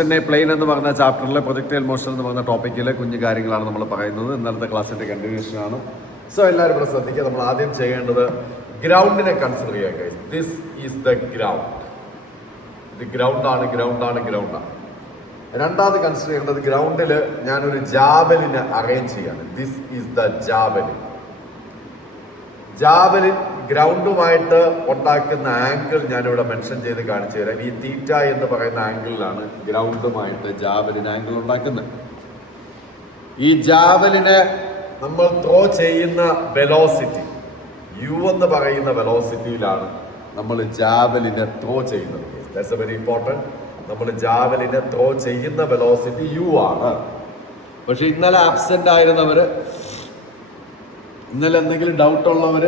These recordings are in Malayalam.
തന്നെ പ്ലെയിൻ എന്ന് പറഞ്ഞ ചാപ്റ്ററിലെ പ്രൊജക്ടൈൽ മോഷൻ എന്ന് പറഞ്ഞ ടോപ്പിക്കിലെ കുഞ്ഞു കാര്യങ്ങളാണ് നമ്മൾ പറയുന്നത്. ഇന്നലത്തെ ക്ലാസ്സിന്റെ കണ്ടിന്യൂഷൻ ആണ്. സോ എല്ലാവരും ഇവിടെ ശ്രദ്ധിക്കുക. നമ്മൾ ആദ്യം ചെയ്യേണ്ടത് ഗ്രൗണ്ടിനെ കൺസിഡർ ചെയ്യുക. This is the ground. ഇത് ഗ്രൗണ്ടാണ്. രണ്ടാമത് കൺസിഡർ ചെയ്യേണ്ടത് ഗ്രൗണ്ടിൽ ഞാനൊരു ജാവലിനെ അറേഞ്ച് ചെയ്യാണ്. This is the javelin. Javelin ഗ്രൗണ്ടുമായിട്ട് ഉണ്ടാക്കുന്ന ആംഗിൾ ഞാനിവിടെ മെൻഷൻ ചെയ്ത് കാണിച്ചു തരാം. ഈ തീറ്റ എന്ന് പറയുന്ന ആംഗിളിലാണ് ഗ്രൗണ്ടുമായിട്ട് ജാവലിൻ ആംഗിൾ ഉണ്ടാക്കുന്നത്. ഈ ജാവലിനെ നമ്മൾ ത്രോ ചെയ്യുന്ന വെലോസിറ്റി യു എന്ന് പറയുന്ന വെലോസിറ്റിയിലാണ് നമ്മൾ ജാവലിനെ ത്രോ ചെയ്യുന്നത്. That's A very important. നമ്മൾ ജാവലിനെ ത്രോ ചെയ്യുന്ന വെലോസിറ്റി യു ആണ്. പക്ഷെ ഇന്നലെ ആബ്സെന്റ് ആയിരുന്നവര്, ഇന്നലെ എന്തെങ്കിലും ഡൗട്ട് ഉള്ളവർ,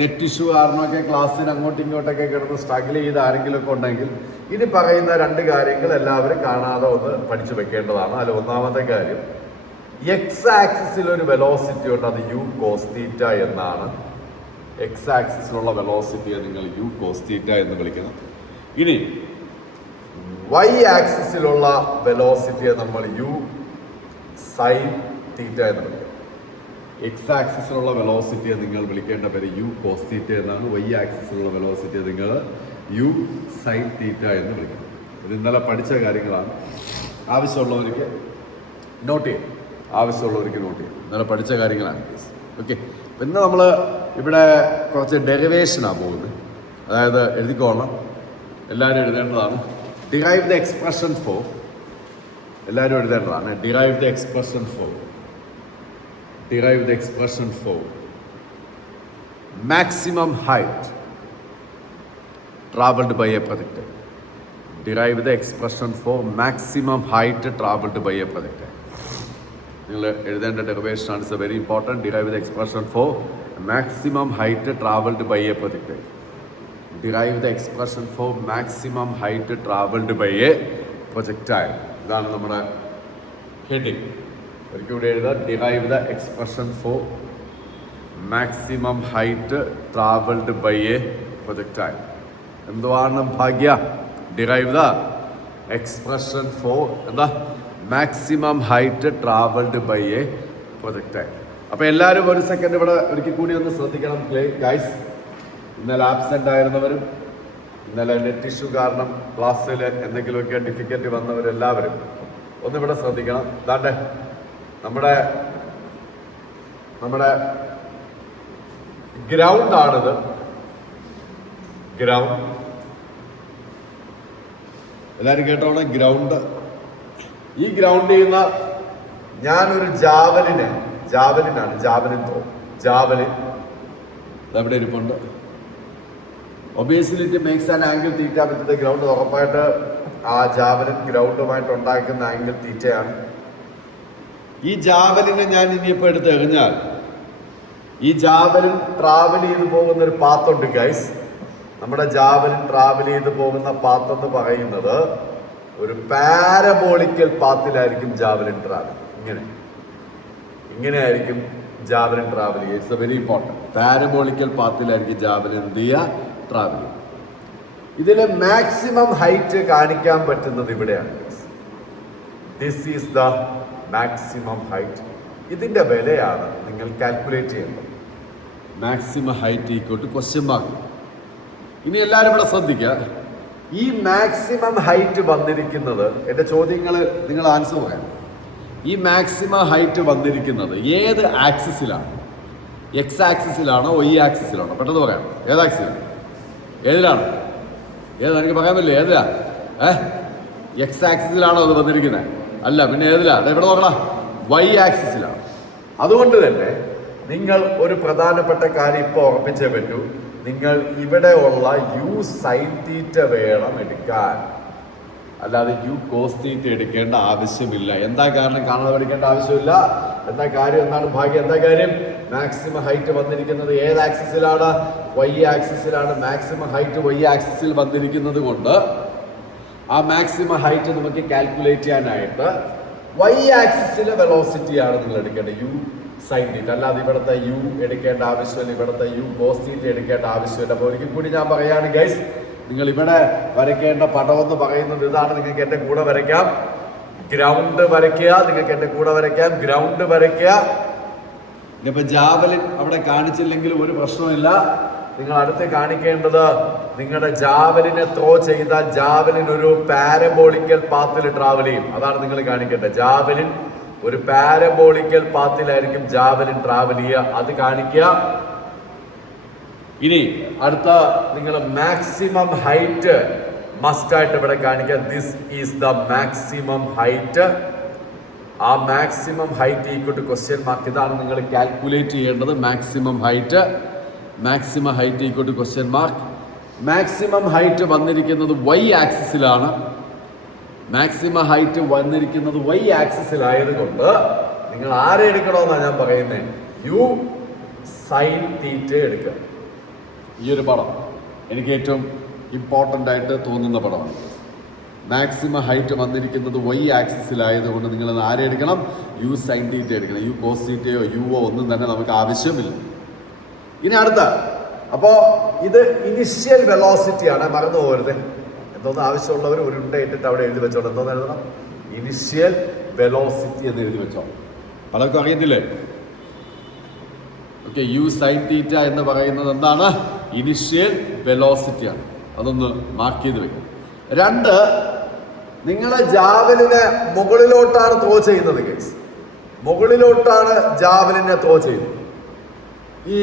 നെറ്റ് ഇഷ്യൂ കാരണമൊക്കെ ക്ലാസ്സിന് അങ്ങോട്ടും ഇങ്ങോട്ടൊക്കെ കിടന്ന് സ്ട്രഗിൾ ചെയ്ത് ആരെങ്കിലുമൊക്കെ ഉണ്ടെങ്കിൽ ഇനി പറയുന്ന രണ്ട് കാര്യങ്ങൾ എല്ലാവരും കാണാതെ ഒന്ന് പഠിച്ചു വെക്കേണ്ടതാണ്. അതിൽ ഒന്നാമത്തെ കാര്യം, എക്സ് ആക്സിസിൽ ഒരു വെലോസിറ്റി ഉണ്ട്, അത് യു കോസ് തീറ്റ എന്നാണ്. എക്സ് ആക്സിസിലുള്ള വെലോസിറ്റിയെ നിങ്ങൾ യു കോസ് തീറ്റ എന്ന് വിളിക്കണം. ഇനി വൈ ആക്സിസിലുള്ള വെലോസിറ്റിയെ നമ്മൾ യു സൈൻ തീറ്റ എന്ന് വിളിക്കണം. എക്സ് ആക്സിസിലുള്ള വെലോസിറ്റിയെ നിങ്ങൾ വിളിക്കേണ്ട പേര് യു കോസ് തീറ്റ എന്നാണ്. വൈ ആക്സിസിലുള്ള വെലോസിറ്റിയെ നിങ്ങൾ യു സൈൻ തീറ്റ എന്ന് വിളിക്കണം. ഇത് ഇന്നലെ പഠിച്ച കാര്യങ്ങളാണ്. ആവശ്യമുള്ളവർക്ക് നോട്ട് ചെയ്യും. ഇന്നലെ പഠിച്ച കാര്യങ്ങളാണ്. ഓക്കെ. പിന്നെ നമ്മൾ ഇവിടെ കുറച്ച് ഡെറിവേഷനാണ് പോകുന്നത്. അതായത് എഴുതിക്കോളണം, എല്ലാവരും എഴുതേണ്ടതാണ്. ഡിറൈവ് ദ എക്സ്പ്രഷൻ ഫോർ, എല്ലാവരും എഴുതേണ്ടതാണ്. Derive the expression for maximum height traveled by a projectile. Derive the expression for maximum height traveled by a projectile. നിങ്ങൾ എഴുതേണ്ട ഡെറിവേഷൻ ആണ്. It's very important. Derive the expression for maximum height travelled by a projectile. Derive the expression for maximum height travelled by a projectile. ഇതാണ് നമ്മുടെ ഹെഡിങ്. ഒരിക്കൽ കൂടി എഴുതാം. Derive the expression for maximum height travelled by a projectile. എന്തുവാണ് Bhagya? Derive the expression for എന്താ? Maximum height travelled by a projectile. അപ്പോൾ എല്ലാവരും ഒരു സെക്കൻഡ് ഇവിടെ ഒരിക്കൽ കൂടി ഒന്ന് ശ്രദ്ധിക്കണം ഗൈസ്. ഇന്നലെ ആബ്സെന്റ് ആയിരുന്നവരും, ഇന്നലെ നെറ്റ് ഇഷ്യൂ കാരണം ക്ലാസ്സിൽ എന്തെങ്കിലുമൊക്കെ ഡിഫിക്കൽറ്റി വന്നവരെല്ലാവരും ഒന്നിവിടെ ശ്രദ്ധിക്കണം. ദാണ്ടെ നമ്മുടെ ഗ്രൗണ്ട് ആണിത്. ഗ്രൗണ്ട് എല്ലാവരും കേട്ടോളെ. ഗ്രൗണ്ട്. ഈ ഗ്രൗണ്ടിൽ നിന്ന് ഞാനൊരു ജാവലിൻ അവിടെ ഇരിപ്പുണ്ട്. Obviously it makes an angle theta with the ground. ഉറപ്പായിട്ട് ആ ജാവലിൻ ഗ്രൗണ്ടുമായിട്ട് ഉണ്ടാക്കുന്ന ആംഗിൾ തീറ്റയാണ്. ഈ ജാവലിനെ ഞാൻ ഇനിയിപ്പോൾ എടുത്ത് എറിഞ്ഞാൽ ഈ ജാവലിൻ ട്രാവൽ ചെയ്ത് പോകുന്ന ഒരു പാത്തുണ്ട് ഗൈസ്. നമ്മുടെ ജാവലിൻ ട്രാവൽ ചെയ്ത് പോകുന്ന പാത്ത് എന്ന് പറയുന്നത് ഒരു പാരബോളിക്കൽ പാത്തിലായിരിക്കും ജാവലിൻ ട്രാവൽ. ഇങ്ങനെയായിരിക്കും ജാവലിൻ ട്രാവൽ ചെയ്യുക. It's a very important. Parabolical പാത്തിലായിരിക്കും ജാവലിൻ എന്ത് ചെയ്യുക? ട്രാവൽ ചെയ്യുക. ഇതിലെ മാക്സിമം ഹൈറ്റ് കാണിക്കാൻ പറ്റുന്നത് ഇവിടെയാണ്. This is the maximum height. ഇതിൻ്റെ വിലയാണ് നിങ്ങൾ കാൽക്കുലേറ്റ് ചെയ്യേണ്ടത്. Maximum height equal to question mark. ഇനി എല്ലാവരും ഇവിടെ ശ്രദ്ധിക്കുക. ഈ മാക്സിമം ഹൈറ്റ് വന്നിരിക്കുന്നത്, എൻ്റെ ചോദ്യങ്ങൾ നിങ്ങൾ ആൻസർ പറയാം. ഈ മാക്സിമം ഹൈറ്റ് വന്നിരിക്കുന്നത് ഏത് ആക്സിസിലാണ്? X ആക്സിസിലാണോ Y ആക്സിസിലാണോ? പെട്ടെന്ന് പറയാം. ഏത് ആക്സിസിലാണ്? ഏതിലാണ്? എനിക്ക് പറയാൻ പറ്റില്ല. ഏതിലാ? എക്സ് ആക്സിസിലാണോ അത് വന്നിരിക്കുന്നത്? അല്ല, പിന്നെ ഏതിലാ? ഇവിടെ നോക്കണം. വൈ ആക്സിസിലാണ്. അതുകൊണ്ട് തന്നെ നിങ്ങൾ ഒരു പ്രധാനപ്പെട്ട കാര്യം ഇപ്പോൾ ഉറപ്പിച്ചേ പറ്റൂ. നിങ്ങൾ ഇവിടെ ഉള്ള യു സൈൻ തീറ്റ വേണം എടുക്കാൻ, അല്ലാതെ യു കോസ് തീറ്റ എടുക്കേണ്ട ആവശ്യമില്ല. എന്താ കാരണം? കാണാതെ പഠിക്കേണ്ട ആവശ്യമില്ല. എന്താ കാര്യം? എന്താണ് ഭാഗ്യം? എന്താ കാര്യം? മാക്സിമം ഹൈറ്റ് വന്നിരിക്കുന്നത് ഏത് ആക്സിസിലാണ്? വൈ ആക്സിസിലാണ്. മാക്സിമം ഹൈറ്റ് വൈ ആക്സിസിൽ വന്നിരിക്കുന്നത് കൊണ്ട് ആ മാക്സിമം ഹൈറ്റ് നമുക്ക് കാൽക്കുലേറ്റ് ചെയ്യാനായിട്ട് വൈ ആക്സിസിലെ വെലോസിറ്റിയാണ് നിങ്ങൾ എടുക്കേണ്ടത്, യു സൈൻ തീറ്റ. അല്ലാതെ ഇവിടുത്തെ യു എടുക്കേണ്ട ആവശ്യമില്ല, ഇവിടുത്തെ യു കോസ് തീറ്റ എടുക്കേണ്ട ആവശ്യമില്ല. അപ്പോൾ ഒരിക്കൽ കൂടി ഞാൻ പറയാണ് ഗൈസ്, നിങ്ങൾ ഇവിടെ വരയ്ക്കേണ്ട പടമെന്ന് പറയുന്നത് ഇതാണ്. നിങ്ങൾക്ക് എൻ്റെ കൂടെ വരയ്ക്കാം. ഗ്രൗണ്ട് വരയ്ക്കുക. നിങ്ങൾക്ക് എൻ്റെ കൂടെ വരയ്ക്കാം. ഗ്രൗണ്ട് വരയ്ക്കുക. ഇനിയിപ്പോൾ ജാവലിൻ അവിടെ കാണിച്ചില്ലെങ്കിലും ഒരു പ്രശ്നമില്ല. നിങ്ങൾ അടുത്ത് കാണിക്കേണ്ടത് നിങ്ങളുടെ ജാവലിനെ ത്രോ ചെയ്താൽ ജാവലിൻ ഒരു പാരബോളിക്കൽ പാത്തിൽ ട്രാവൽ ചെയ്യും. അതാണ് നിങ്ങൾ കാണിക്കേണ്ടത്. ജാവലിൻ ഒരു പാരബോളിക്കൽ പാത്തിലായിരിക്കും ജാവലിൻ ട്രാവൽ ചെയ്യുക. അത് കാണിക്കുക. ഇനി അടുത്ത നിങ്ങൾ മാക്സിമം ഹൈറ്റ് മസ്റ്റായിട്ട് ഇവിടെ കാണിക്കുക. This is the maximum height. ആ maximum height equal to question mark. ഇതാണ് നിങ്ങൾ കാൽക്കുലേറ്റ് ചെയ്യേണ്ടത്. Maximum height equal to question mark. Maximum height വന്നിരിക്കുന്നത് y ആക്സിസിലാണ്. മാക്സിമം ഹൈറ്റ് വന്നിരിക്കുന്നത് y ആക്സിസിലായതുകൊണ്ട് നിങ്ങൾ ആരെ എടുക്കണമെന്നാണ് ഞാൻ പറയുന്നത്? യു സൈൻ തീറ്റ എടുക്കുക. ഈ ഒരു പടം എനിക്ക് ഏറ്റവും ഇമ്പോർട്ടൻ്റ് ആയിട്ട് തോന്നുന്ന പടമാണ്. മാക്സിമം ഹൈറ്റ് വന്നിരിക്കുന്നത് y ആക്സിസിലായതുകൊണ്ട് നിങ്ങൾ ആരെ എടുക്കണം? യു സൈൻ തീറ്റ എടുക്കണം. യു കോസ് തീറ്റയോ യുവോ ഒന്നും തന്നെ നമുക്ക് ആവശ്യമില്ല. ഇനി അടുത്ത, അപ്പോൾ ഇത് ഇനിഷ്യൽ വെലോസിറ്റിയാണ്, മറന്നു പോകരുത്. എന്തോന്ന് ആവശ്യമുള്ളവർ ഒരു ഉണ്ട ഇട്ടിട്ട് അവിടെ എഴുതി വെച്ചോളൂ. എന്തോന്ന് എഴുതണം? ഇനിഷ്യൽ വെലോസിറ്റി എന്ന് എഴുതി വെച്ചോ. പലർക്കും അറിയത്തില്ലേ? ഓക്കെ, യു സൈൻ തീറ്റ എന്ന് പറയുന്നത് എന്താണ്? ഇനിഷ്യൽ വെലോസിറ്റിയാണ്. അതൊന്ന് മാർക്ക് ചെയ്ത് വെക്കും. രണ്ട്, നിങ്ങൾ ജാവലിനെ മുകളിലോട്ടാണ് ത്രോ ചെയ്യുന്നത്. കേസ് മുകളിലോട്ടാണ് ജാവലിനെ ത്രോ ചെയ്യുന്നത്. ഈ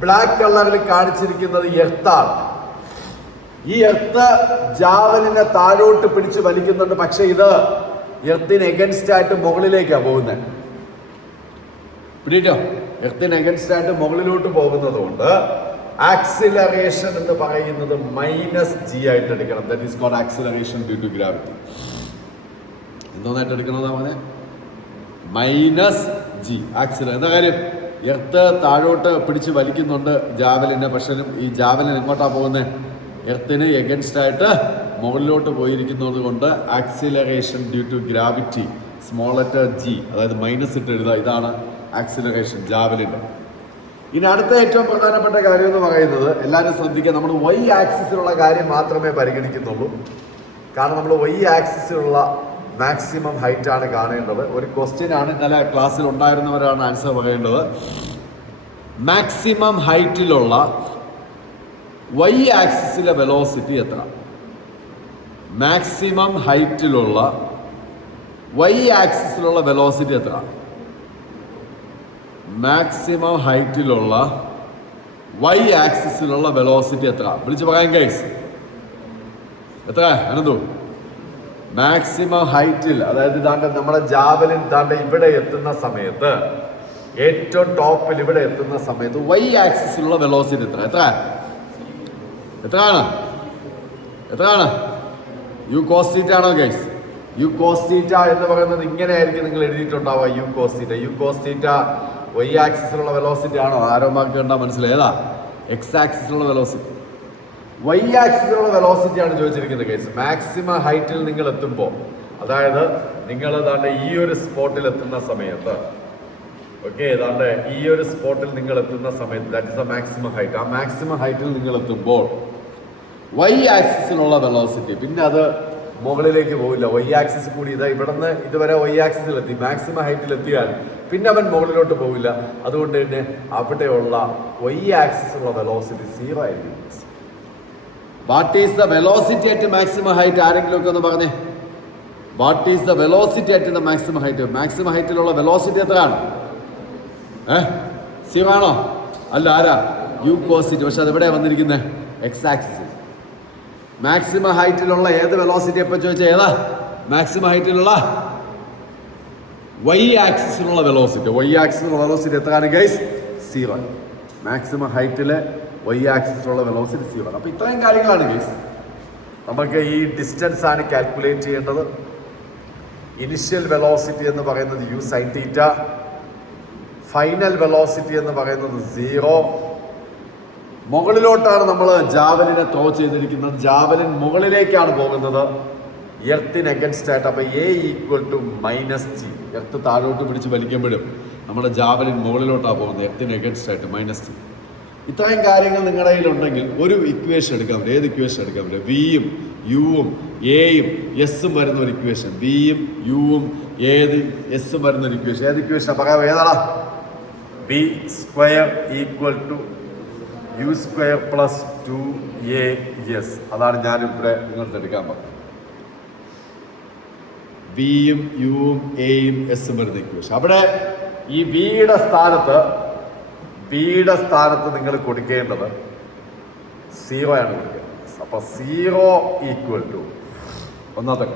ബ്ലാക്ക് കളറിൽ കാണിച്ചിരിക്കുന്നത് എർത്താണ്. ഈ എർത്ത് ജാവലിനെ താഴോട്ട് പിടിച്ച് വലിക്കുന്നുണ്ട്. പക്ഷെ ഇത് എർത്തിന് എഗൻസ്റ്റ് ആയിട്ട് മുകളിലേക്കാണ് പോകുന്നത്. പിടിച്ചോ? എർത്തിന് എഗൻസ്റ്റ് ആയിട്ട് മുകളിലോട്ട് പോകുന്നത് കൊണ്ട് ആക്സിലറേഷൻ എന്ന് പറയുന്നത് -g ആയിട്ട് എടുക്കണം. That is called acceleration due to gravity. എന്തോന്നായിട്ട് എടുക്കണമെന്നാ പറഞ്ഞത്? -g acceleration. എന്താ കാര്യം? എർത്ത് താഴോട്ട് പിടിച്ച് വലിക്കുന്നുണ്ട് ജാവലിനെ. പക്ഷേ ഈ ജാവലിൻ എങ്ങോട്ടാണ് പോകുന്നത്? എർത്തിന് എഗൻസ്റ്റ് ആയിട്ട് മുകളിലോട്ട് പോയിരിക്കുന്നത് കൊണ്ട് acceleration due to gravity small letter g, അതായത് മൈനസ് ഇട്ട് എഴുതുക. ഇതാണ് ആക്സിലറേഷൻ ജാവലിൻ്റെ. ഇനി അടുത്ത ഏറ്റവും പ്രധാനപ്പെട്ട കാര്യം എന്ന് പറയുന്നത്, എല്ലാവരും ശ്രദ്ധിക്കുക, നമ്മൾ y ആക്സിസിലുള്ള കാര്യം മാത്രമേ പരിഗണിക്കുന്നുള്ളൂ. കാരണം നമ്മൾ y ആക്സിസിലുള്ള മാക്സിമം ഹൈറ്റ് ആണ് കാണേണ്ടത്. ഒരു ക്വസ്റ്റ്യൻ ആണ്, ഇന്നലെ ക്ലാസ്സിൽ ഉണ്ടായിരുന്നവരാണ് ആൻസർ പറയേണ്ടത്. മാക്സിമം ഹൈറ്റിലുള്ള y ആക്സിസിലെ വെലോസിറ്റി എത്ര? മാക്സിമം ഹൈറ്റിലുള്ള y ആക്സിസിലുള്ള വെലോസിറ്റി എത്ര? മാക്സിമം ഹൈറ്റിലുള്ള y ആക്സിസിലുള്ള വെലോസിറ്റി എത്ര? വിളിച്ച് പറയാം ഗൈസ്. എത്ര അനന്തു? മാക്സിമം ഹൈറ്റിൽ, അതായത് ഇതാണ്ട് നമ്മുടെ ജാവലിൻ താണ്ട് ഇവിടെ എത്തുന്ന സമയത്ത്, ഏറ്റവും ടോപ്പിൽ ഇവിടെ എത്തുന്ന സമയത്ത് y ആക്സിസിലുള്ള വെലോസിറ്റി എത്ര? എത്രയാണ്? യു കോസ് തീറ്റ ആണോ ഗൈസ്? യു കോസ് തീറ്റ എന്ന് പറയുന്നത് ഇങ്ങനെയായിരിക്കും നിങ്ങൾ എഴുതിയിട്ടുണ്ടാവുക. യു കോസ് തീറ്റ y ആക്സിസിലുള്ള വെലോസിറ്റി ആണോ? ആരോ മാർക്ക് കണ്ടാൽ മനസ്സിലായി. ഏതാ? എക്സ് ആക്സിസിലുള്ള വെലോസിറ്റി. y ആക്സിസിലുള്ള വെലോസിറ്റി ആണ് ചോദിച്ചിരിക്കുന്നത് കേസ്. മാക്സിമം ഹൈറ്റിൽ നിങ്ങൾ എത്തുമ്പോൾ, അതായത് നിങ്ങൾ ഏതാണ്ട് ഈ ഒരു സ്പോട്ടിൽ എത്തുന്ന സമയത്ത്, ഓക്കെ, ഏതാണ്ട് ഈ ഒരു സ്പോട്ടിൽ നിങ്ങൾ എത്തുന്ന സമയത്ത്, that is the maximum height. ആ മാക്സിമം ഹൈറ്റിൽ നിങ്ങൾ എത്തുമ്പോൾ y ആക്സിസിലുള്ള വെലോസിറ്റി, പിന്നെ അത് മുകളിലേക്ക് പോവില്ല. y ആക്സിസ് കൂടി ഇതാ ഇവിടുന്ന് ഇതുവരെ y ആക്സിസിലെത്തി, മാക്സിമം ഹൈറ്റിൽ എത്തിയാൽ പിന്നെ അവൻ മുകളിലോട്ട് പോവില്ല. അതുകൊണ്ട് തന്നെ അവിടെയുള്ള y ആക്സിസിലുള്ള വെലോസിറ്റി 0 ആയിരിക്കും. What is the velocity at maximum height? ആരെങ്കിലും ഒക്കെ ഒന്ന് പറഞ്ഞേ. What is the velocity at the maximum height? മാക്സിമം ഹൈറ്റിലുള്ള വെലോസിറ്റി എത്രയാണ്? 0 ആണോ? അല്ല, ആരാ? U cos theta. പക്ഷെ അതെവിടെയാണ് വന്നിരിക്കുന്നത്? X axis. മാക്സിമം ഹൈറ്റിലുള്ള ഏത് വെലോസിറ്റി എപ്പോൾ ചോദിച്ചാൽ ഏതാ? മാക്സിമം ഹൈറ്റിലുള്ള y ആക്സിസിലുള്ള വെലോസിറ്റി. y ആക്സിസിലുള്ള വെലോസിറ്റി എത്രയാണ് ഗൈസ്? 0. മാക്സിമം ഹൈറ്റിലെ y ആക്സിസിലുള്ള വെലോസിറ്റി 0. അപ്പോൾ ഇത്രയും കാര്യങ്ങളാണ് ഗൈസ്. നമുക്ക് ഈ ഡിസ്റ്റൻസ് ആണ് കാൽക്കുലേറ്റ് ചെയ്യേണ്ടത്. ഇനിഷ്യൽ വെലോസിറ്റി എന്ന് പറയുന്നത് u sine theta, final velocity എന്ന് പറയുന്നത് 0. മുകളിലോട്ടാണ് നമ്മൾ ജാവലിനെ ത്രോ ചെയ്തിരിക്കുന്നത്. ജാവലിൻ മുകളിലേക്കാണ് പോകുന്നത്, എർത്തിന് അഗൻസ്റ്റ് ആയിട്ട്. അപ്പോൾ a = -g. എർത്ത് താഴോട്ട് പിടിച്ച് വലിക്കുമ്പോഴും നമ്മുടെ ജാവലിൻ മുകളിലോട്ടാണ് പോകുന്നത്, എർത്തിന് അഗൻസ്റ്റ് ആയിട്ട് -g. ഇത്രയും കാര്യങ്ങൾ നിങ്ങളുടെ കയ്യിലുണ്ടെങ്കിൽ ഒരു ഇക്വേഷൻ എടുക്കാൻ പറ്റും. ഏത് ഇക്വേഷൻ എടുക്കാൻ പറ്റും? വിയും യുവും എയും എസും വരുന്ന ഒരു ഇക്വേഷൻ. വിയും യുവും ഏത് എസും വരുന്ന ഒരു ഇക്വേഷൻ. ഏത് ഇക്വേഷൻ പറയാം? ഏതാടാ? V square equal to U square plus 2as. അതാണ് ഞാനിവിടെ നിങ്ങൾക്ക് എടുക്കാൻ പറഞ്ഞത്. വിയും യുവും എയും എസും വരുന്ന ഇക്വേഷൻ. അവിടെ ഈ ബിയുടെ സ്ഥാനത്ത് നിങ്ങൾ കൊടുക്കേണ്ടത് 0 ആണ് കൊടുക്കേണ്ടത്. അപ്പൊ 0 ഈക്വൽ ടു ഒന്നാമത്തെ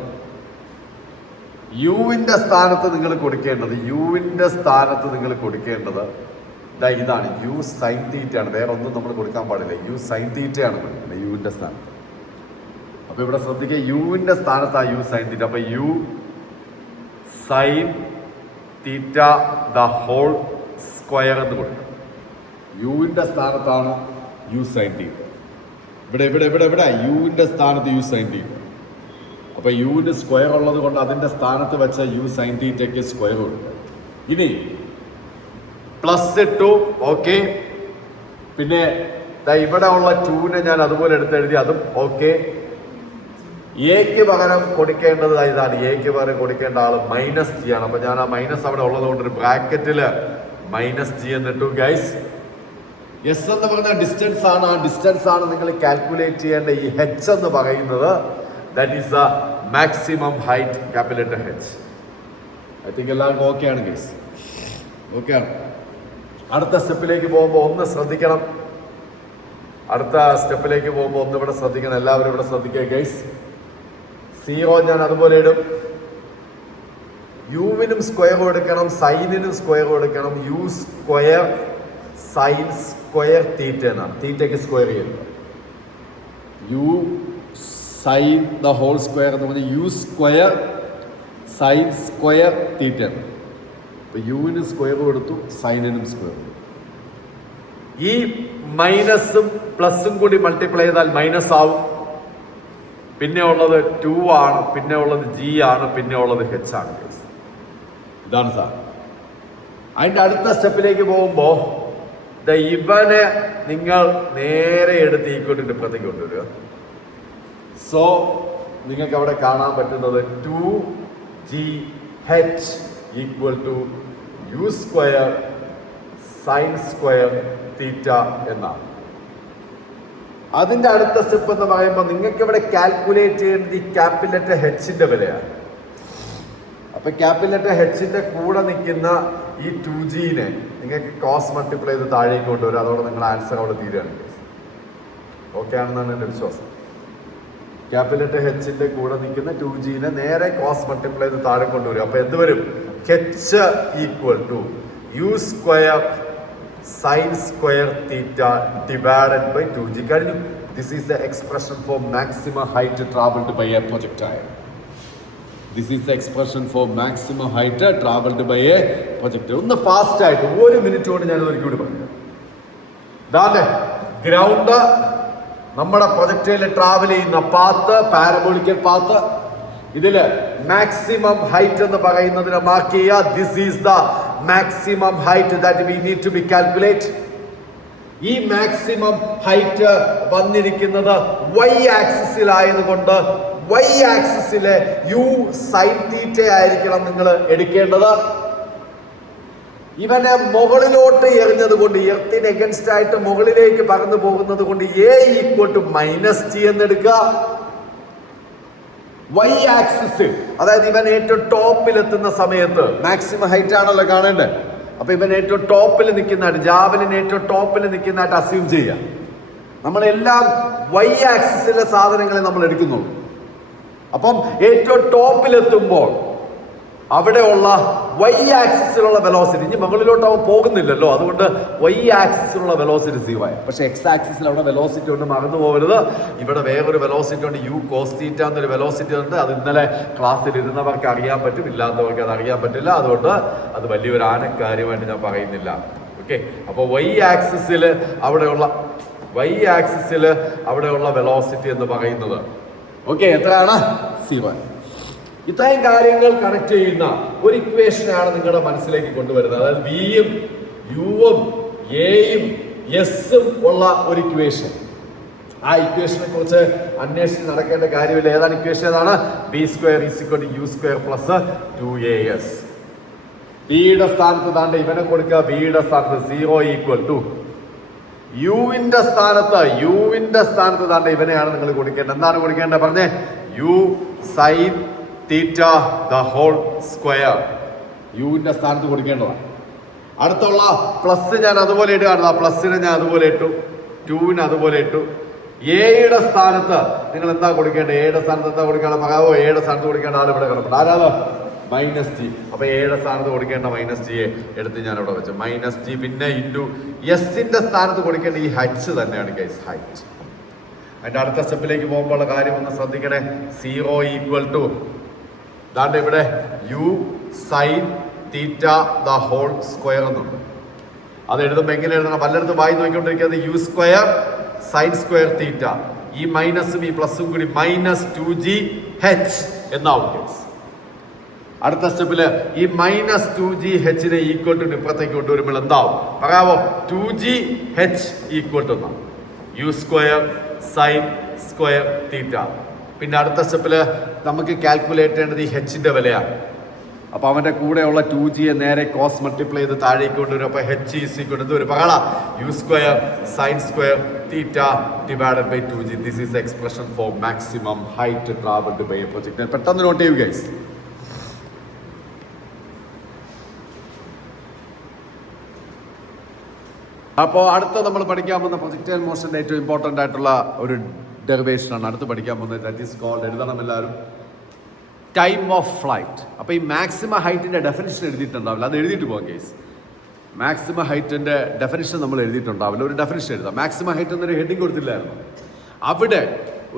യുവിന്റെ സ്ഥാനത്ത് നിങ്ങൾ കൊടുക്കേണ്ടത് ഇതാണ് യു സൈൻ തീറ്റ ആണ്. വേറെ ഒന്നും നമ്മൾ കൊടുക്കാൻ പാടില്ല. യു സൈൻ തീറ്റ ആണ് കൊടുക്കുന്നത് യുവിന്റെ സ്ഥാനത്ത്. അപ്പൊ ഇവിടെ ശ്രദ്ധിക്കുക, യുവിന്റെ സ്ഥാനത്താണ് യു സൈൻ തീറ്റ. അപ്പൊ u sine theta the whole square എന്ന് കൊടുക്കും. യുവിന്റെ സ്ഥാനത്താണ് യു സൈൻ തീറ്റ. ഇവിടെ യുവിന്റെ സ്ഥാനത്ത് യു സൈൻ തീറ്റ. അപ്പൊ യുവിന് സ്ക്വയർ ഉള്ളത് കൊണ്ട് അതിന്റെ സ്ഥാനത്ത് വെച്ച യു സൈൻ തീറ്റയ്ക്ക് സ്ക്വയർ കൊടുക്കുക. ഇനി പ്ലസ് ഇട്ടു. ഓക്കെ. പിന്നെ ഇവിടെ ഉള്ള 2നെ ഞാൻ അതുപോലെ എടുത്തെഴുതി, അതും ഓക്കെ. എക്ക് പകരം കൊടുക്കേണ്ടത് ഇതാണ്. എക്ക് പകരം കൊടുക്കേണ്ട ആള് മൈനസ് ജി ആണ്. അപ്പൊ ഞാൻ ആ മൈനസ് അവിടെ ഉള്ളത് കൊണ്ട് ഒരു ബ്രാക്കറ്റില് മൈനസ് ജി എന്നിട്ടു ഗൈസ്. എസ് എന്ന് പറഞ്ഞ ഡിസ്റ്റൻസ് ആണ്. ആ ഡിസ്റ്റൻസ് ആണ് നിങ്ങൾ കാൽക്കുലേറ്റ് ചെയ്യേണ്ട. ഈ ഹെച്ച് എന്ന് പറയുന്നത് that is the maximum height, capital letter H. I think എല്ലാവർക്കും ഓക്കെ ആണ് ഗൈസ്? ഓക്കെ ആണ്. അടുത്ത സ്റ്റെപ്പിലേക്ക് പോകുമ്പോൾ ഒന്ന് ശ്രദ്ധിക്കണം. ഇവിടെ ശ്രദ്ധിക്കണം. എല്ലാവരും ഇവിടെ ശ്രദ്ധിക്കുക ഗൈസ്. 0 ഞാൻ അതുപോലെ ഇടും. യുവിനും സ്ക്വയർ എടുക്കണം, സൈനിനും സ്ക്വയർ എടുക്കണം. U square sine square theta എന്നാണ്. തീറ്റയ്ക്ക് സ്ക്വയർ ചെയ്യുന്നത് u sine the whole square എന്ന് പറഞ്ഞാൽ u square sine square theta. അപ്പൊ യുവിന് സ്ക്വയർ കൊടുത്തു, സൈനിനും സ്ക്വയർ കൊടുത്തു. ഈ മൈനസും പ്ലസും കൂടി മൾട്ടിപ്ലൈ ചെയ്താൽ മൈനസ് ആവും. പിന്നെ ഉള്ളത് 2 ആണ്, പിന്നെ ഉള്ളത് ജി ആണ്, പിന്നെ ഉള്ളത് എച്ച് ആണ്. ഇതാണ് സാർ. അതിന്റെ അടുത്ത സ്റ്റെപ്പിലേക്ക് പോകുമ്പോ ഇവനെ നിങ്ങൾ നേരെ എടുത്ത് ഈക്വലിന്റെ ഇപ്പുറത്തേക്ക് കൊണ്ടുവരിക. സോ നിങ്ങൾക്ക് അവിടെ കാണാൻ പറ്റുന്നത് 2gh equal to U square sine square theta എന്നാണ്. അതിന്റെ അടുത്ത സ്റ്റെപ്പ് എന്ന് പറയുമ്പോൾ നിങ്ങൾക്ക് ഇവിടെ കാൽക്കുലേറ്റ് ചെയ്യേണ്ടത് ഈ ക്യാപിറ്റൽ ലെറ്റർ എച്ചിന്റെ വിലയാണ്. അപ്പൊ ക്യാപിറ്റൽ ലെറ്റർ എച്ചിന്റെ കൂടെ നിൽക്കുന്ന ഈ 2gനെ നിങ്ങൾക്ക് കോസ് മൾട്ടിപ്ലൈ ചെയ്ത് താഴേക്ക് കൊണ്ടുവരും. അതോടെ നിങ്ങളുടെ ആൻസർ അവിടെ തീരുകയാണ്. ഓക്കെ ആണെന്നാണ് എൻ്റെ വിശ്വാസം. ക്യാപിറ്റൽ ലെറ്റർ എച്ചിന്റെ കൂടെ നിൽക്കുന്ന 2gനെ നേരെ കോസ് മൾട്ടിപ്ലൈ ചെയ്ത് താഴെ കൊണ്ടുവരും. അപ്പൊ എന്ത് വരും? h equal to U square sine square theta divided by 2g. കഴിഞ്ഞു. This is the expression for maximum height travelled by a projectile. ഒന്ന് ഫാസ്റ്റ് ആയിട്ട് 1 മിനിറ്റ് കൊണ്ട് ഞാൻ ഒരിക്കൽ കൂടി പറഞ്ഞു. ഇതാണ് ഗ്രൗണ്ട്. നമ്മുടെ പ്രൊജക്ടൈൽ ട്രാവൽ ചെയ്യുന്ന പാത്ത്, പാരബോളിക്കൽ പാത്ത്. ഇതില് മാക്സിമം ഹൈറ്റ് എന്ന് പറയുന്നതിനെ മാർക്ക് ചെയ്യുക. This is the maximum height that we need to be calculate. ഈ മാക്സിമം ഹൈറ്റ് വന്നിരിക്കുന്നത് y ആക്സിസിലായതുകൊണ്ട് y ആക്സിസിലെ യു സൈൻ തീറ്റ ആയിരിക്കണം നിങ്ങൾ എടുക്കേണ്ടത്. ഇവനെ മുകളിലോട്ട് എറിഞ്ഞത് കൊണ്ട്, എർത്തിന് എഗൻസ്റ്റ് ആയിട്ട് മുകളിലേക്ക് പറന്നു പോകുന്നത് കൊണ്ട് a equal to minus g എന്നെടുക്കുക. y ആക്സിസിൽ, അതായത് ഇവൻ ഏറ്റവും ടോപ്പിൽ എത്തുന്ന സമയത്ത് മാക്സിമം ഹൈറ്റ് ആണല്ലോ കാണേണ്ടത്. അപ്പൊ ഇവൻ ഏറ്റവും ടോപ്പിൽ നിൽക്കുന്നതായിട്ട്, ജാവലിൻ ഏറ്റവും ടോപ്പിൽ നിൽക്കുന്നതായിട്ട് അസ്യൂം ചെയ്യുക. നമ്മളെല്ലാം y ആക്സിസിലെ സാധനങ്ങളെ നമ്മൾ എടുക്കുന്നു. അപ്പം ഏറ്റവും ടോപ്പിലെത്തുമ്പോൾ അവിടെയുള്ള y ആക്സിസിലുള്ള വെലോസിറ്റി, ഇനി മുകളിലോട്ട് അവൻ പോകുന്നില്ലല്ലോ, അതുകൊണ്ട് y ആക്സിസിലുള്ള വെലോസിറ്റി 0 ആയി. പക്ഷെ x ആക്സിസിൽ അവിടെ വെലോസിറ്റി ഉണ്ട്, മറന്നു പോകരുത്. ഇവിടെ വേറൊരു വെലോസിറ്റി ഉണ്ട്, യു കോസ് തീറ്റ എന്നൊരു വെലോസിറ്റി ഉണ്ട്. അത് ഇന്നലെ ക്ലാസ്സിൽ ഇരുന്നവർക്ക് അറിയാൻ പറ്റും, ഇല്ലാത്തവർക്ക് അത് അറിയാൻ പറ്റില്ല. അതുകൊണ്ട് അത് വലിയൊരു ആനക്കാര്യമായിട്ട് ഞാൻ പറയുന്നില്ല. ഓക്കെ. അപ്പോൾ y ആക്സിസിൽ അവിടെയുള്ള വെലോസിറ്റി എന്ന് പറയുന്നത് ഓക്കെ എത്രയാണ്? 0. ഇത്രയും കാര്യങ്ങൾ കണക്ട് ചെയ്യുന്ന ഒരു ഇക്വേഷനാണ് നിങ്ങളുടെ മനസ്സിലേക്ക് കൊണ്ടുവരുന്നത്. അതായത് വിയും യുവും എയും എസും ഉള്ള ഒരു ഇക്വേഷൻ. ആ ഇക്വേഷനെ കുറിച്ച് അന്വേഷിച്ച് നടക്കേണ്ട കാര്യമില്ല. ഏതാണ് ഇക്വേഷൻ? ഏതാണ്? V square is equal to U square plus 2as. ബിയുടെ സ്ഥാനത്ത് താണ്ട് ഇവനെ കൊടുക്കുക. ബിയുടെ സ്ഥാനത്ത് 0 ഈക്വൽ ടു യുവിന്റെ സ്ഥാനത്ത് താണ്ട് ഇവനെയാണ് നിങ്ങൾ കൊടുക്കേണ്ടത്. എന്താണ് കൊടുക്കേണ്ടത് പറഞ്ഞേ? U sine theta the whole square. യുവിന്റെ സ്ഥാനത്ത് കൊടുക്കേണ്ടതാണ്. അടുത്തുള്ള പ്ലസ് ഞാൻ അതുപോലെ ഇടുകയാണ്. പ്ലസിനെ ഞാൻ അതുപോലെ ഇട്ടു, 2 അതുപോലെ ഇട്ടു. എയുടെ സ്ഥാനത്ത് നിങ്ങൾ എന്താ കൊടുക്കേണ്ടത്? എയുടെ സ്ഥാനത്ത് എന്താ കൊടുക്കേണ്ട പറയാവോ? എയുടെ സ്ഥാനത്ത് കൊടുക്കേണ്ട ആൾ ഇവിടെ കിടപ്പുണ്ട്. ആരാണ്? -g. അപ്പൊ എയുടെ സ്ഥാനത്ത് കൊടുക്കേണ്ട -g എടുത്ത് ഞാൻ ഇവിടെ വെച്ചു. -g പിന്നെ ഇൻറ്റു എസിന്റെ സ്ഥാനത്ത് കൊടുക്കേണ്ട ഈ ഹൈറ്റ് തന്നെയാണ് ഗൈസ്, ഹൈറ്റ്. അതിന്റെ അടുത്ത സ്റ്റെപ്പിലേക്ക് പോകുമ്പോൾ കാര്യം ഒന്ന് ശ്രദ്ധിക്കണേ. 0 ഈക്വൽ ടു ദാണ്ട് ഇവിടെ u sine theta the whole square എന്നുണ്ട്. അത് എഴുതുമ്പോൾ എങ്ങനെ എഴുതണം? പലയിടത്തും വായി നോക്കിക്കൊണ്ടിരിക്കുന്നത് u square sine square theta. ഈ മൈനസും ഈ പ്ലസും കൂടി -2gh എന്നാവും. അടുത്ത സ്റ്റെപ്പില് ഈ -2gh നെ ഈക്വൽ ടു ഇപ്പുറത്തേക്ക് കൊണ്ടുവരുമ്പോൾ എന്താവും പറയാവോ? 2gh ഈക്വൽ ടു എന്നാവും. U square sine square theta. പിന്നെ അടുത്ത സ്റ്റെപ്പില് നമുക്ക് കാൽക്കുലേറ്റ് ചെയ്യേണ്ടത് ഈ ഹെച്ചിന്റെ വിലയാണ്. അപ്പൊ അവന്റെ കൂടെയുള്ള 2g നേരെ കോസ് മൾട്ടിപ്ലൈ ചെയ്ത് താഴേക്ക് കൊണ്ടുവരും. അപ്പൊ h ഈസ് ഈക്വൽ ടു പറയണ u square sine square theta divided by 2g. This is expression for maximum height travelled by a project. പെട്ടെന്ന് നോട്ട് ചെയ്യൂ ഗൈസ്. അപ്പോൾ അടുത്ത നമ്മൾ പഠിക്കാൻ പോകുന്ന പ്രൊജക്ടൈൽ മോഷന്റെ ഏറ്റവും ഇമ്പോർട്ടൻ്റ് ആയിട്ടുള്ള ഒരു ഡെറിവേഷനാണ് അടുത്ത് പഠിക്കാൻ പോകുന്നത്. ദാറ്റ് ഈസ് കോൾഡ്, എഴുതണം എല്ലാവരും, ടൈം ഓഫ് ഫ്ലൈറ്റ്. അപ്പോൾ ഈ മാക്സിമം ഹൈറ്റിൻ്റെ ഡെഫിനിഷൻ എഴുതിയിട്ടുണ്ടാവില്ല, അത് എഴുതിയിട്ട് പോകാം കേസ്. മാക്സിമം ഹൈറ്റിൻ്റെ ഡെഫിനിഷൻ നമ്മൾ എഴുതിയിട്ടുണ്ടാവില്ല, ഒരു ഡെഫിനിഷൻ എഴുതാം. മാക്സിമം ഹൈറ്റ് എന്നൊരു ഹെഡിങ് കൊടുത്തില്ലായിരുന്നു, അവിടെ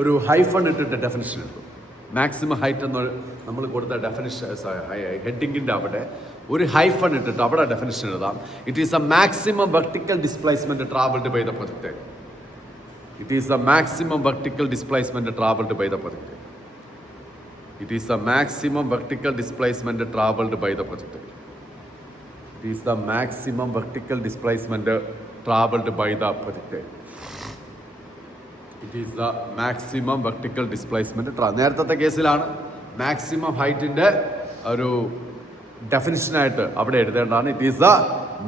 ഒരു ഹൈഫൺ ഇട്ടിട്ട് ഡെഫിനിഷൻ എഴുതും. മാക്സിമം ഹൈറ്റ് എന്ന് നമ്മൾ കൊടുത്ത ഡെഫിനിഷൻ ഹെഡിങ്ങിൻ്റെ അവിടെ ഒരു ഹൈഫൺ ഇട്ടിട്ട് അവിടെ ഡെഫിനിഷൻ എഴുതാം. It is a maximum vertical displacement travelled by the projectile. It is a maximum vertical displacement travelled by the projectile. It is the maximum vertical displacement traveled by the projectile. It is the maximum vertical displacement traveled by the projectile. It is the maximum vertical displacement. നേരത്തെ കേസിലാണ് മാക്സിമം ഹൈറ്റിന്റെ ഒരു ഡെഫിനിഷൻ ആയിട്ട് അവിടെ എഴുതേണ്ടതാണ്. It is the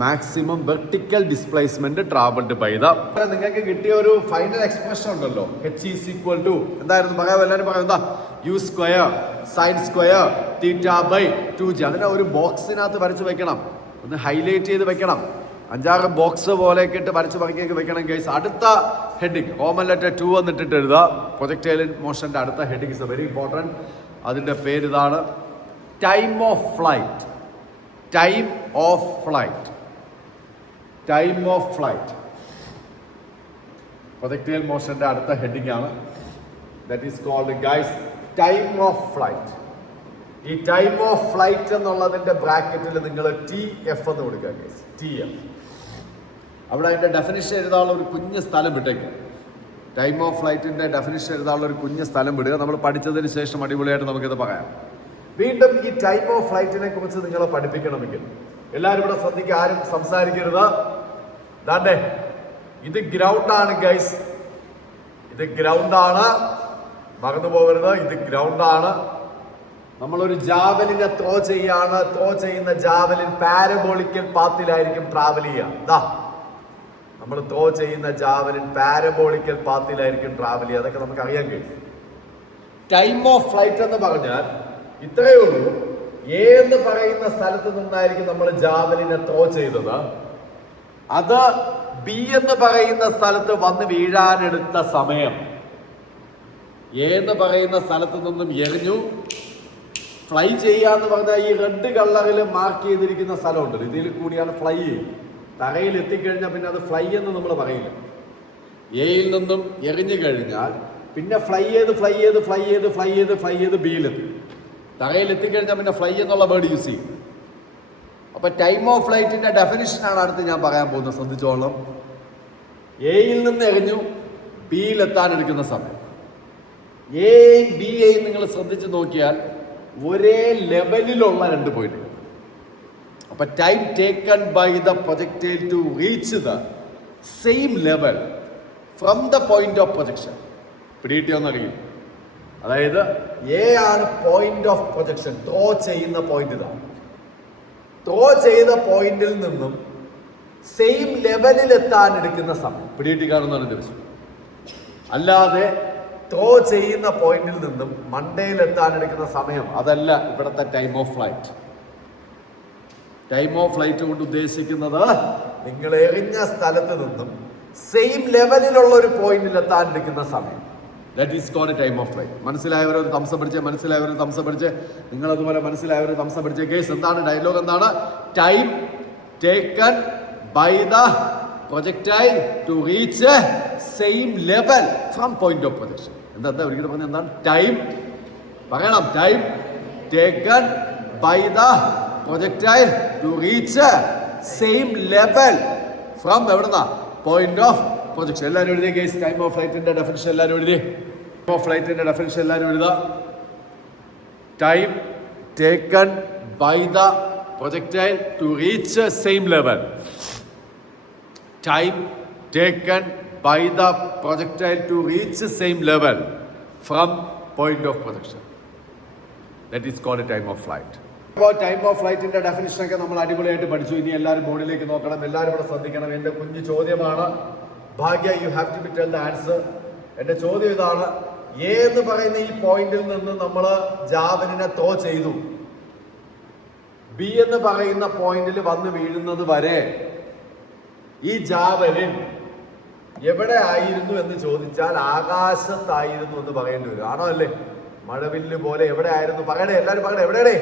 maximum vertical displacement travelled by the. നിങ്ങൾക്ക് കിട്ടിയ ഒരു ഫൈനൽ എക്സ്പ്രഷൻ ഉണ്ടല്ലോ, h ഈസ് ഈക്വൽ ടു എന്തായിരുന്നു പറയാം? എല്ലാവരും പറയാം എന്താ? U square sine square theta by 2g. അതിനെ ഒരു ബോക്സിനകത്ത് വരച്ച് വെക്കണം, ഒന്ന് ഹൈലൈറ്റ് ചെയ്ത് വെക്കണം. 5-6 ബോക്സ് പോലെയൊക്കെ ഇട്ട് വരച്ച് പറക്കിയൊക്കെ വെക്കണം ഗൈസ്. അടുത്ത ഹെഡിങ് റോമൻ ലെറ്റർ 2 എന്നിട്ടിട്ട് എഴുതുക. പ്രൊജക്ടൈൽ മോഷന്റെ അടുത്ത ഹെഡിങ് ഇസ് വെരി ഇമ്പോർട്ടൻറ്റ്. അതിന്റെ പേര് ഇതാണ്, time of flight. Time of flight. Time of flight projectile മോഷന്റെ അടുത്ത ഹെഡിങ് ആണ്. That is called guys time of flight. ഈ ടൈം ഓഫ് ഫ്ലൈറ്റ് എന്നുള്ളതിന്റെ ബ്രാക്കറ്റിൽ നിങ്ങൾ TF എന്ന് കൊടുക്കുക ഗൈസ്, TF. അവിടെ അതിന്റെ ഡെഫിനിഷൻ എഴുതാനുള്ള ഒരു കുഞ്ഞ് സ്ഥലം വിട്ടേക്ക്. ടൈം ഓഫ് ഫ്ലൈറ്റിന്റെ ഡെഫിനിഷൻ എഴുതാനുള്ള ഒരു കുഞ്ഞ് സ്ഥലം വിടുക. നമ്മൾ പഠിച്ചതിന് ശേഷം അടിപൊളിയായിട്ട് നമുക്കിത് പറയാം. വീണ്ടും ഈ ടൈം ഓഫ് ഫ്ലൈറ്റിനെ കുറിച്ച് നിങ്ങളെ പഠിപ്പിക്കണമെങ്കിൽ എല്ലാവരും ഇവിടെ ശ്രദ്ധിക്കുക, ആരും സംസാരിക്കരുത്. ദാണ്ടേ ഇത് ഗ്രൗണ്ടാണ് ഗൈസ്, ഇത് ഗ്രൗണ്ടാണ്, മറന്നു പോകരുത്. ഇത് ഗ്രൗണ്ടാണ്. നമ്മളൊരു ജാവലിനെ ത്രോ ചെയ്യാണ്. ത്രോ ചെയ്യുന്ന ജാവലിൻ പാരബോളിക്കൽ പാത്തിലായിരിക്കും ട്രാവൽ ചെയ്യുക. നമ്മൾ ത്രോ ചെയ്യുന്ന ജാവലിൻ പാരബോളിക്കൽ പാത്തിലായിരിക്കും ട്രാവൽ ചെയ്യുക. അതൊക്കെ നമുക്ക് അറിയാൻ കഴിയും. ടൈം ഓഫ് ഫ്ലൈറ്റ് എന്ന് പറഞ്ഞാൽ ഇത്രയേ ഉള്ളൂ. എ എന്ന് പറയുന്ന സ്ഥലത്ത് നിന്നായിരിക്കും നമ്മൾ ജാവലിനെ ത്രോ ചെയ്തത്. അത് ബി എന്ന് പറയുന്ന സ്ഥലത്ത് വന്ന് വീഴാനെടുത്ത സമയം. എ എന്ന് പറയുന്ന സ്ഥലത്ത് നിന്നും എറിഞ്ഞു ഫ്ലൈ ചെയ്യാന്ന് പറഞ്ഞാൽ ഈ റെഡ് കളറിൽ മാർക്ക് ചെയ്തിരിക്കുന്ന സ്ഥലമുണ്ട്, ഇതിൽ കൂടിയാണ് ഫ്ലൈ ചെയ്യുന്നത്. തറയിൽ എത്തിക്കഴിഞ്ഞാൽ പിന്നെ അത് ഫ്ലൈ എന്ന് നമ്മൾ പറയില്ല. എയിൽ നിന്നും എറിഞ്ഞു കഴിഞ്ഞാൽ പിന്നെ ഫ്ലൈ ചെയ്ത് ബിയിലെത്തി. തറയിൽ എത്തിക്കഴിഞ്ഞാൽ പിന്നെ ഫ്ലൈ എന്നുള്ള വേർഡ് യൂസ് ചെയ്യും. അപ്പൊ ടൈം ഓഫ് ഫ്ലൈറ്റിന്റെ ഡെഫിനിഷനാണ് അടുത്ത് ഞാൻ പറയാൻ പോകുന്നത്. ശ്രദ്ധിച്ചോളം, എയിൽ നിന്ന് എറിഞ്ഞു ബിയിലെത്താൻ എടുക്കുന്ന സമയം. എയും ബി എയും നിങ്ങൾ ശ്രദ്ധിച്ച് നോക്കിയാൽ ഒരേ ലെവലിലുള്ള 2 പോയിന്റുകൾ. അപ്പൊ time taken by the projectile to reach the same level from the point of projection. പിടികിട്ടിയോന്നറിയില്ല. അതായത് എ ആണ് പോയിന്റ് ഓഫ് പ്രൊജക്ഷൻ. ത്രോ ചെയ്യുന്ന പോയിന്റ് ഇതാണ്. ത്രോ ചെയ്ത പോയിന്റിൽ നിന്നും സെയിം ലെവലിൽ എത്താൻ എടുക്കുന്ന സമയം. പിടികിട്ടി കാണുന്നതാണ് ദിവസം. അല്ലാതെ ത്രോ ചെയ്യുന്ന പോയിന്റിൽ നിന്നും മണ്ടയിൽ എത്താൻ എടുക്കുന്ന സമയം അതല്ല ഇവിടുത്തെ time of flight. Time of flight കൊണ്ട് ഉദ്ദേശിക്കുന്നത് നിങ്ങൾ എറിഞ്ഞ സ്ഥലത്ത് നിന്നും സെയിം ലെവലിലുള്ള ഒരു പോയിന്റിൽ എത്താൻ എടുക്കുന്ന സമയം. That is called time of flight. മനസ്സിലായവരൊരു തംസം പഠിച്ച്, മനസ്സിലായവരൊരു തംസം പഠിച്ച്, നിങ്ങളതുപോലെ മനസ്സിലായവരൊരു തംസം പഠിച്ച്. കേസ് എന്താണ്? ഡയലോഗ് എന്താണ്? Time taken by the projectile to reach same level from point of projection. എന്താ ഒരിക്കലും പറഞ്ഞ എന്താണ്? ടൈം പറയണം. Time taken by the projectile to reach same level from എവിടുന്ന? Point of projection. എല്ലാവരും എഴുതിയ കേസ് ടൈം ഓഫ് ഫ്ലൈറ്റിന്റെ ഡെഫിനിഷൻ എല്ലാവരും എഴുതി. ടൈം ഓഫ് ഫ്ലൈറ്റിന്റെ ഡെഫിനിഷൻ എല്ലാവരും എഴുതുക. Time taken by the projectile to reach same level. Time taken by the projectile to reach the same level from point of projection. That is called a time of flight. അപ്പോൾ ടൈം ഓഫ് ഫ്ലൈറ്റിന്റെ ഡെഫിനിഷൻ ഒക്കെ നമ്മൾ അടിപൊളിയായിട്ട് പഠിച്ചു. ഇനി എല്ലാവരും ബോർഡിലേക്ക് നോക്കണം, എല്ലാവരും ഇവിടെ ശ്രദ്ധിക്കണം. എൻ്റെ കുഞ്ഞു ചോദ്യമാണ്. Bhagya, you have to tell the answer. എൻ്റെ ചോദ്യം ഇതാണ്. എ എന്ന് പറയുന്ന ഈ പോയിന്റിൽ നിന്ന് നമ്മൾ ജാവലിനെ ത്രോ ചെയ്തു. ബി എന്ന് പറയുന്ന പോയിന്റിൽ വന്ന് വീഴുന്നത് വരെ ഈ ജാവലിൻ എവിടെ ആയിരുന്നു എന്ന് ചോദിച്ചാൽ ആകാശത്തായിരുന്നു എന്ന് പറയേണ്ടി വരും. ആണോ അല്ലേ? മഴവില്ല് പോലെ എവിടെ ആയിരുന്നു? പറയണേ, എല്ലാവരും പറയണേ. എവിടെയാണേ?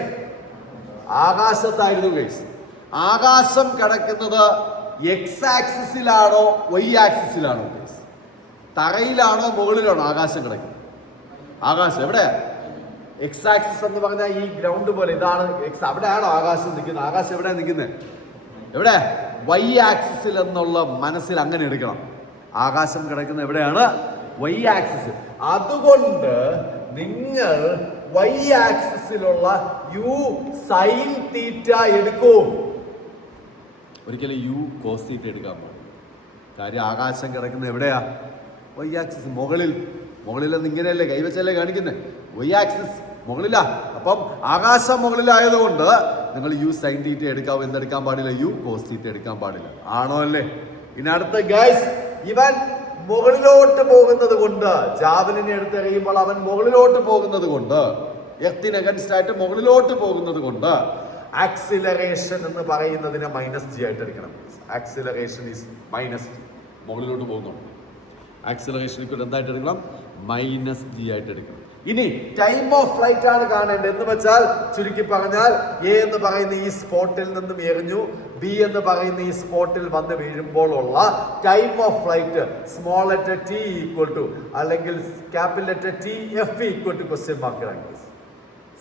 ആകാശത്തായിരുന്നു ഗൈസ്. ആകാശം കിടക്കുന്നത് എക്സ് ആക്സിസിലാണോ വൈ ആക്സിസിലാണോ ഗൈസ്? തറയിലാണോ മുകളിലാണോ ആകാശം കിടക്കുന്നത്? ആകാശം എവിടെ? എക്സ് ആക്സിസ് എന്ന് പറഞ്ഞാൽ ഈ ഗ്രൗണ്ട് പോലെ ഇതാണ് എക്സ്. അവിടെയാണോ ആകാശം നിൽക്കുന്നത്? ആകാശം എവിടെയാണ് നിൽക്കുന്നത്? എവിടെ? വൈ ആക്സിസിൽ എന്നുള്ള മനസ്സിൽ അങ്ങനെ എടുക്കണം. ആകാശം കിടക്കുന്ന എവിടെയാണ്? Y axis. അതുകൊണ്ട് നിങ്ങൾ വൈ ആക്സിസിലുള്ള യു സൈൻ തീറ്റ എടുക്കൂ. ഒരിക്കലും യു കോസ് തീറ്റ എടുക്കാൻ പാടില്ല. കാര്യം ആകാശം കിടക്കുന്ന എവിടെയാ? Y axis. മുകളിലെന്ന് ഇങ്ങനെയല്ലേ കൈവച്ചല്ലേ കാണിക്കുന്നത്? വൈ ആക്സിസ് മുകളിലാ. അപ്പം ആകാശം മുകളിലായതുകൊണ്ട് നിങ്ങൾ യു സൈൻ തീറ്റ എടുക്കാവൂ. എന്തെടുക്കാൻ പാടില്ല? യു കോസ് തീറ്റ എടുക്കാൻ പാടില്ല. ആണോ അല്ലേ? ഇനി അടുത്ത ഗൈസ്, ഇവൻ മുകളിലോട്ട് പോകുന്നത് കൊണ്ട്, ജാവലിനെ എടുത്തെറിയുമ്പോൾ അവൻ മുകളിലോട്ട് പോകുന്നത് കൊണ്ട്, എർത്തിന് അഗൻസ്റ്റ് ആയിട്ട് മുകളിലോട്ട് പോകുന്നത് കൊണ്ട് ആക്സിലറേഷൻ എന്ന് പറയുന്നതിനെ -g ആയിട്ട് എടുക്കണം. Acceleration is -g. മുകളിലോട്ട് പോകുന്നുണ്ട്. ആക്സിലറേഷൻ എന്തായിട്ട് എടുക്കണം? -g ആയിട്ട് എടുക്കണം. ഇനി ടൈം ഓഫ് ഫ്ലൈറ്റ് ആണ് കാണേണ്ടത്. എന്ന് വെച്ചാൽ ചുരുക്കി പറഞ്ഞാൽ എ എന്ന് പറയുന്ന ഈ സ്പോട്ടിൽ നിന്നും എറിഞ്ഞു, ബി എന്ന് പറയുന്ന ഈ സ്പോട്ടിൽ വന്ന് വീഴുമ്പോൾ ഉള്ള time of flight small letter T equal to അല്ലെങ്കിൽ capital letter T F equal to question mark.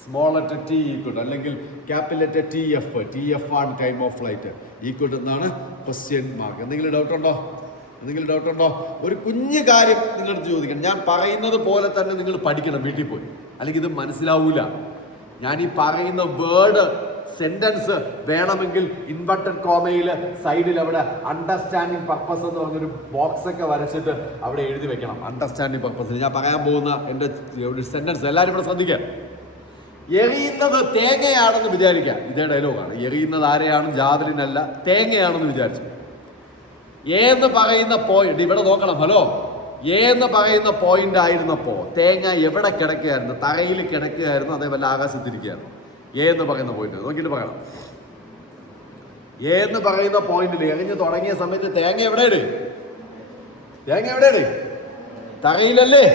Small letter T equal to അല്ലെങ്കിൽ ക്യാപിറ്റൽ ലെറ്റർ ടി എഫ് ആണ് time of flight equal to എന്നാണ് ക്വസ്റ്റ്യൻ മാർക്ക്. എന്തെങ്കിലും ഡൗട്ട് ഉണ്ടോ? ഒരു കുഞ്ഞു കാര്യം നിങ്ങളുടെ ചോദിക്കണം. ഞാൻ പറയുന്നത് പോലെ തന്നെ നിങ്ങൾ പഠിക്കണം വീട്ടിൽ പോയി, അല്ലെങ്കിൽ ഇത് മനസ്സിലാവൂല. ഞാൻ ഈ പറയുന്ന വേർഡ് സെന്റൻസ് വേണമെങ്കിൽ ഇൻവെർട്ടഡ് കോമയിൽ സൈഡിൽ അവിടെ അണ്ടർസ്റ്റാൻഡിങ് പർപ്പസ് എന്ന് പറഞ്ഞൊരു ബോക്സ് ഒക്കെ വരച്ചിട്ട് അവിടെ എഴുതി വെക്കണം. അണ്ടർസ്റ്റാൻഡിങ് പർപ്പസ് ഞാൻ പറയാൻ പോകുന്ന എൻ്റെ ഒരു സെന്റൻസ് എല്ലാവരും ഇവിടെ ശ്രദ്ധിക്കാം. എറിയുന്നത് തേങ്ങയാണെന്ന് വിചാരിക്കാം. ഇതേ ഡയലോഗാണ്. എറിയുന്നത് ആരെയാണ്? ജാവലിനല്ല, തേങ്ങയാണെന്ന് വിചാരിച്ചു. എ എന്ന് പറയുന്ന പോയിന്റ് ഇവിടെ നോക്കണം. ഹലോ, എ എന്ന് പറയുന്ന പോയിന്റ് ആയിരുന്നപ്പോ തേങ്ങ എവിടെ കിടക്കുകയായിരുന്നു? തറയിൽ കിടക്കുകയായിരുന്നു, അതേപോലെ ആകാശത്തിരിക്കുകയായിരുന്നു. എ എന്ന് പറയുന്ന പോയിന്റ് നോക്കിയിട്ട് പറയണം. എ എന്ന് പറയുന്ന പോയിന്റിൽ എറിഞ്ഞ് തുടങ്ങിയ സമയത്ത് തേങ്ങ എവിടെയാണ്? തറയിലല്ലേ?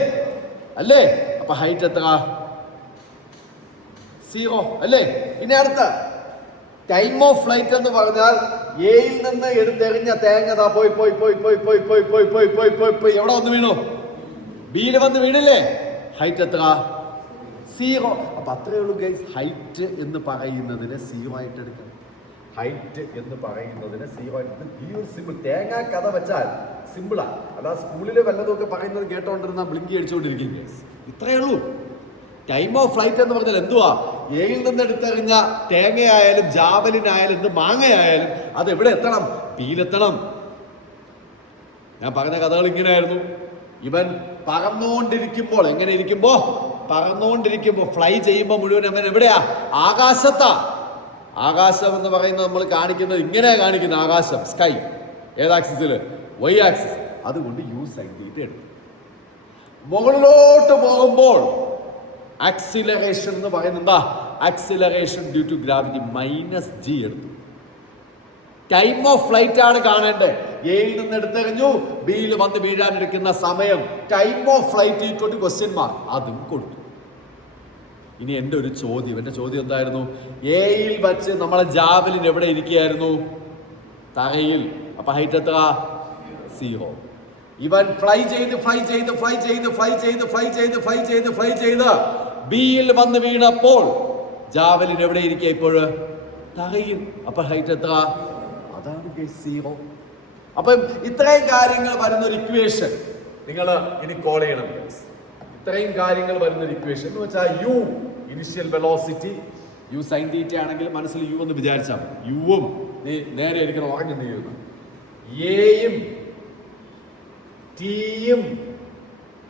അല്ലേ? അപ്പൊ ഹൈറ്റ് എത്ര? 0 അല്ലേ? ഇനി അടുത്ത ടൈം ഓഫ് ഫ്ലൈറ്റ് എന്ന് പറഞ്ഞാൽ എയിൽ നിന്ന് എടുത്തെറിഞ്ഞ തേങ്ങ പോയി എവിടെ വന്ന് വീണു? ബിയിൽ വന്ന് വീണില്ലേ? ഹൈറ്റ് എത്ര? 0. അപ്പൊ അത്രയേ ഉള്ളൂ ഗൈസ്. ഹൈറ്റ് എന്ന് പറയുന്നതിന് 0 ആയിട്ട് എടുക്കണം. ഹൈറ്റ് എന്ന് പറയുന്നതിന് 0 ആയിട്ട്. ഈ ഒരു സിമ്പിൾ തേങ്ങ കഥ വെച്ചാൽ സിമ്പിളാ. അല്ലാതെ സ്കൂളിലെ വല്ലതൊക്കെ പറയുന്നത് കേട്ടോണ്ടിരുന്ന ബ്ലിങ്കി അടിച്ചുകൊണ്ടിരിക്കും ഗൈസ്. ഇത്രയേ ഉള്ളൂ. ടൈം ഓഫ് ഫ്ലൈറ്റ് എന്ന് പറഞ്ഞാൽ എന്തുവാ? എയിൽ നിന്ന് എടുത്തെറിഞ്ഞ തേങ്ങയായാലും ജാവലിനായാലും എന്ത് മാങ്ങയായാലും അത് എവിടെ എത്തണം? ബിയിലെത്തണം. ഞാൻ പറഞ്ഞ കഥകൾ ഇങ്ങനെയായിരുന്നു. ഇവൻ പറന്നുകൊണ്ടിരിക്കുമ്പോൾ, എങ്ങനെ ഇരിക്കുമ്പോ, പറന്നുകൊണ്ടിരിക്കുമ്പോൾ ഫ്ലൈ ചെയ്യുമ്പോൾ മുഴുവൻ അവൻ എവിടെയാ? ആകാശത്താ. ആകാശം എന്ന് പറയുന്നത് നമ്മൾ കാണിക്കുന്നത് ഇങ്ങനെയാ കാണിക്കുന്നത്, ആകാശം, സ്കൈ. ഏതാക്സിസിൽ? Y axis. അതുകൊണ്ട് യു സൈൻ തീറ്റ എടുത്തു. മുകളിലോട്ട് പോകുമ്പോൾ ആക്സിലറേഷൻ എന്ന് പറയുന്നത് എന്താ? Acceleration due to gravity -g എടുത്തു. ടൈം ഓഫ് ഫ്ലൈറ്റ് ആണ് കാണേണ്ടത്. എയിൽ നിന്ന് എടുത്തെറിഞ്ഞു, ബിയിൽ വന്ന് വീഴാനെടുക്കുന്ന സമയം, time of flight equal to question mark, അതും കൊടുത്തു. ഇനി എൻ്റെ ഒരു ചോദ്യം, എൻ്റെ ചോദ്യം എന്തായിരുന്നു? എയിൽ വച്ച് നമ്മളെ ജാവലിൻ എവിടെ ഇരിക്കുകയായിരുന്നു? തറയിൽ. അപ്പൊ ഹൈറ്റ് എത്ര? 0. ഇവൻ ഫ്ലൈ ചെയ്ത് ബിയിൽ വന്ന് വീണപ്പോൾ ജാവലിൻ എവിടെ ഇരിക്കുക? ഇപ്പോഴ് തറയിൽ. അപ്പൊ ഹൈറ്റ് എത്ര? അതാണ് 0. അപ്പം ഇത്രയും കാര്യങ്ങൾ വരുന്ന ഒരു ഇക്വേഷൻ നിങ്ങൾ ഇനി കോൾ ചെയ്യണം. ഇത്രയും കാര്യങ്ങൾ വരുന്ന ഒരു ഇക്വേഷൻ എന്ന് വെച്ചാൽ u initial velocity, u sine theta ആണെങ്കിൽ മനസ്സിൽ യു എന്ന് വിചാരിച്ചാൽ മതി. യുവും നീ നേരെ ഇരിക്കണം, ഉറങ്ങി നീങ്ങുന്നു. എയും ടിയും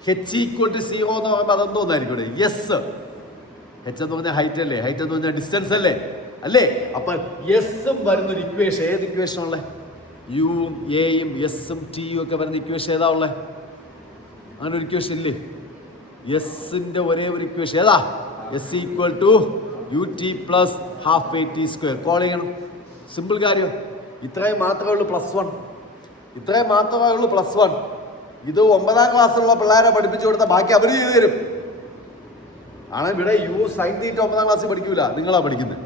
h ഈക്വൽ ടു 0 എന്ന് പറയുമ്പോൾ അതെന്തോന്നായിരിക്കും? എസ്. h എന്ന് പറഞ്ഞാൽ ഹൈറ്റ് അല്ലേ? ഹൈറ്റ് എന്ന് പറഞ്ഞാൽ ഡിസ്റ്റൻസ് അല്ലേ? അല്ലേ? അപ്പൊ എസും വരുന്നൊരു ഇക്വേഷൻ. ഏത് ഇക്വേഷൻ ഉള്ളേ? യുവും എയും എസും ടിയും ഒക്കെ വരുന്ന ഇക്വേഷൻ ഏതാ ഉള്ളേ? അങ്ങനെ ഒരു ഇക്വേഷൻ ഇല്ലേ? എസിന്റെ ഒരേ ഒരു ഇക്വേഷൻ ഏതാ? S equal to ut plus half at². Call ചെയ്യണം. സിമ്പിൾ കാര്യം. ഇത്രയും മാത്രമേ ഉള്ളൂ +1. ഇത്രയും മാത്രമേ ഉള്ളൂ +1. ഇത് 9ാം ക്ലാസ്സിലുള്ള പിള്ളേരെ പഠിപ്പിച്ചു കൊടുത്താൽ ബാക്കി അവർ ചെയ്തു തരും. ആണ് ഇവിടെ യു സൈൻ തീറ്റ 9ാം ക്ലാസ്സിൽ പഠിക്കൂല, നിങ്ങളാ പഠിക്കുന്നത്.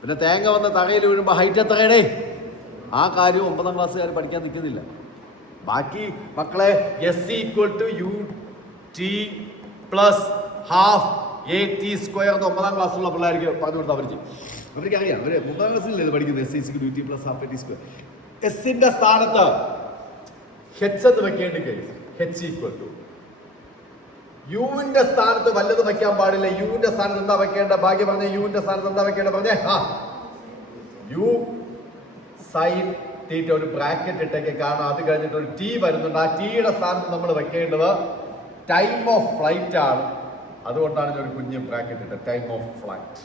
പിന്നെ തേങ്ങ വന്ന തറയിൽ വീഴുമ്പോൾ ഹൈറ്റ് എത്രയുടെ? ആ കാര്യം 9ാം ക്ലാസ്സുകാർ പഠിക്കാൻ നിൽക്കുന്നില്ല. ബാക്കി മക്കളെ s equal to ut plus half at² എന്ന് 9ാം ക്ലാസ്സിലുള്ള പിള്ളേർക്ക് പറഞ്ഞു കൊടുത്താൽ അവർ ചെയ്യും. അവർക്ക് അറിയാം, അവര് 3ാം ക്ലാസ്സിലല്ലേ പഠിക്കുന്നത്. S equal ut plus half at². എസിന്റെ സ്ഥാനത്ത് h എന്ന് വെക്കേണ്ട കേസ് h ഈക്വൽ ടു യുവിന്റെ സ്ഥാനത്ത് വല്ലത് വെക്കാൻ പാടില്ല. യുവിന്റെ സ്ഥാനത്ത് എന്താ വെക്കേണ്ട? ഭാഗ്യം പറഞ്ഞ യുവിന്റെ സ്ഥാനത്ത് എന്താ വെക്കേണ്ട? പറഞ്ഞേ. യു സൈൻ തീറ്റ ഒരു ബ്രാക്കറ്റ് ഇട്ടേക്ക്. കാരണം അത് കഴിഞ്ഞിട്ട് ഒരു ടി വരുന്നുണ്ട്. ആ ടിയുടെ സ്ഥാനത്ത് നമ്മൾ വെക്കേണ്ടത് ടൈം ഓഫ് ഫ്ലൈറ്റ് ആണ്. അതുകൊണ്ടാണ് ഞാൻ ഒരു കുഞ്ഞു ബ്രാക്കറ്റ് ഇട്ടത്, ടൈം ഓഫ് ഫ്ലൈറ്റ്.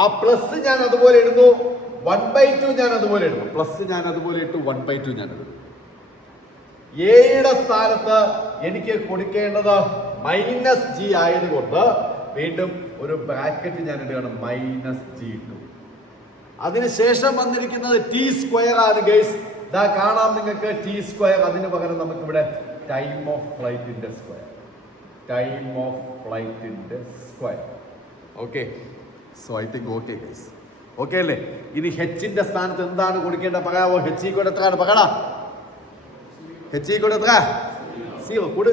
ആ പ്ലസ് ഞാൻ അതുപോലെ ഇടുന്നു, 1/2 ഞാൻ അതുപോലെ ഇടുന്നു. പ്ലസ് ഞാൻ അതുപോലെ ഇട്ടു, 1/2 ഞാൻ ഇടുന്നു. എയുടെ സ്ഥാനത്ത് എനിക്ക് കൊടുക്കേണ്ടത് -g ആയതുകൊണ്ട് വീണ്ടും ഒരു ബ്രാക്കറ്റ് ഞാൻ ഇടുകയാണ്, -g ഇട്ടു. അതിനുശേഷം വന്നിരിക്കുന്നത് t² ആണ് ഗൈസ്. ഇതാ കാണാം നിങ്ങൾക്ക് t². അതിന് പകരം നമുക്ക് ഇവിടെ ടൈം ഓഫ് ഫ്ലൈറ്റിന്റെ സ്ക്വയർ, ടൈം ഓഫ് ഫ്ലൈറ്റിന്റെ square. Okay, so I think okay guys. Okay അല്ലേ? ഇനി ഹെച്ചിന്റെ സ്ഥാനത്ത് എന്താണ് കൊടുക്കേണ്ടത് പറയാമോ? h ഈക്വൽ എത്രയാണ്? പറയടാ. h ഈക്വൽ എത്ര? 0 കൊടു.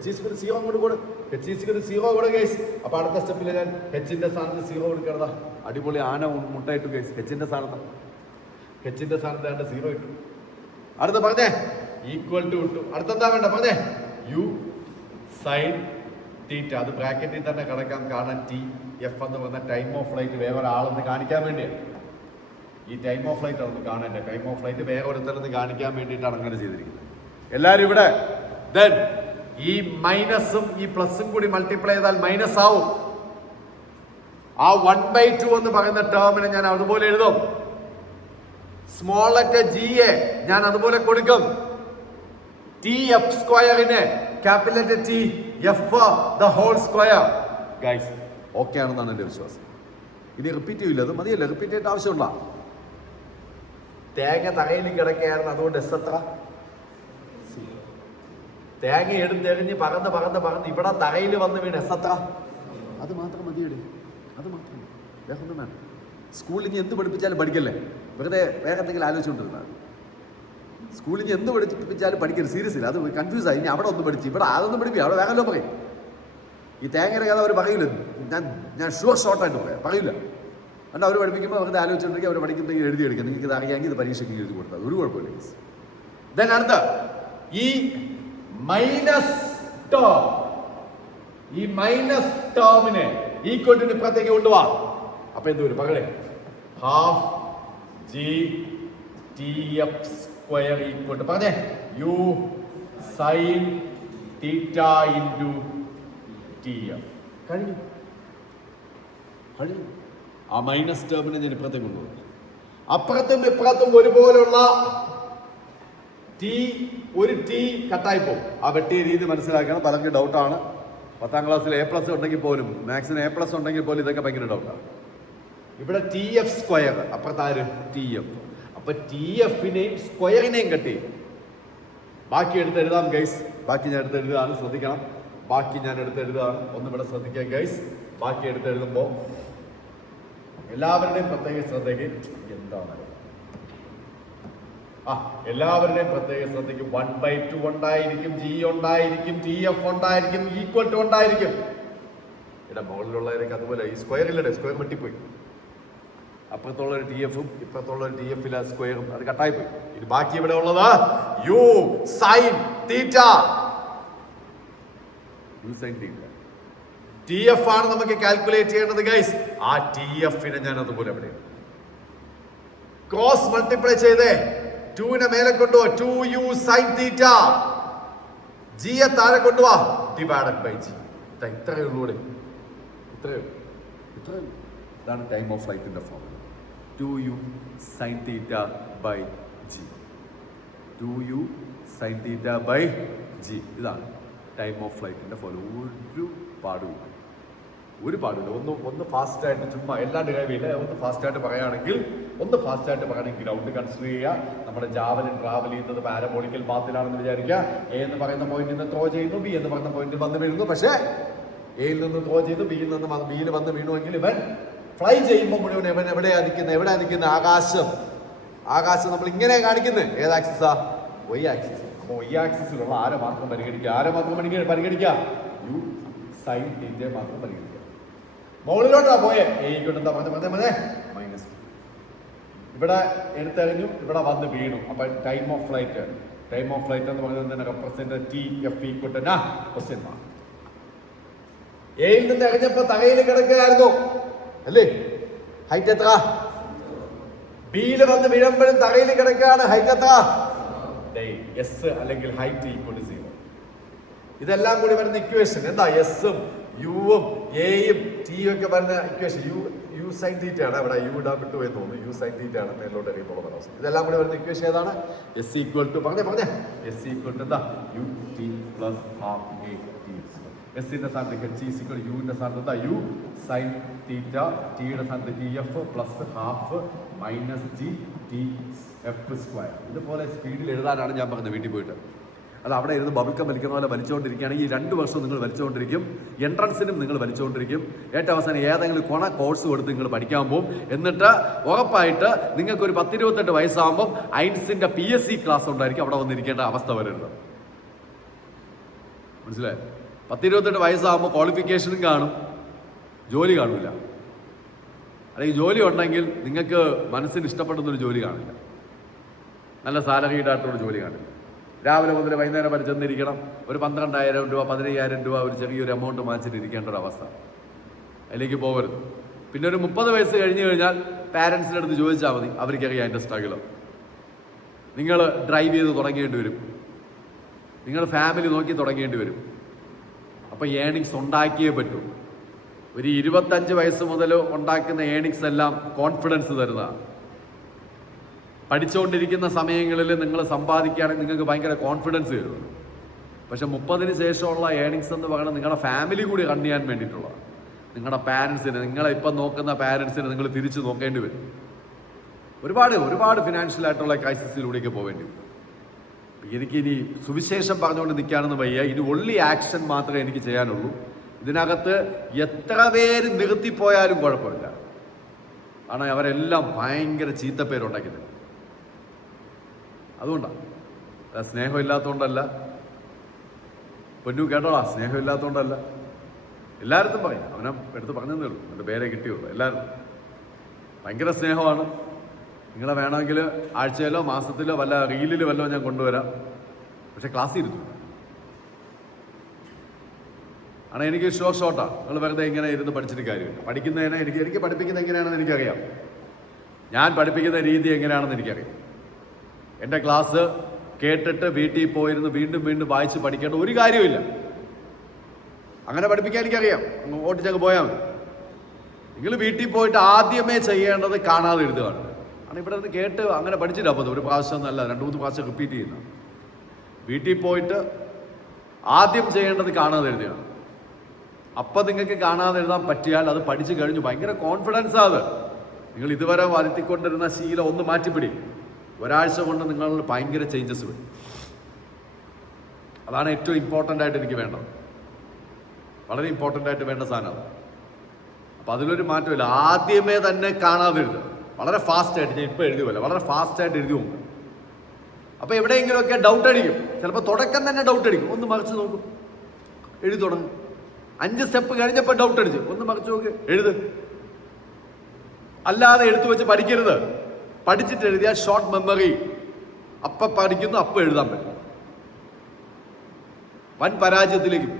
h ഈക്വൽ 0 അങ്ങോട്ട് കൊടു. h ഈക്വൽ 0 കൊടു ഗൈസ്. അപ്പൊ അടുത്ത സ്റ്റെപ്പിൽ ഞാൻ ഹെച്ചിന്റെ സ്ഥാനത്ത് 0 കൊടുക്കണതാ. അടിപൊളി ആന മുട്ടയിട്ടു ഗൈസ്. ഹെച്ചിന്റെ സ്ഥാനത്ത് 0 ഇട്ടു. അടുത്ത പറഞ്ഞേ ഈക്വൽ ടു ഇട്ടു. അടുത്തെന്താ വേണ്ട പറഞ്ഞേ? U sine theta. അത് ബ്രാക്കറ്റിൽ തന്നെ കിടക്കാം. കാരണം TF എന്ന് പറഞ്ഞ ടൈം ഓഫ് ഫ്ലൈറ്റ് വേറെ ഒരാളെന്ന് കാണിക്കാൻ വേണ്ടിയാണ്. ഈ ടൈം ഓഫ് ഫ്ലൈറ്റ് ആണ് കാണേണ്ടത്. ടൈം ഓഫ് ഫ്ലൈറ്റ് വേറെ ഒരുത്തരെന്ന് കാണിക്കാൻ വേണ്ടിയിട്ടാണ് അങ്ങനെ ചെയ്തിരിക്കുന്നത്. എല്ലാവരും ഇവിടെ ദെൻ ഈ മൈനസും ഈ പ്ലസും കൂടി മൾട്ടിപ്ലൈ ചെയ്താൽ മൈനസ് ആവും. ആ 1/2 എന്ന് പറയുന്ന ടേമിനെ ഞാൻ അതുപോലെ എഴുതും. സ്മോൾ ലെറ്റർ g ഞാൻ അതുപോലെ കൊടുക്കും. TF² capital letter TF the whole square. Guys okay ആണെന്നാണ് എൻ്റെ വിശ്വാസം. ഇനി റിപ്പീറ്റ് ചെയ്യില്ല, അത് മതിയല്ലേ? റിപ്പീറ്റ് ചെയ്യേണ്ട ആവശ്യമുള്ള തേങ്ങ തറയിൽ കിടക്കുകയായിരുന്നു. അതുകൊണ്ട് എസ് എത്ര? തേങ്ങ എടുത്തെറിഞ്ഞ് പറന്ന് ഇവിടെ തറയിൽ വന്ന് വീണ് എസ് എത്ര? അത് മാത്രം മതിയേ. അത് മാത്രം വേറെ ഒന്നും വേണം. സ്കൂളിൽ ഇനി എന്ത് പഠിപ്പിച്ചാലും പഠിക്കല്ലേ, വെറുതെ വേറെ എന്തെങ്കിലും ആലോചിച്ചുകൊണ്ടിരുന്നാൽ. സ്കൂളിൽ ഇനി എന്ത് പഠിപ്പിച്ചാലും പഠിക്കരുത്. സീരിയസ്ലി അത് കൺഫ്യൂസ് ആയി. ഇനി അവിടെ ഒന്ന് പഠിച്ച് ഇവിടെ അതൊന്നും പഠിപ്പിക്കുക, അവിടെ വേഗമല്ലോ പറയും. ഈ തേങ്ങയുടെ കഥ അവർ പറയില്ല. ഞാൻ ഷുവർ ഷോർട്ടായിട്ട് പറയില്ല. അതുകൊണ്ട് അവർ പഠിപ്പിക്കുമ്പോൾ അവർക്ക് ആലോചിച്ചിട്ടുണ്ടെങ്കിൽ അവർ പഠിക്കുന്നെങ്കിൽ എഴുതിയെടുക്കുക. നിങ്ങൾക്ക് ഇത് അറിയാമെങ്കിൽ ഇത് പരീക്ഷയ്ക്ക് എഴുതി കൊടുത്താൽ ഒരു കുഴപ്പമില്ല. ദെൻ അടുത്ത ഈ മൈനസ് ടേം, ഈ മൈനസ് ടേമിനെ ഈക്വൽ ടു ഇപ്പുറത്തേക്ക് കൊണ്ടുപോവാ. അപ്പൊ എന്ത് വരും? പകടെ ½ GTF². സ്ക്വയർ ഈക്വൽ ടു പറഞ്ഞേ U sine theta into T F. കഴിഞ്ഞു. ആ മൈനസ് ടേമിനെ ഞാൻ ഇപ്പുറത്തേക്ക് കൊണ്ടുപോകും. അപ്പുറത്തും ഇപ്പുറത്തും ഒരുപോലുള്ള ഒരു ടി കട്ടായി പോകും. ആ വെട്ടിയ രീതി മനസ്സിലാക്കണം. പലർക്കും ഡൗട്ടാണ്. 10ാം ക്ലാസ്സിൽ A+ ഉണ്ടെങ്കിൽ പോലും, മാത്സിന് A+ ഉണ്ടെങ്കിൽ പോലും ഇതൊക്കെ ഭയങ്കര ഡൗട്ടാണ്. ഇവിടെ ടി എഫ് സ്ക്വയർ, അപ്പുറത്താര് ടി എഫ്. അപ്പൊ ടി എഫിനെയും സ്ക്വയറിനെയും കട്ട് ചെയ്യും. ബാക്കി എടുത്ത് എഴുതാം ഗൈസ്. ബാക്കി ഞാൻ എടുത്ത് എഴുതുകയാണ്, ശ്രദ്ധിക്കണം. ബാക്കി ഞാൻ എടുത്ത് എഴുതുകയാണ്, ഒന്നിവിടെ ശ്രദ്ധിക്കാം ഗൈസ്. ബാക്കി എടുത്ത് എഴുതുമ്പോൾ എല്ലാവരുടെയും പ്രത്യേക ശ്രദ്ധയ്ക്ക് എന്താണ് എല്ലാവരുടെയും പ്രത്യേക ശ്രദ്ധയ്ക്ക് 1/2 ഉണ്ടായിരിക്കും, ജി ഉണ്ടായിരിക്കും, ടി എഫ് ഉണ്ടായിരിക്കും, ഈക്വൽ ടു ഉണ്ടായിരിക്കും. ഇവിടെ മുകളിലുള്ളവരൊക്കെ അതുപോലെ ഈ സ്ക്വയറിലൂടെ സ്ക്വയർ വെട്ടിപ്പോയി. അപ്പുറത്തുള്ള ഒരു ടി എഫും ഇപ്പുറത്തുള്ള ഒരു ടി എഫിലെ സ്ക്വയറും അത് കട്ടായി പോയി. ഇനി ബാക്കി ഇവിടെ ഉള്ളത് U sine theta. U sine theta T F ആണ് നമുക്ക് കാൽക്കുലേറ്റ് ചെയ്യേണ്ടത് ഗൈസ്. ആ ടി എഫിനെ ഞാൻ അതുപോലെ ഇവിടെ ക്രോസ് മൾട്ടിപ്ലൈ ചെയ്തേ 2നെ മേലെ കൊണ്ടുപോ. 2u സൈൻ തീറ്റ. ജിയെ താഴെ കൊണ്ടുപോവാ, ഡിവൈഡഡ് ബൈ ജി. ഇത്രയേ ഉള്ളൂ. ഇത്രയേ ഉള്ളൂ. ഇതാണ് ടൈം ഓഫ് ഫ്ലൈറ്റിന്റെ formula. 2u sine theta by G. 2u sine theta by G. ഇതാണ് ടൈം ഓഫ് ഫ്ലൈറ്റിന്റെ ഫോർമുല. ഒരു പാടില്ല. ഒന്ന് ഫാസ്റ്റായിട്ട് ചുമ്മാ എല്ലാം ഡ്രൈവ് ചെയ്യില്ല. ഒന്ന് ഫാസ്റ്റായിട്ട് പറയുകയാണെങ്കിൽ ഗ്രൗണ്ട് കൺസിഡർ ചെയ്യുക. നമ്മുടെ ജാവലിൻ ട്രാവൽ ചെയ്യുന്നത് പാരബോളിക്കൽ പാത്തിലാണെന്ന് വിചാരിക്കുക. എ എന്ന് പറയുന്ന പോയിന്റിൽ നിന്ന് ത്രോ ചെയ്യുന്നു, ബി എന്ന് പറയുന്ന പോയിന്റിൽ വന്ന് വീഴുന്നു. പക്ഷേ എയിൽ നിന്ന് ത്രോ ചെയ്തു, ബിയിൽ വന്ന് വീണുവെങ്കിൽ ഇവൻ ഫ്ലൈ ചെയ്യുമ്പോൾ മുഴുവൻ ഇവൻ എവിടെയാണ് നിൽക്കുന്നത്? ആകാശം നമ്മൾ ഇങ്ങനെ കാണിക്കുന്നത്. ഏത് ആക്സിസാ? Y axis. അപ്പോൾ വൈ ആക്സിസിലുള്ള ആരെ മാത്രം പരിഗണിക്കുക? യു സൈൻ തീറ്റയെ മാത്രം പരിഗണിക്കുക. മുകളിലോട്ടാ പോയെ. എന്താ പറഞ്ഞേ മൈനസ്. ഇവിടെ എടുത്തെറിഞ്ഞു, ഇവിടെ വന്ന് വീണു. അപ്പൊ ടൈം ഓഫ് ഫ്ലൈറ്റ് എന്ന് പറയുന്നത് represent T F equal to question mark. എയിൽ നിന്ന് എറിഞ്ഞപ്പോ തകയിൽ കിടക്കുകയായിരുന്നു അല്ലേ? ഹൈറ്റ് എത്ര? ബിയിൽ വന്ന് വീഴുമ്പോഴും തകയിൽ കിടക്കുകയാണ്. ഹൈറ്റ് എത്ര? എസ് അല്ലെങ്കിൽ ഹൈറ്റ് ഈക്വൽ ടു 0. ഇതെല്ലാം കൂടി വരുന്ന ഇക്വേഷൻ എന്താ? എസും യുവും എയും ടിയും ഒക്കെ വരുന്ന ഇക്വേഷൻ യു സൈൻ തീറ്റ ആണ്. അവിടെ യു ഇടാൻ വിട്ടു എന്ന് തോന്നുന്നു. യു സൈൻ തീറ്റ ആണ് മേലോട്ട് അറിയത്തുള്ള അവസ്ഥ. ഇതെല്ലാം കൂടി വരുന്ന ഇക്വേഷൻ ഏതാണ്? S equal to S equal to എന്താ? U T plus half A T. എസിന്റെ സ്ഥാനത്ത് എച്ച് ഈസ് ഈക്വൽ യുവിന്റെ സ്ഥാനത്ത് എന്താ? U sine theta. ടിയുടെ സ്ഥാനത്ത് T F plus half minus G T F square. ഇതുപോലെ സ്പീഡിൽ എഴുതാനാണ് ഞാൻ പറഞ്ഞത് വീട്ടിൽ പോയിട്ട്. അത് അവിടെ ഇരുന്ന് ബബിൾക്കം വലിക്കുന്ന പോലെ വലിച്ചുകൊണ്ടിരിക്കുകയാണെങ്കിൽ ഈ 2 വർഷം നിങ്ങൾ വലിച്ചുകൊണ്ടിരിക്കും. എൻട്രൻസിനും നിങ്ങൾ വലിച്ചുകൊണ്ടിരിക്കും. ഏറ്റവും അവസാനം ഏതെങ്കിലും കോഴ്സ് കൊടുത്ത് നിങ്ങൾ പഠിക്കാൻ പോകും. എന്നിട്ട് ഉറപ്പായിട്ട് നിങ്ങൾക്ക് ഒരു 10-28 വയസ്സാകുമ്പോൾ ഐൻസിന്റെ PSC ക്ലാസ് ഉണ്ടായിരിക്കും. അവിടെ വന്നിരിക്കേണ്ട അവസ്ഥ വരരുത്. മനസ്സിലായോ? 10-28 വയസ്സാകുമ്പോൾ ക്വാളിഫിക്കേഷനും കാണും, ജോലി കാണില്ല. അല്ലെങ്കിൽ ജോലി ഉണ്ടെങ്കിൽ നിങ്ങൾക്ക് മനസ്സിന് ഇഷ്ടപ്പെടുന്നൊരു ജോലി കാണില്ല. നല്ല സാലറീഡ് ആയിട്ടുള്ള ജോലി കാണില്ല. രാവിലെ മുതൽ വൈകുന്നേരം വരെ ചെന്നിരിക്കണം. ഒരു 12,000 രൂപ 15,000 രൂപ ഒരു ചെറിയൊരു എമൗണ്ട് വാങ്ങിച്ചിട്ട് ഇരിക്കേണ്ട ഒരു അവസ്ഥ. അതിലേക്ക് പോകരുത്. പിന്നെ ഒരു 30 വയസ്സ് കഴിഞ്ഞ് കഴിഞ്ഞാൽ പാരൻസിൻ്റെ അടുത്ത് ചോദിച്ചാൽ മതി, അവർക്കറിയാം അതിൻ്റെ സ്ട്രഗിൾ. നിങ്ങൾ ഡ്രൈവ് ചെയ്ത് തുടങ്ങേണ്ടി വരും. നിങ്ങൾ ഫാമിലി നോക്കി തുടങ്ങേണ്ടി വരും. അപ്പോൾ ഏണിങ്സ് ഉണ്ടാക്കിയേ പറ്റൂ. ഒരു 25 വയസ്സ് മുതൽ ഉണ്ടാക്കുന്ന ഏണിങ്സ് എല്ലാം കോൺഫിഡൻസ് തരുന്നതാണ്. പഠിച്ചുകൊണ്ടിരിക്കുന്ന സമയങ്ങളിൽ നിങ്ങൾ സമ്പാദിക്കുകയാണെങ്കിൽ നിങ്ങൾക്ക് ഭയങ്കര കോൺഫിഡൻസ് തരും. പക്ഷെ 30-ന് ശേഷമുള്ള ഏണിങ്സ് എന്ന് പറയുന്നത് നിങ്ങളുടെ ഫാമിലി കൂടി റൺ ചെയ്യാൻ വേണ്ടിയിട്ടുള്ളതാണ്. നിങ്ങളുടെ പാരൻസിന്, നിങ്ങളെ ഇപ്പം നോക്കുന്ന പാരൻസിന് നിങ്ങൾ തിരിച്ച് നോക്കേണ്ടി വരും. ഒരുപാട് ഫിനാൻഷ്യലായിട്ടുള്ള ക്രൈസിസിലൂടെയൊക്കെ പോവേണ്ടി വരും. എനിക്കിനി സുവിശേഷം പറഞ്ഞുകൊണ്ട് നിൽക്കാനൊന്നും വയ്യ. ഇനി ഒള്ളി ആക്ഷൻ മാത്രമേ എനിക്ക് ചെയ്യാനുള്ളൂ. ഇതിനകത്ത് എത്ര പേര് നിർത്തിപ്പോയാലും കുഴപ്പമില്ല. കാരണം അവരെല്ലാം ഭയങ്കര ചീത്തപ്പേരുണ്ടാക്കി തരും. അതുകൊണ്ടാണ്. സ്നേഹമില്ലാത്തതുകൊണ്ടല്ല. പൊന്നു കേട്ടോളാ, സ്നേഹമില്ലാത്തതുകൊണ്ടല്ല. എല്ലായിടത്തും പറയും. അവനെ എടുത്ത് പറഞ്ഞതേ ഉള്ളൂ, എൻ്റെ പേരെ കിട്ടിയുള്ളൂ. എല്ലാവരും ഭയങ്കര സ്നേഹമാണ്. നിങ്ങളെ വേണമെങ്കിൽ ആഴ്ചയിലോ മാസത്തിലോ വല്ല റീലിൽ വല്ലോ ഞാൻ കൊണ്ടുവരാം. പക്ഷെ ക്ലാസ്സിൽ ഇരുന്നു ആണ്. എനിക്ക് ഷോർട്ടാണ്. നിങ്ങൾ വെറുതെ ഇങ്ങനെ ഇരുന്ന് പഠിച്ചിട്ട് കാര്യമില്ല. പഠിക്കുന്നതിനെ എനിക്ക് പഠിപ്പിക്കുന്നത് എങ്ങനെയാണെന്ന് എനിക്കറിയാം. ഞാൻ പഠിപ്പിക്കുന്ന രീതി എങ്ങനെയാണെന്ന് എനിക്കറിയാം. എൻ്റെ ക്ലാസ് കേട്ടിട്ട് വീട്ടിൽ പോയിരുന്ന് വീണ്ടും വീണ്ടും വായിച്ച് പഠിക്കേണ്ട ഒരു കാര്യമില്ല. അങ്ങനെ പഠിപ്പിക്കാൻ എനിക്കറിയാം, ഓട്ടിച്ചങ്ങ് പോയാൽ മതി. നിങ്ങൾ വീട്ടിൽ പോയിട്ട് ആദ്യമേ ചെയ്യേണ്ടത് കാണാതെ എഴുതുകയാണ്. കാരണം ഇവിടെ നിന്ന് കേട്ട് അങ്ങനെ പഠിച്ചില്ല. അപ്പോൾ ഒരു പ്രാവശ്യം എന്നല്ല, 2-3 പ്രാവശ്യം റിപ്പീറ്റ് ചെയ്യുന്ന. വീട്ടിൽ പോയിട്ട് ആദ്യം ചെയ്യേണ്ടത് കാണാതെ എഴുതുകയാണ്. അപ്പം നിങ്ങൾക്ക് കാണാതെ എഴുതാൻ പറ്റിയാൽ അത് പഠിച്ചു കഴിഞ്ഞു. ഭയങ്കര കോൺഫിഡൻസാണ് അത്. നിങ്ങൾ ഇതുവരെ വരുത്തിക്കൊണ്ടിരുന്ന ശീലം ഒന്ന് മാറ്റിപ്പിടി. ഒരാഴ്ച കൊണ്ട് നിങ്ങൾ ഭയങ്കര ചേഞ്ചസ് വരും. അതാണ് ഏറ്റവും ഇമ്പോർട്ടൻ്റ് ആയിട്ട് എനിക്ക് വേണ്ടത്. വളരെ ഇമ്പോർട്ടൻ്റ് ആയിട്ട് വേണ്ട സാധനമാണ്. അപ്പം അതിലൊരു മാറ്റമില്ല. ആദ്യമേ തന്നെ കാണാതെ എഴുതുക. വളരെ ഫാസ്റ്റായിട്ട്, ഞാൻ ഇപ്പോൾ എഴുതുമല്ലോ, വളരെ ഫാസ്റ്റായിട്ട് എഴുതി പോകും. അപ്പോൾ എവിടെയെങ്കിലുമൊക്കെ ഡൗട്ട് അടിക്കും. ചിലപ്പോൾ തുടക്കം തന്നെ ഡൗട്ട് അടിക്കും. ഒന്ന് മറിച്ച് നോക്കും, എഴുതി തുടങ്ങും. 5 സ്റ്റെപ്പ് കഴിഞ്ഞപ്പോൾ ഡൗട്ട് അടിച്ചു, ഒന്ന് മറിച്ച് നോക്ക്, എഴുത്. അല്ലാതെ എടുത്തു വെച്ച് പഠിക്കരുത്. പഠിച്ചിട്ട് എഴുതിയാൽ ഷോർട്ട് മെമ്മറി. അപ്പം പഠിക്കുന്നു, അപ്പം എഴുതാൻ പറ്റും. വൻ പരാജയത്തിലേക്ക്.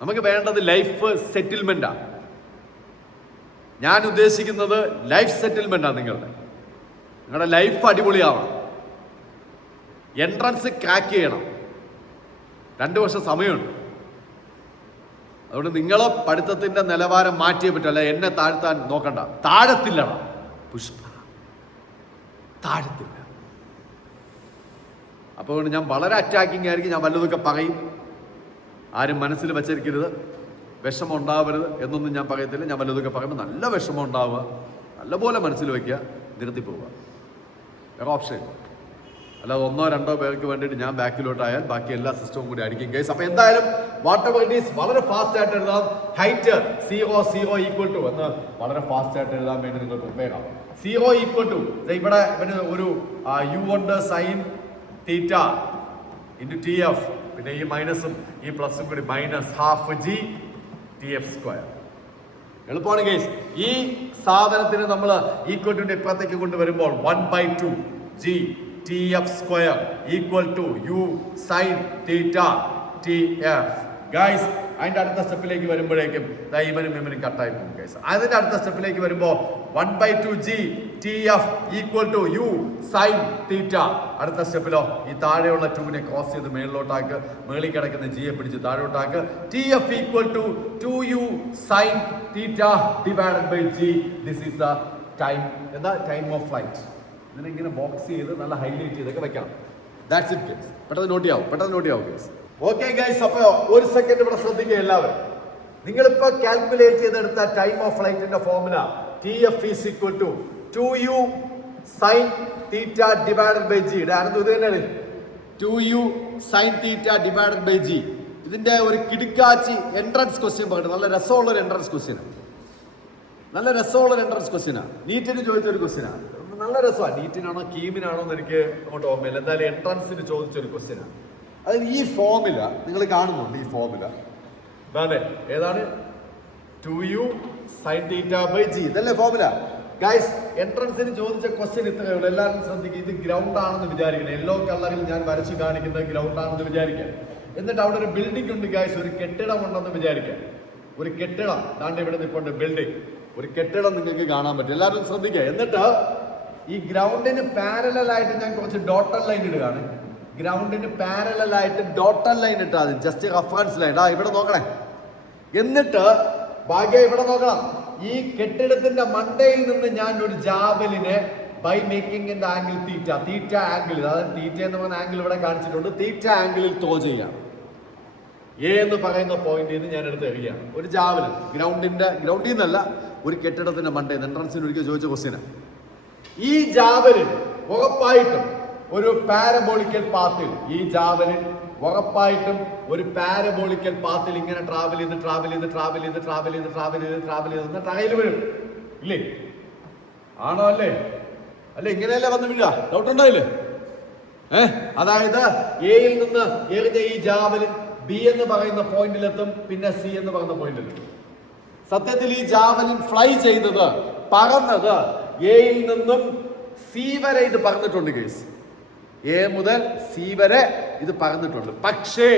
നമുക്ക് വേണ്ടത് ലൈഫ് സെറ്റിൽമെന്റാണ്. ഞാൻ ഉദ്ദേശിക്കുന്നത് ലൈഫ് സെറ്റിൽമെന്റാണ്. നിങ്ങളുടെ ലൈഫ് അടിപൊളിയാവണം. എൻട്രൻസ് ക്രാക്ക് ചെയ്യണം. 2 വർഷം സമയമുണ്ട്. അതുകൊണ്ട് നിങ്ങളെ പഠിത്തത്തിന്റെ നിലവാരം മാറ്റിയേ പറ്റല്ല. എന്നെ താഴ്ത്താൻ നോക്കണ്ട. താഴത്തില്ല പുഷ്പ, താഴത്തില്ല. അപ്പോൾ ഞാൻ വളരെ അറ്റാക്കിംഗ് ആയിരിക്കും. ഞാൻ വല്ലതൊക്കെ പറയും. ആരും മനസ്സിൽ വെച്ചിരിക്കരുത്, വിഷമം ഉണ്ടാവരുത് എന്നൊന്നും ഞാൻ പറയത്തില്ല. ഞാൻ വല്ലതൊക്കെ പറയുമ്പോൾ നല്ല വിഷമം ഉണ്ടാവുക, നല്ലപോലെ മനസ്സിൽ വയ്ക്കുക, നിർത്തി പോവുക. വേറെ ഓപ്ഷൻ ഇല്ല. അല്ലാതെ 1-2 പേർക്ക് വേണ്ടിയിട്ട് ഞാൻ ബാക്കിലോട്ടായാൽ ബാക്കി എല്ലാ സിസ്റ്റവും കൂടി അടിക്കും ഗൈസ്. അപ്പോൾ എന്തായാലും വാട്ട് എവർ ഇറ്റ് ഈസ് വളരെ ഫാസ്റ്റ് ആയിട്ട് എഴുതാം. ഹൈറ്റ് 0 ഈക്വൽ ടു എന്ന് വളരെ ഫാസ്റ്റ് ആയിട്ട് എഴുതാൻ വേണ്ടി നിങ്ങൾ പ്രിപ്പയർ ആവും. 0 ഈക്വൽ ടു ഇവിടെ ഇവന് ഒരു യു ഉണ്ട്, സൈൻ തീറ്റ ഇൻറ്റു TF, പിന്നെ ഈ മൈനസും ഈ പ്ലസും കൂടി -12g TF². എളുപ്പമാണ് ഗൈസ്. ഈ സാധനത്തിന് നമ്മൾ ഈക്വൽ ടു ഇപ്പുറത്തേക്ക് കൊണ്ടുവരുമ്പോൾ 1/2g TF² equal to u sin θ TF. Guys അതിന്റെ അടുത്ത സ്റ്റെപ്പിലേക്ക് വരുമ്പോഴേക്കും ഇവനും കട്ടായി പോകും ഗൈസ്. അതിന്റെ അടുത്ത സ്റ്റെപ്പിലേക്ക് വരുമ്പോൾ 1/2g TF equal to u sin θ. അടുത്ത സ്റ്റെപ്പിലോ ഈ താഴെയുള്ള 2നെ ക്രോസ് ചെയ്ത് മേളിലോട്ടാക്ക്, മേളിൽ കിടക്കുന്ന ജിയെ പിടിച്ച് താഴോട്ടാക്ക്. TF equal to 2u sin θ divided by g. This is the time. എന്താ ടൈം ഓഫ് ഫ്ലൈറ്റ്. ഇതിനെ ബോക്സ് ചെയ്ത് നല്ല ഹൈലൈറ്റ് ചെയ്തൊക്കെ വെക്കണം. That's it guys. പെട്ടെന്ന് നോട്ട് ചെയ്യാവും ഗൈസ്. ഓക്കെ ഗൈസ്, അപ്പോൾ ഒരു സെക്കൻഡ് ഇവിടെ ശ്രദ്ധിക്കുക എല്ലാവരും. നിങ്ങളിപ്പോൾ കാൽക്കുലേറ്റ് ചെയ്തെടുത്ത ടൈം ഓഫ് ഫ്ലൈറ്റിന്റെ formula TF is equal to 2u sin θ divided by g. ഇത് തന്നെയാണ് 2u sin θ divided by g. ഇതിന്റെ ഒരു കിടുക്കാച്ചി എൻട്രൻസ് ക്വസ്റ്റ്യൻ പറഞ്ഞു. നല്ല രസമുള്ളൊരു എൻട്രൻസ് ക്വസ്റ്റ്യനാണ്. നീറ്റിന് ചോദിച്ചൊരു ക്വസ്റ്റ്യനാണ്. നല്ല രസമാണ്. നീറ്റിനാണോ കീമിനാണോ എന്ന് എനിക്ക് അങ്ങോട്ട് ഓർമ്മയില്ല. എന്തായാലും എൻട്രൻസിന് ചോദിച്ചൊരു ക്വസ്റ്റ്യനാണ്. അതിന് ഈ ഫോർമുല നിങ്ങൾ കാണുന്നുണ്ട്. ഈ ഫോർമുല ഏതാണ്? 2u sin θ by g. ഇതല്ലേ ഫോർമുല ഗൈസ്. എൻട്രൻസിന് ചോദിച്ച ക്വസ്റ്റ്യൻ ഇത്രയേ ഉള്ളൂ. എല്ലാവരും ശ്രദ്ധിക്കുക. ഇത് ഗ്രൗണ്ട് ആണെന്ന് വിചാരിക്കണം. യെല്ലോ കളറിൽ ഞാൻ വരച്ച് കാണിക്കുന്നത് ഗ്രൗണ്ട് ആണെന്ന് വിചാരിക്കാം. എന്നിട്ട് അവിടെ ഒരു ബിൽഡിംഗ് ഉണ്ട് ഗൈസ്. ഒരു കെട്ടിടം ഉണ്ടെന്ന് വിചാരിക്കാം. ഒരു കെട്ടിടം ദാണ്ട് ഇവിടെ നിൽപ്പുണ്ട്. ബിൽഡിംഗ്, ഒരു കെട്ടിടം നിങ്ങൾക്ക് കാണാൻ പറ്റും. എല്ലാവരും ശ്രദ്ധിക്കുക. എന്നിട്ട് ഈ ഗ്രൗണ്ടിന് പാരലായിട്ട് ഞാൻ കുറച്ച് ഡോട്ടഡ് ലൈൻ ഇടുകയാണ്. ഗ്രൗണ്ടിന് പാരലായിട്ട് ഡോട്ടഡ് ലൈൻ ഇട്ടാൽ മതി. Just reference line. ഇവിടെ നോക്കണേ. എന്നിട്ട് ഭാഗ്യം ഇവിടെ നോക്കണം. ഈ കെട്ടിടത്തിന്റെ മണ്ടയിൽ നിന്ന് ഞാൻ ഒരു ജാവലിനെ by making in the angle theta angle, അതായത് തീറ്റ എന്ന് പറയുന്ന ആംഗിൾ ഇവിടെ കാണിച്ചിട്ടുണ്ട്. തീറ്റ ആംഗിളിൽ ത്രോ ചെയ്യാണ്. എ എന്ന് പറയുന്ന പോയിന്റിൽ നിന്ന് ഞാൻ എടുത്ത് എറിയാണ് ഒരു ജാവലിൻ. ഗ്രൗണ്ടിൽ നിന്നല്ല, ഒരു കെട്ടിടത്തിന്റെ മണ്ടയിൽ നിന്ന്. എൻട്രൻസിന് ഒരിക്കൽ ചോദിച്ച ക്വസ്റ്റ്യനാണ്. ഈ ജാവലിൻ ഉറപ്പായിട്ടും ഒരു പാരബോളിക്കൽ പാത്തിൽ, ഇങ്ങനെ ട്രാവൽ ചെയ്ത് തറയിൽ വീഴും. ഇല്ലേ? ആണോ? അല്ലേ? ഇങ്ങനെയല്ലേ വന്ന് വീഴ? ഡൗട്ട് ഉണ്ടായില്ലേ? അതായത് എയിൽ നിന്ന് എറിഞ്ഞ ഈ ജാവലിൻ ബി എന്ന് പറയുന്ന പോയിന്റിലെത്തും, പിന്നെ സി എന്ന് പറയുന്ന പോയിന്റിലെത്തും. സത്യത്തിൽ ഈ ജാവലിൻ ഫ്ലൈ ചെയ്തത്, പറന്നത് എയിൽ നിന്നും സി വരെ ഇത് പറന്നിട്ടുണ്ട് കേസ്. എ മുതൽ സി വരെ ഇത് പറന്നിട്ടുണ്ട്. പക്ഷേ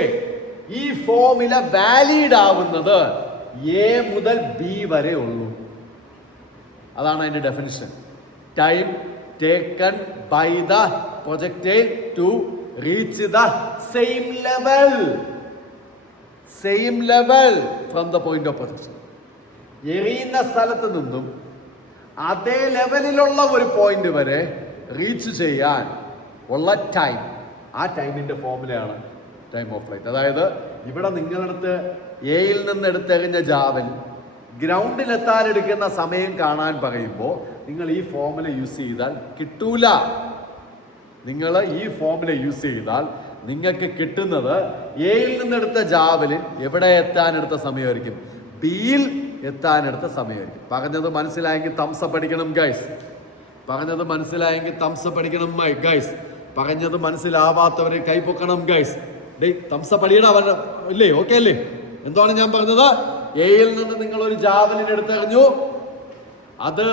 ഈ ഫോർമുല വാലിഡ് ആവുന്നത് എ മുതൽ ബി വരെ ഉള്ളൂ. അതാണ് അതിന്റെ definition. Time taken by the projectile to reach the same level from the point of projection. എറിയുന്ന സ്ഥലത്ത് നിന്നും അതേ ലെവലിലുള്ള ഒരു പോയിന്റ് വരെ റീച്ച് ചെയ്യാൻ ഉള്ള ടൈം, ആ ടൈമിന്റെ ഫോർമുലയാണ് ടൈം ഓഫ് ഫ്ലൈറ്റ്. അതായത് ഇവിടെ നിങ്ങളടുത്ത് എയിൽ നിന്ന് എടുത്തെറിഞ്ഞ ജാവൽ ഗ്രൗണ്ടിലെത്താൻ എടുക്കുന്ന സമയം കാണാൻ പറയുമ്പോൾ നിങ്ങൾ ഈ ഫോർമുല യൂസ് ചെയ്താൽ കിട്ടൂല. നിങ്ങൾ ഈ ഫോർമുല യൂസ് ചെയ്താൽ നിങ്ങൾക്ക് കിട്ടുന്നത് എയിൽ നിന്നെടുത്ത ജാവലിൻ എവിടെ എത്താനെടുത്ത സമയമായിരിക്കും, ബിയിൽ എത്താനെടുത്ത സമയമായിരിക്കും. പറഞ്ഞത് മനസ്സിലായെങ്കിൽ തംസപ്പ് അടിക്കണം ഗൈസ്. പറഞ്ഞത് മനസ്സിലായെങ്കിൽ തംസപ്പ് അടിക്കണം ഗൈസ്. പറഞ്ഞത് മനസ്സിലാവാത്തവരെ കൈപ്പൊക്കണം ഗൈസ്. തംസപ്പ് അടിയടാ ഇല്ലേ? ഓക്കെ അല്ലേ? എന്താണ് ഞാൻ പറഞ്ഞത്? എയിൽ നിന്ന് നിങ്ങൾ ഒരു ജാവലിൻ എടുത്തെറിഞ്ഞു, അത്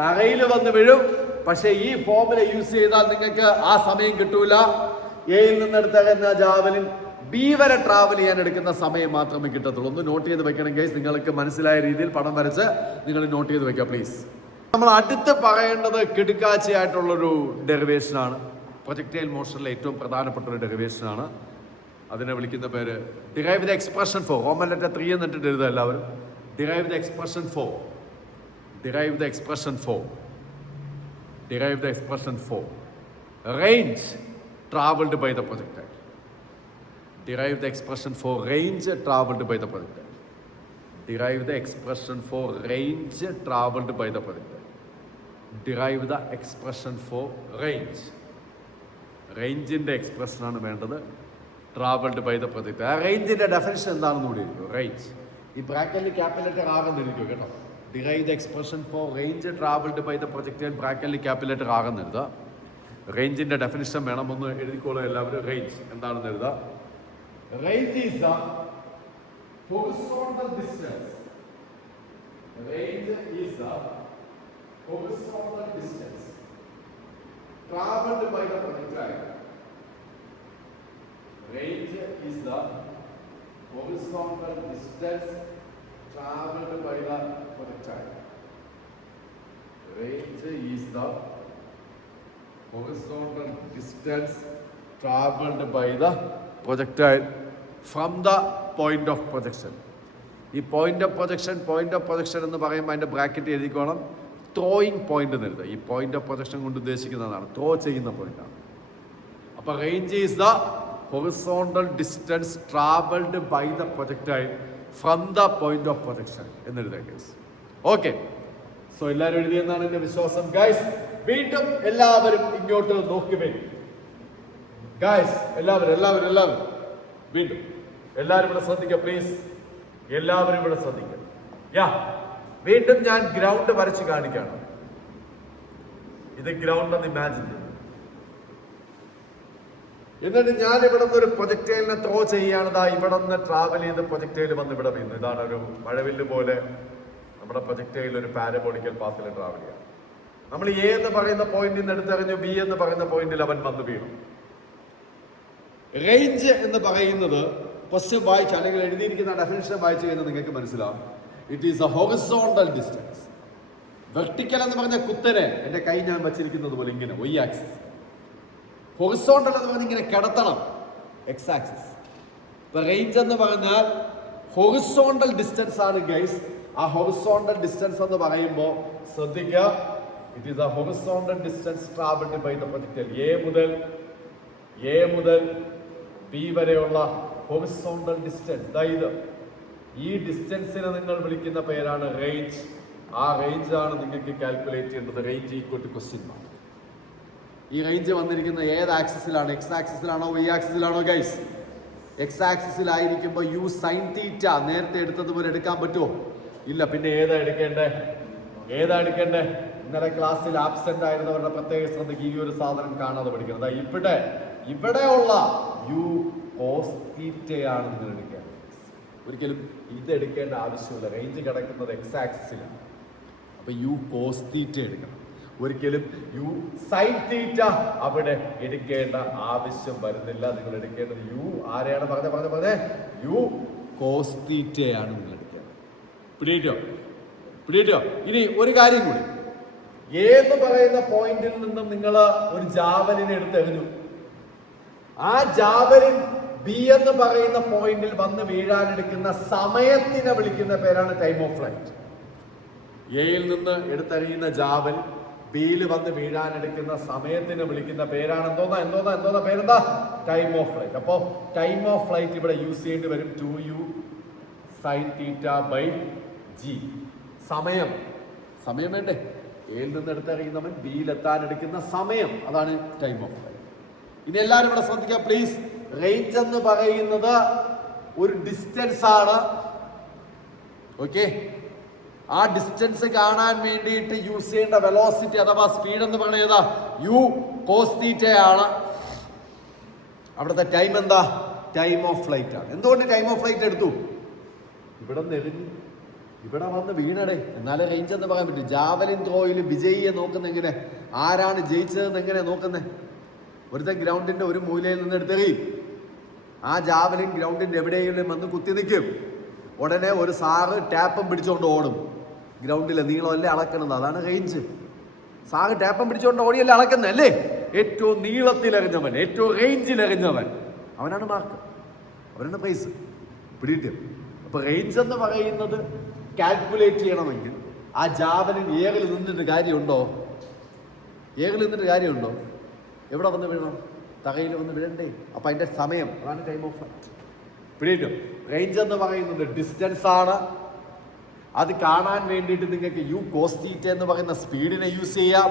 തറയിൽ വന്ന് വീഴും. പക്ഷെ ഈ ഫോർമുല യൂസ് ചെയ്താൽ നിങ്ങൾക്ക് ആ സമയം കിട്ടൂല. എയിൽ നിന്ന് എടുത്തെറിഞ്ഞ ജാവലിൻ ബി വരെ ട്രാവൽ ചെയ്യാൻ എടുക്കുന്ന സമയം മാത്രമേ കിട്ടത്തുള്ളൂ. ഒന്ന് നോട്ട് ചെയ്ത് വെക്കണം ഗൈസ്. നിങ്ങൾക്ക് മനസ്സിലായ രീതിയിൽ പടം വരച്ച് നിങ്ങൾ നോട്ട് ചെയ്ത് വെക്കുക പ്ലീസ്. നമ്മൾ അടുത്ത് പറയേണ്ടത് കിടുക്കാച്ചയായിട്ടുള്ളൊരു ഡെറിവേഷനാണ്. പ്രൊജക്ടൈൽ മോഷനിലെ ഏറ്റവും പ്രധാനപ്പെട്ട ഒരു ഡെറിവേഷനാണ്. അതിനെ വിളിക്കുന്ന പേര് derive the expression four. Roman letter 3 എന്നിട്ട് എഴുതുക എല്ലാവരും. Derive the expression four. Derive the expression four. Derive the expression four range traveled by the projectile. Derive the expression for range traveled by the projectile. Derive the expression for range traveled by the projectile. Derive the expression for range. റേഞ്ചിന്റെ എക്സ്പ്രഷൻ ആണ് വേണ്ടത്. Travelled by the projectile. ആ റേഞ്ചിന്റെ ഡെഫിനിഷൻ എന്താണെന്ന് കൂടി എഴുതുക. റേഞ്ച് ഈ ബ്രാക്കറ്റിൽ ക്യാപിറ്റൽ ലെറ്റർ ആകെന്ന് എഴുതുക കേട്ടോ. Derive the expression for range travelled by the projectile ബ്രാക്കറ്റിൽ ക്യാപിറ്റൽ ലെറ്റർ ആകെന്ന് എഴുതുക. റേഞ്ചിന്റെ ഡെഫിനിഷൻ വേണം, ഒന്ന് എഴുതിക്കോളൂ എല്ലാവരും. റേഞ്ച് എന്താണെന്ന് എഴുതുക. Range is the horizontal distance. Range is the horizontal distance traveled by the projectile. Range is the horizontal distance traveled by the projectile. Range is the horizontal distance traveled by the projectile from the point of projection. ഈ പോയിന്റ് ഓഫ് പ്രൊജക്ഷൻ എന്ന് പറയുമ്പോൾ അതിന്റെ ബ്രാക്കറ്റ് എഴുതിക്കോണം. ത്രോയിങ് പോയിന്റ് എന്ന് എഴുതുക. ഈ പോയിന്റ് ഓഫ് പ്രൊജക്ഷൻ കൊണ്ട് ഉദ്ദേശിക്കുന്നതാണ് ത്രോ ചെയ്യുന്ന പോയിന്റാണ്. അപ്പൊ range is the horizontal distance travelled by the projectile from the point of projection എന്ന് എഴുതുക ഗൈസ്. ഓക്കെ, സോ എല്ലാവരും എഴുതിയെന്നാണ് എന്റെ വിശ്വാസം ഗൈസ്. വീണ്ടും എല്ലാവരും ഇങ്ങോട്ട് നോക്കുവേ ഗൈസ്. എല്ലാവരും വീണ്ടും എല്ലാവരും ഇവിടെ ശ്രദ്ധിക്കുക പ്ലീസ്. എല്ലാവരും ഇവിടെ ശ്രദ്ധിക്കുക. വീണ്ടും ഞാൻ ഗ്രൗണ്ട് വരച്ച് കാണിക്കാണ്. ഇത് ഗ്രൗണ്ട് എന്ന് ഇമാജിൻ ചെയ്യും. എന്നിട്ട് ഞാൻ ഇവിടെ നിന്ന് ഒരു പ്രൊജക്ടൈലിനെ ത്രോ ചെയ്യാണ്. ഇവിടെ നിന്ന് ട്രാവൽ ചെയ്ത് പ്രൊജക്ടൈൽ വന്ന് ഇവിടെ വീഴുന്നു. ഇതാണ് ഒരു മഴവില്ല് പോലെ നമ്മുടെ പ്രൊജക്ടൈൽ ഒരു പാരബോളിക്കൽ പാത്തിൽ ട്രാവൽ ചെയ്യാം. നമ്മൾ എ എന്ന് പറയുന്ന പോയിന്റിൽ നിന്ന് എടുത്തെറിഞ്ഞു, ബി എന്ന് പറയുന്ന പോയിന്റിൽ അവൻ വന്ന് വീണു. റേഞ്ച് എന്ന് പറയുന്നത് ക്വസ്റ്റ്യൻ വായിച്ച് അല്ലെങ്കിൽ എഴുതിയിരിക്കുന്ന ഡെഫിനിഷൻ വായിച്ച് കഴിഞ്ഞാൽ നിങ്ങൾക്ക് മനസ്സിലാവും. It is a horizontal distance. Vertical എന്ന് പറഞ്ഞ കുത്തനെ എൻ്റെ കൈ ഞാൻ വച്ചിരിക്കുന്നത് പോലെ ഇങ്ങനെ y ആക്സിസ്. ഹൊറിസോണ്ടൽ എന്ന് പറഞ്ഞാൽ ഇങ്ങനെ കിടത്തണം x ആക്സിസ്. ഇപ്പൊ റേഞ്ച് എന്ന് പറഞ്ഞാൽ ഹൊറിസോണ്ടൽ ഡിസ്റ്റൻസ് ആണ് ഗൈസ്. ആ ഹൊറിസോണ്ടൽ ഡിസ്റ്റൻസ് എന്ന് പറയുമ്പോൾ ശ്രദ്ധിക്കുക, it is a horizontal distance travelled by the projectile. A മുതൽ ബി വരെയുള്ള ഹൊറിസോണ്ടൽ ഡിസ്റ്റൻസ്. ഇത് ഈ ഡിസ്റ്റൻസിനെ നിങ്ങൾ വിളിക്കുന്ന പേരാണ് റേഞ്ച്. ആ റേഞ്ച് ആണ് നിങ്ങൾക്ക് കാൽക്കുലേറ്റ് ചെയ്യേണ്ടത്. Range equal to question mark. ഈ റേഞ്ച് വന്നിരിക്കുന്ന ഏത് ആക്സിസിലാണ്? എക്സ് ആക്സിസിലാണോ y ആക്സിസിലാണോ ഗൈസ്? എക്സ് ആക്സിസിലായിരിക്കുമ്പോൾ യു സൈൻ തീറ്റ നേരത്തെ എടുത്തതുപോലെ എടുക്കാൻ പറ്റുമോ? ഇല്ല. പിന്നെ ഏതാ എടുക്കേണ്ടേ? ഇന്നലെ ക്ലാസ്സിൽ ആബ്സെന്റ് ആയിരുന്നവരുടെ പ്രത്യേക ശ്രദ്ധയ്ക്ക് ഈ ഒരു സാധനം കാണാതെ പഠിക്കുന്നത്. ഇവിടെയുള്ള യു കോസ് തീറ്റയാണ് നിങ്ങൾ എടുക്കുക. ഒരിക്കലും ഇത് എടുക്കേണ്ട ആവശ്യമില്ല. റേഞ്ച് കിടക്കുന്നത് എക്സ് ആക്സിസിലാണ്. അപ്പൊ യു കോസ് തീറ്റ എടുക്കണം. ഒരിക്കലും യു സൈൻ തീറ്റ അവിടെ എടുക്കേണ്ട ആവശ്യം വരുന്നില്ല. നിങ്ങൾ എടുക്കേണ്ടത് യു ആരെയാണ് പറഞ്ഞേ? യു കോസ് തീറ്റയാണ് നിങ്ങൾ എടുക്കേണ്ടത്. പിടിയിട്ടോ? ഇനി ഒരു കാര്യം കൂടി. എന്ന് പറയുന്ന പോയിന്റിൽ നിന്നും നിങ്ങൾ ഒരു ജാവലിനെ എടുത്തെറിഞ്ഞു. ആ ജാവലിൻ ബി എന്ന് പറയുന്ന പോയിന്റിൽ വന്ന് വീഴാനെടുക്കുന്ന സമയത്തിനെ വിളിക്കുന്ന പേരാണ് ടൈം ഓഫ് ഫ്ലൈറ്റ്. എയിൽ നിന്ന് എടുത്തെറിയുന്ന ജാവൽ ബിയിൽ വന്ന് വീഴാനെടുക്കുന്ന സമയത്തിനെ വിളിക്കുന്ന പേരാണ് എന്തോന്നാ പേരെന്താ? Time of flight. അപ്പോ ടൈം ഓഫ് ഫ്ലൈറ്റ് ഇവിടെ യൂസ് ചെയ്യേണ്ടി വരും 2u sin θ/g. സമയം വേണ്ടേ? എയിൽ നിന്ന് എടുത്തെറിയുന്നവൻ ബിയിൽ എത്താൻ എടുക്കുന്ന സമയം, അതാണ് ടൈം ഓഫ് ഫ്ലൈറ്റ്. ഇനി എല്ലാവരും ഇവിടെ ശ്രദ്ധിക്കുക പ്ലീസ്. റേഞ്ച് എന്ന് പറയുന്നത് ഒരു ഡിസ്റ്റൻസ് ആണ്. ഓക്കെ, ആ ഡിസ്റ്റൻസ് കാണാൻ വേണ്ടിയിട്ട് യൂസ് ചെയ്യേണ്ട വെലോസിറ്റി അഥവാ സ്പീഡ് എന്ന് പറയുന്നത് u cos θ ആണ്. അവിടുത്തെ ടൈം എന്താ? ടൈം ഓഫ് ഫ്ലൈറ്റ് ആണ്. എന്തുകൊണ്ട് ടൈം ഓഫ് ഫ്ലൈറ്റ് എടുത്തു? ഇവിടെ നെറിഞ്ഞു, ഇവിടെ വന്ന് വീണടേ, എന്നാലേ റേഞ്ച് എന്ന് പറയാൻ പറ്റും. ജാവലിൻ ത്രോയിൽ വിജയിയെ നോക്കുന്ന എങ്ങനെ, ആരാണ് ജയിച്ചതെന്ന് എങ്ങനെ നോക്കുന്നത്? ഒരുത്തൻ ഗ്രൗണ്ടിന്റെ ഒരു മൂലയിൽ നിന്ന് എടുത്തെറിയും, ആ ജാവലിൻ ഗ്രൗണ്ടിന്റെ എവിടെയെങ്കിലും വന്ന് കുത്തി നിൽക്കും. ഉടനെ ഒരു സാറ് ടാപ്പും പിടിച്ചുകൊണ്ട് ഓടും. ഗ്രൗണ്ടിലെ നീളമല്ലേ അളക്കുന്നത്, അതാണ് റേഞ്ച്. സാറ് ടാപ്പും പിടിച്ചുകൊണ്ട് ഓടിയല്ലേ അളക്കുന്നത് അല്ലേ? ഏറ്റവും നീളത്തിലെറിഞ്ഞവൻ, ഏറ്റവും റേഞ്ചിലെറിഞ്ഞവൻ, അവനാണ് മാർക്ക്, അവനാണ് പ്രൈസ്. പിടിയിട്ട് അപ്പൊ റേഞ്ച് എന്ന് പറയുന്നത് കാൽക്കുലേറ്റ് ചെയ്യണമെങ്കിൽ ആ ജാവലിൻ ഏറിൽ നിന്നിട്ട് കാര്യമുണ്ടോ? എവിടെ വന്ന് വീഴണം? തറയിൽ വന്ന് വീഴണ്ടേ? അപ്പൊ അതിന്റെ സമയം, അതാണ് ടൈം ഓഫ് ഫ്ലൈറ്റ്. പിടിയിട്ടും റേഞ്ച് എന്ന് പറയുന്നത് ഡിസ്റ്റൻസ് ആണ്. അത് കാണാൻ വേണ്ടിയിട്ട് നിങ്ങൾക്ക് u cos θ എന്ന് പറയുന്ന സ്പീഡിനെ യൂസ് ചെയ്യാം.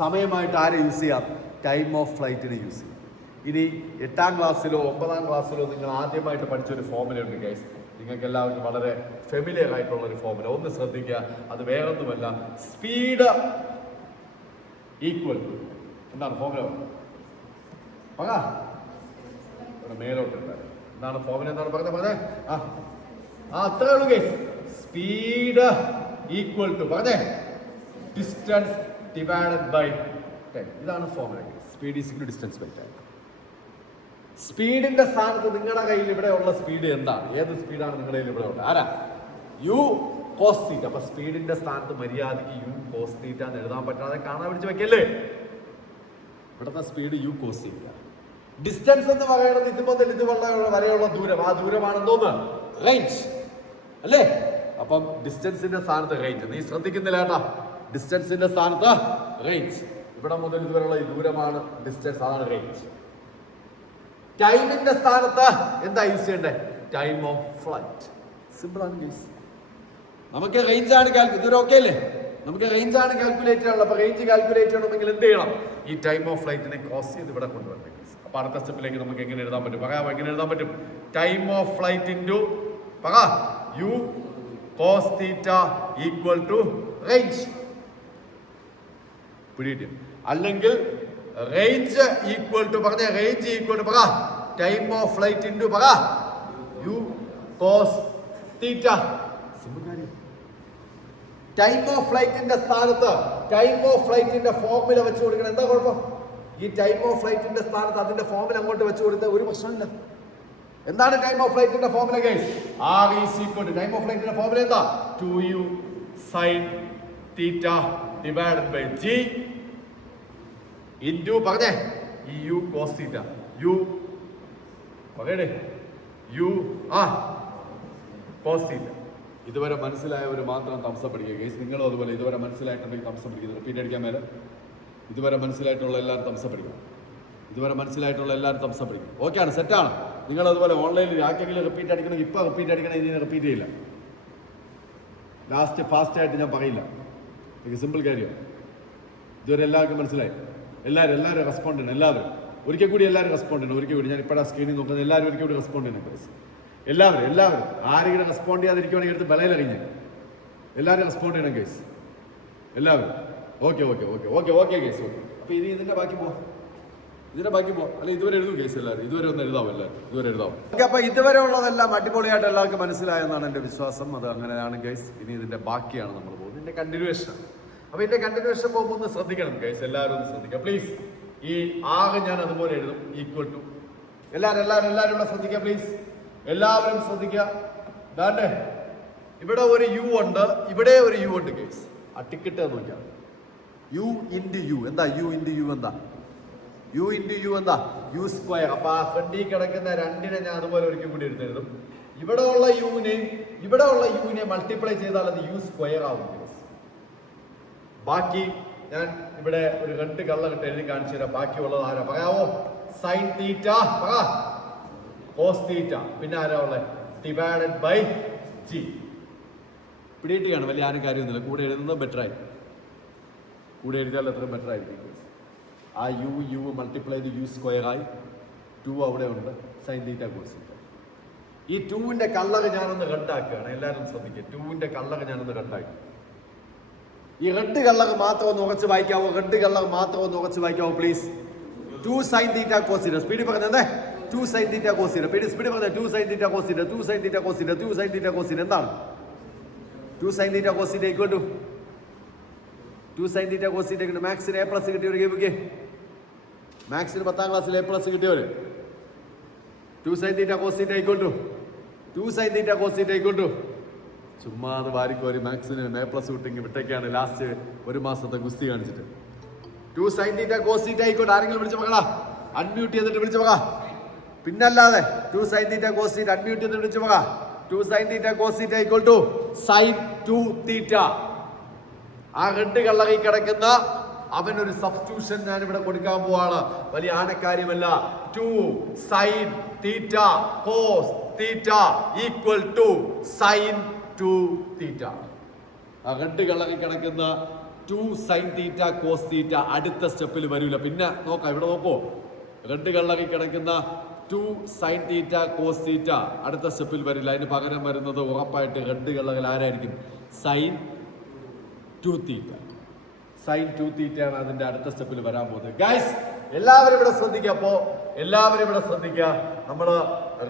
സമയമായിട്ട് ആരെ യൂസ് ചെയ്യാം? ടൈം ഓഫ് ഫ്ലൈറ്റിനെ യൂസ് ചെയ്യാം. ഇനി 8ാം ക്ലാസ്സിലോ 9ാം ക്ലാസ്സിലോ നിങ്ങൾ ആദ്യമായിട്ട് പഠിച്ചൊരു ഫോർമുലയുണ്ട് ഗൈസ്. നിങ്ങൾക്ക് എല്ലാവർക്കും വളരെ ഫെമിലിയർ ആയിട്ടുള്ള ഒരു ഫോർമുല. ഒന്ന് ശ്രദ്ധിക്കുക, അത് വേറൊന്നുമല്ല, സ്പീഡ് ഈക്വൽ ടു എന്താണ് ഫോർമുല? ഇവിടെ മേലോട്ടുണ്ട്. എന്താണ് ഫോർമുല? എന്താണ് പറഞ്ഞേ? അത്രേ ഉള്ളൂ guys. Speed equal to distance divided by time. ഇതാണ് formula. Speed is equal to distance by time. സ്പീഡിന്റെ സ്ഥാനത്ത് നിങ്ങളുടെ കയ്യിൽ ഇവിടെ ഉള്ള സ്പീഡ് എന്താണ്? ഏത് സ്പീഡാണ് നിങ്ങളുടെ കയ്യിൽ ഇവിടെ ഉള്ളത്? ആരാ? u cos θ. അപ്പൊ സ്പീഡിന്റെ സ്ഥാനത്ത് മര്യാദയ്ക്ക് u cos θ എന്ന് എഴുതാൻ പറ്റാതെ കാണാൻ പിടിച്ച് വെക്കല്ലേ? ഇവിടുത്തെ സ്പീഡ് u cos θ. ഡിസ്റ്റൻസ് എന്ന് പറയുന്നത് ഇത് മുതൽ ഇത് വരെയുള്ള ദൂരം, ആ ദൂരമാണെന്തോന്ന്? റേഞ്ച് അല്ലേ? അപ്പം ഡിസ്റ്റൻസിന്റെ സ്ഥാനത്ത് റേഞ്ച്. നീ ശ്രദ്ധിക്കുന്നില്ല കേട്ടാ. ഡിസ്റ്റൻസിന്റെ സ്ഥാനത്ത് റേഞ്ച്. ഇവിടെ മുതൽ ഇതുവരെയുള്ള ഈ ദൂരമാണ് ഡിസ്റ്റൻസ്, അതാണ് റേഞ്ച്. ടൈമിന്റെ സ്ഥാനത്ത് എന്താ യൂസ് ചെയ്യണ്ടേ? Time of flight. സിമ്പിൾ ആണ് ഗൈസ്. നമുക്ക് റേഞ്ച് ആണ് ഇതൊരു ഓക്കെ അല്ലേ? നമുക്ക് റേഞ്ച് ആണ് കാൽക്കുലേറ്റ് ചെയ്യാനുള്ളത്. അപ്പൊ റേഞ്ച് കാൽക്കുലേറ്റ് ചെയ്യണമെങ്കിൽ എന്ത് ചെയ്യണം? ഈ ടൈം ഓഫ് ഫ്ലൈറ്റിനെ ക്രോസ് ചെയ്ത് ഇവിടെ കൊണ്ടുവരണം. അപ്പൊ അടുത്ത സ്റ്റെപ്പിലേക്ക് നമുക്ക് എങ്ങനെ എഴുതാൻ പറ്റും? എങ്ങനെ എഴുതാൻ പറ്റും? Time of flight into u cos θ equal to range. പിടിയിട്ടു. അല്ലെങ്കിൽ range equal to range equal to time of flight into u cos θ. Time of ഫ്ലൈറ്റിന്റെ സ്ഥാനത്ത് ടൈം ഓഫ് ഫ്ലൈറ്റിന്റെ ഫോർമുല വെച്ച് കൊടുക്കണം. എന്താ കുഴപ്പം? ഈ ടൈം ഓഫ് ഫ്ലൈറ്റിന്റെ സ്ഥാനത്ത് അതിന്റെ ഫോർമുല അങ്ങോട്ട് വെച്ച് കൊടുത്താൽ ഒരു പ്രശ്നമില്ല. എന്താണ് ടൈം ഓഫ് ഫ്ലൈറ്റിന്റെ formula guys? r is equal to time of ഫ്ലൈറ്റിന്റെ ഫോർമുല എന്താ? 2u sin θ divided by g into ഈ u cos θ. u cos θ. ഇതുവരെ മനസ്സിലായവർ മാത്രം തംസപ്പ് അടിക്കുക ഗൈസ്. നിങ്ങളും അതുപോലെ ഇതുവരെ മനസ്സിലായിട്ടുണ്ടെങ്കിൽ തംസപ്പ് അടിക്കുന്നത്. റിപ്പീറ്റ് അടിക്കാൻ മേലെ ഇതുവരെ മനസ്സിലായിട്ടുള്ള എല്ലാവരും തംസപ്പ് അടിക്കും. ഓക്കെ ആണ്, സെറ്റാണ്. നിങ്ങൾ അതുപോലെ ഓൺലൈനിൽ ആർക്കെങ്കിലും റിപ്പീറ്റ് അടിക്കണം, ഇപ്പം റിപ്പീറ്റ് അടിക്കണം, ഇനി റിപ്പീറ്റ് ചെയ്യില്ല. ലാസ്റ്റ് ഫാസ്റ്റ് ആയിട്ട് ഞാൻ പറയില്ല. സിമ്പിൾ കാര്യം. ഇതുവരെ എല്ലാവർക്കും മനസ്സിലായി? എല്ലാവരും റെസ്പോണ്ട് ചെയ്യണം. എല്ലാവരും ഒരിക്കൽ കൂടി ഞാൻ ഇപ്പോഴാണ് സ്ക്രീനിൽ നോക്കുന്നത്. എല്ലാവരും ഒരിക്കൽ കൂടി റെസ്പോണ്ട് ചെയ്യണം. എല്ലാവരും ആരെങ്കിലും റെസ്പോണ്ട് ചെയ്യാതിരിക്കുവാണെങ്കിൽ എടുത്ത് ബലയിലറിഞ്ഞ് എല്ലാവരും റെസ്പോണ്ട് ചെയ്യണം കേസ്. എല്ലാവരും ഓക്കെ കേസ്. ഓക്കെ, അപ്പൊ ഇനി ഇതിന്റെ ബാക്കി പോവാം. അല്ലെ ഇതുവരെ എഴുതും കേസ്. എല്ലാവരും ഇതുവരെ ഒന്ന് എഴുതാം. ഓക്കെ, അപ്പൊ ഇതുവരെ ഉള്ളതെല്ലാം അടിപൊളിയായിട്ട് എല്ലാവർക്കും മനസ്സിലായെന്നാണ് എൻ്റെ വിശ്വാസം. അത് അങ്ങനെയാണ് ഗൈസ്. ഇനി ഇതിന്റെ ബാക്കിയാണ് നമ്മൾ പോകുന്നത്, ഇതിന്റെ കണ്ടിന്യൂവേഷൻ. അപ്പൊ ഇതിന്റെ കണ്ടിന്യൂവേഷൻ പോകുമ്പോൾ ഒന്ന് ശ്രദ്ധിക്കണം ഗൈസ്. എല്ലാവരും ഒന്ന് ശ്രദ്ധിക്കുക പ്ലീസ്. ഈ ആകെ ഞാൻ അതുപോലെ എഴുതും ഈക്വൽ ടു. എല്ലാവരും ഇവിടെ ശ്രദ്ധിക്കുക പ്ലീസ്. എല്ലാവരും ശ്രദ്ധിക്കുക. ഇവിടെ ഒരു u ഉണ്ട്, ഇവിടെ ഒരു u ഉണ്ട് കേസ്. ആ ടിക്കറ്റ് നോക്കിയാൽ യു ഇൻറ്റു യു എന്താ യു ഇൻറ്റു യു എന്താ യു ഇൻറ്റു യു എന്താ യു സ്ക്വയർ. അപ്പൊ ആ ഫ്രണ്ടിൽ കിടക്കുന്ന രണ്ടിനെ ഞാൻ അതുപോലെ ഒരിക്കൽ കൂടി എടുത്തെഴുതും. ഇവിടെ ഉള്ള യുവിനെ മൾട്ടിപ്ലൈ ചെയ്താൽ അത് യു സ്ക്വയർ ആവും. ബാക്കി ഞാൻ ഇവിടെ ഒരു രണ്ട് കളർ ഇട്ട് എഴുതി കാണിച്ചു തരാം. ബാക്കിയുള്ളത് ആരാ പറയാവോ? സൈൻ തീറ്റ, കോസ് തീറ്റ, പിന്നെ ആരാ ഉള്ളത്? Divided by G. പിടിയിട്ടാണ് വലിയ ആരും കാര്യമൊന്നുമില്ല. കൂടെ എഴുതുന്നത് ബെറ്റർ ആയി. കൂടെ എഴുതിയാൽ എത്ര ബെറ്റർ ആയിരിക്കും. ആ യു മൾട്ടിപ്ലൈ ചെയ്ത് യു സ്ക്വയർ ആയി. 2 അവിടെ ഉണ്ട്. Sine theta cos theta. ഈ 2ന്റെ കളർ ഞാനൊന്ന് റെഡാക്കുകയാണ്. എല്ലാവരും ശ്രദ്ധിക്കുക. 2ന്റെ കളർ ഞാനൊന്ന് റെഡാക്കി. ഈ റെഡ് കളർ മാത്രം ഒന്ന് ഉറച്ച് വായിക്കാവോ? റെഡ് കളർ മാത്രം ഒന്ന് ഉറച്ച് വായിക്കാവോ please? 2 sine theta cos theta. സ്പീഡിൽ പറഞ്ഞേ. 2 സൈൻ തീറ്റ കോസ് തീറ്റ. സ്പീഡിൽ പറഞ്ഞേ. 2 sine theta cos theta. 2 sine theta cos theta. 2 sine theta cos theta. എന്താണ് 2 sine theta cos theta equal to 2 sine theta cos theta കിട്ടും. മാത്സിന് എ പ്ലസ് കിട്ടിയവർ കേൾപ്പിക്കേ. മാത്സിന് 10ാം ക്ലാസ്സിൽ എ പ്ലസ് കിട്ടിയവർ 2 sine theta cos theta equal to 2 sine theta cos theta equal to. ചുമ്മാ അത് വാരിക്കോരി മാത്സിന് എ പ്ലസ് വിട്ടെങ്കിൽ വിട്ടേക്കാണ് ലാസ്റ്റ് ഒരു മാസത്തെ ഗുസ്തി കാണിച്ചിട്ട്. 2 sine theta cos theta equal. ആരെങ്കിലും വിളിച്ചു മകളാ? അൺമ്യൂട്ട് ചെയ്തിട്ട് വിളിച്ചു മക. പിന്നല്ലാതെ 2 sine theta cos theta unmute ചെയ്തിട്ട് വിളിച്ചു മക. 2 sine theta cos theta equal to sine 2 theta. ആ റെഡ് കളറിൽ കിടക്കുന്ന അവനൊരു സബ്സ്റ്റിറ്റ്യൂഷൻ ഞാൻ ഇവിടെ കൊടുക്കാൻ പോവാണ്. വലിയ ആനക്കാര്യമല്ല. 2 sine theta cos theta equal to sine 2 theta. ആ റെഡ് കളറിൽ കിടക്കുന്ന 2 സൈൻ തീറ്റ കോസ് തീറ്റ അടുത്ത സ്റ്റെപ്പിൽ വരില്ല. പിന്നെ നോക്കാം, ഇവിടെ നോക്കൂ. റെഡ് കളറിൽ കിടക്കുന്ന 2 സൈൻ തീറ്റ കോസ് തീറ്റ അടുത്ത സ്റ്റെപ്പിൽ വരില്ല. അതിന് പകരം വരുന്നത് ഉറപ്പായിട്ട് റെഡ് കളറിൽ ആരായിരിക്കും? സൈൻ 2 തീറ്റ. സൈൻ 2 തീറ്റയാണ് അതിന്റെ അടുത്ത സ്റ്റെപ്പിൽ വരാൻ പോകുന്നത്. ഗൈസ് എല്ലാവരും ഇവിടെ ശ്രദ്ധിക്കുക. അപ്പോ എല്ലാവരും ഇവിടെ ശ്രദ്ധിക്കുക. നമ്മള്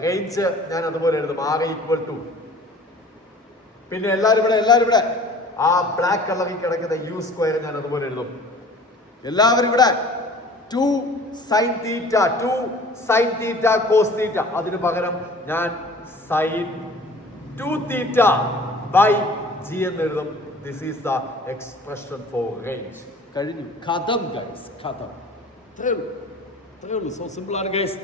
റേഞ്ച് ഞാൻ അതുപോലെ എഴുതും. R ഈക്വൽ ടു, പിന്നെ എല്ലാവരും ഇവിടെ ആ ബ്ലാക്ക് കളറിൽ കിടക്കുന്ന യു സ്ക്വയർ ഞാൻ അതുപോലെ എഴുതും. എല്ലാവരും ഇവിടെ 2 sine theta 2 sine theta cos theta. അതിന് പകരം ഞാൻ സൈൻ 2 തീറ്റ ബൈ ജി എന്ന് എഴുതും. This is the expression for range. കഴിഞ്ഞു. ഖതം ഗൈസ്, ഖതം. ഇത്രയേ ഉള്ളൂ. സോ സിമ്പിൾ ആണ് ഗൈസ്.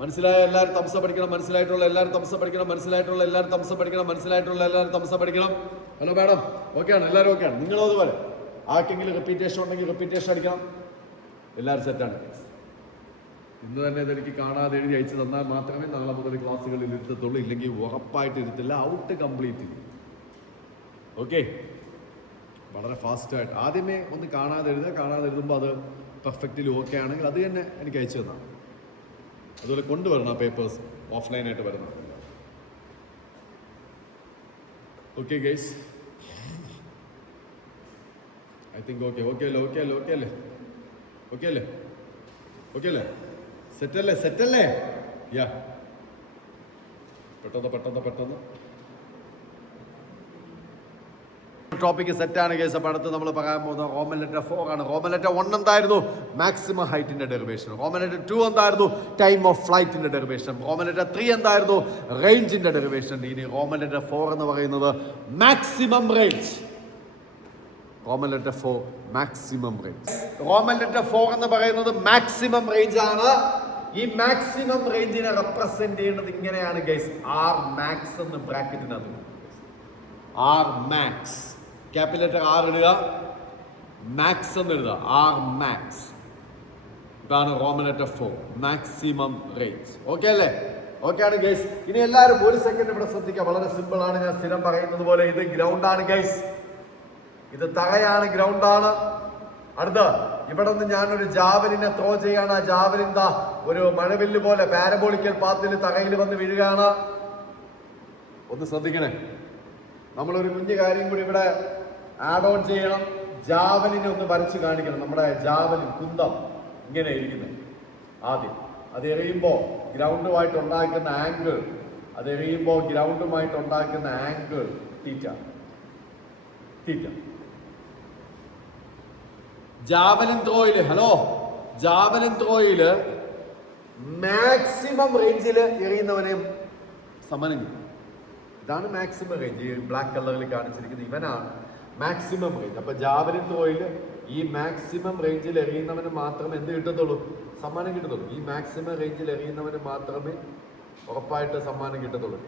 മനസ്സിലായ എല്ലാവരും തംസ പഠിക്കണം. മനസ്സിലായിട്ടുള്ള എല്ലാവരും തംസ പഠിക്കണം. മനസ്സിലായിട്ടുള്ള എല്ലാവരും തംസ പഠിക്കണം. മനസ്സിലായിട്ടുള്ള എല്ലാവരും തംസ പഠിക്കണം. ഹലോ മാഡം, ഓക്കെയാണ്? എല്ലാവരും ഓക്കെയാണ്? നിങ്ങളും അതുപോലെ ആർക്കെങ്കിലും റിപ്പീറ്റേഷൻ ഉണ്ടെങ്കിൽ റിപ്പീറ്റേഷൻ അടിക്കണം. എല്ലാവരും സെറ്റാണ്. ഇന്ന് തന്നെ ഇതെനിക്ക് കാണാതെ എഴുതി അയച്ചു തന്നാൽ മാത്രമേ നാളെ മുതൽ ക്ലാസ്സുകളിൽ ഇരുത്തത്തുള്ളൂ. ഇല്ലെങ്കിൽ ഉറപ്പായിട്ട് ഇരുത്തില്ല. ഔട്ട് കംപ്ലീറ്റ് ചെയ്യും. ഓക്കെ, വളരെ ഫാസ്റ്റായിട്ട് ആദ്യമേ ഒന്ന് കാണാതെ എഴുതുക. കാണാതെ എഴുതുമ്പോൾ അത് പെർഫെക്റ്റ്ലി ഓക്കെ ആണെങ്കിൽ അത് തന്നെ എനിക്ക് അയച്ചു തന്നാണ്. അതുപോലെ കൊണ്ടുവരണം ആ പേപ്പേഴ്സ് ഓഫ്ലൈനായിട്ട് വരുന്ന. Okay guys, I think okay അല്ലേ? സെറ്റല്ലേ? യാ, പെട്ടെന്ന് ടോപ്പിക്ക് സെറ്റാണ് കേസ്. അപ്പോൾ അടുത്ത് നമ്മൾ പറയാൻ പോകുന്നത് റോമൻ ലെറ്റർ 4 ആണ്. റോമൻ ലെറ്റർ 1 എന്തായിരുന്നു? മാക്സിമം ഹൈറ്റിന്റെ ഡെറിവേഷൻ. റോമൻ ലെറ്റർ 2 എന്തായിരുന്നു? ടൈം ഓഫ് ഫ്ലൈറ്റിന്റെ ഡെറിവേഷൻ. റോമൻ ലെറ്റർ 3 എന്തായിരുന്നു? റേഞ്ചിന്റെ ഡെറിവേഷൻ. ഇനി റോമൻ ലെറ്റർ 4 എന്ന് പറയുന്നത് maximum range. Roman letter 4 maximum range. Roman letter 4 എന്ന് പറയുന്നത് മാക്സിമം റേഞ്ച് ആണ്. ഈ മാക്സിമം റേഞ്ചിനെ റെപ്രസെന്റ് ചെയ്യുന്നത് ഇങ്ങനെയാണ് ഗൈസ്. ആർ മാക്സ് എന്ന് ബ്രാക്കറ്റിനകത്ത്. R max, capital letter R ഇടുക, മാക്സ് എന്ന് എഴുതുക. R max. ഇതാണ് Roman letter 4 maximum range. Okay അല്ലേ? ഓക്കെ ആണ് ഗൈസ്. ഇനി എല്ലാവരും ഒരു സെക്കൻഡ് ഇവിടെ ശ്രദ്ധിക്കുക. വളരെ സിമ്പിൾ ആണ്. ഞാൻ സ്ഥിരം പറയുന്നത് പോലെ ഇത് ഗ്രൗണ്ട് ആണ് ഗൈസ്. ഇത് തറയാണ്, ഗ്രൗണ്ട് ആണ്. അടുത്ത ഇവിടെ നിന്ന് ഞാനൊരു ജാവലിനെ ത്രോ ചെയ്യാണ്. ആ ജാവലിൻ ഒരു മഴവില്ല് പോലെ പാരബോളിക്കൽ പാത്തിൽ തറയിൽ വന്ന് വീഴുകയാണ്. ഒന്ന് ശ്രദ്ധിക്കണേ. നമ്മളൊരു കുഞ്ഞു കാര്യം കൂടി ഇവിടെ ആഡ് ഓൺ ചെയ്യണം. ജാവലിനെ ഒന്ന് വരച്ച് കാണിക്കണം. നമ്മുടെ ജാവലിൻ കുന്തം ഇങ്ങനെ ഇരിക്കുന്നത്. ആദ്യം അത് എറിയുമ്പോൾ ഗ്രൗണ്ടുമായിട്ട് ഉണ്ടാക്കുന്ന ആംഗിൾ, തീറ്റ. ജാവലിൻ ത്രോയില് മാക്സിമം റേഞ്ചില് എറിയുന്നവനെ സമനം. ഇതാണ് മാക്സിമം റേഞ്ച്. ഈ ബ്ലാക്ക് കളറിൽ കാണിച്ചിരിക്കുന്നത് ഇവനാണ്. Maximum range. അപ്പൊ ജാവലിൻ ത്രോയിൽ ഈ മാക്സിമം റേഞ്ചിൽ എറിയുന്നവന് മാത്രമേ എന്ത് കിട്ടത്തുള്ളൂ? സമ്മാനം കിട്ടത്തുള്ളൂ. ഈ മാക്സിമം റേഞ്ചിൽ എറിയുന്നവന് മാത്രമേ ഉറപ്പായിട്ട് സമ്മാനം കിട്ടത്തുള്ളൂ.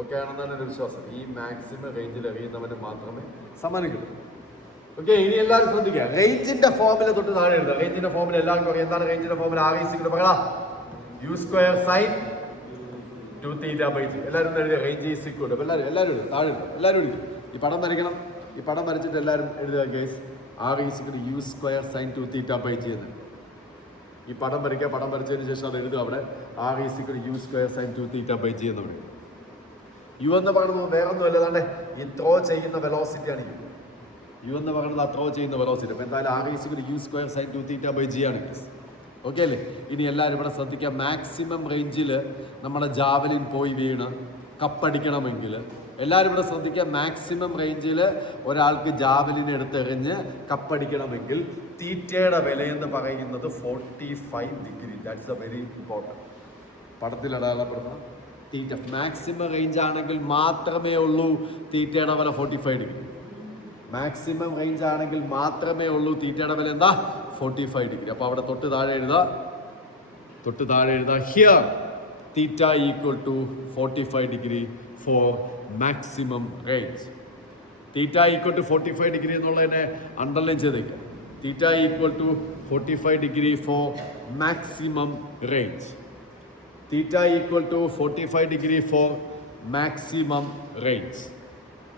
ഓക്കെ ആണെന്നാണ് എൻ്റെ വിശ്വാസം. ഈ മാക്സിമം റേഞ്ചിൽ എറിയുന്നവന് മാത്രമേ സമ്മാനം കിട്ടത്തുള്ളൂ. ഓക്കെ, ഇനി എല്ലാവരും ശ്രദ്ധിക്കുക. റേഞ്ചിന്റെ ഫോമിൽ തൊട്ട് താഴെ എഴുതുക. റേഞ്ചിന്റെ ഫോമിൽ എല്ലാവർക്കും അറിയാം. എന്താണ് റേഞ്ചിന്റെ ഫോമിൽ? ആർ പറയടാ, യു സ്ക്വയർ സൈൻ 2θ/g. എല്ലാവരും എഴുതുക. റേഞ്ച് ഈസ് ഈക്വൽ ടു എല്ലാവരും താഴെ എഴുതുക. എല്ലാവരും എഴുതുക. ഈ പടം വരയ്ക്കണം. ഈ പടം വരച്ചിട്ട് എല്ലാവരും എഴുതുക guys. R is equal to U square sine 2θ/g എന്ന്. ഈ പടം വരയ്ക്കുക. പടം വരച്ചതിന് ശേഷം അത് എഴുതുക. അവിടെ R is equal to U square sine 2θ/g എന്ന് പറയും. യു എന്ന് പറയുന്നത് വേറെ ഒന്നും അല്ലാതെ ഈ ത്രോ ചെയ്യുന്ന വെലോസിറ്റിയാണ് യു എന്ന് പറയുന്നത്. ആ ത്രോ ചെയ്യുന്ന വെലോസിറ്റി. അപ്പോൾ എന്തായാലും R is equal to U square sine 2θ/g ആണ് ഗൈസ്. ഓക്കെ അല്ലേ? ഇനി എല്ലാവരും ഇവിടെ ശ്രദ്ധിക്കുക. മാക്സിമം റേഞ്ചിൽ നമ്മുടെ ജാവലിൻ പോയി വീണ് കപ്പടിക്കണമെങ്കിൽ എല്ലാവരും ഇവിടെ ശ്രദ്ധിക്കുക. മാക്സിമം റേഞ്ചിൽ ഒരാൾക്ക് ജാവലിൻ എടുത്തെറിഞ്ഞ് കപ്പടിക്കണമെങ്കിൽ തീറ്റയുടെ വിലയെന്ന് പറയുന്നത് 45 degree. That's A very important. പടത്തിൽ അടയാളപ്പെടുന്ന തീറ്റ മാക്സിമം റേഞ്ച് ആണെങ്കിൽ മാത്രമേ ഉള്ളൂ തീറ്റയുടെ വില 45 ഡിഗ്രി. മാക്സിമം റേഞ്ച് ആണെങ്കിൽ മാത്രമേ ഉള്ളൂ തീറ്റയുടെ വില എന്താ? 45 ഡിഗ്രി. അപ്പോൾ അവിടെ തൊട്ട് താഴെ എഴുതുക. Here theta equal to 45 degree for maximum range. Theta equal to 45 degree എന്നുള്ളതിനെ അണ്ടർലൈൻ ചെയ്തേക്കുക. Theta equal to 45 degree for maximum range. Theta equal to 45 degree for maximum range.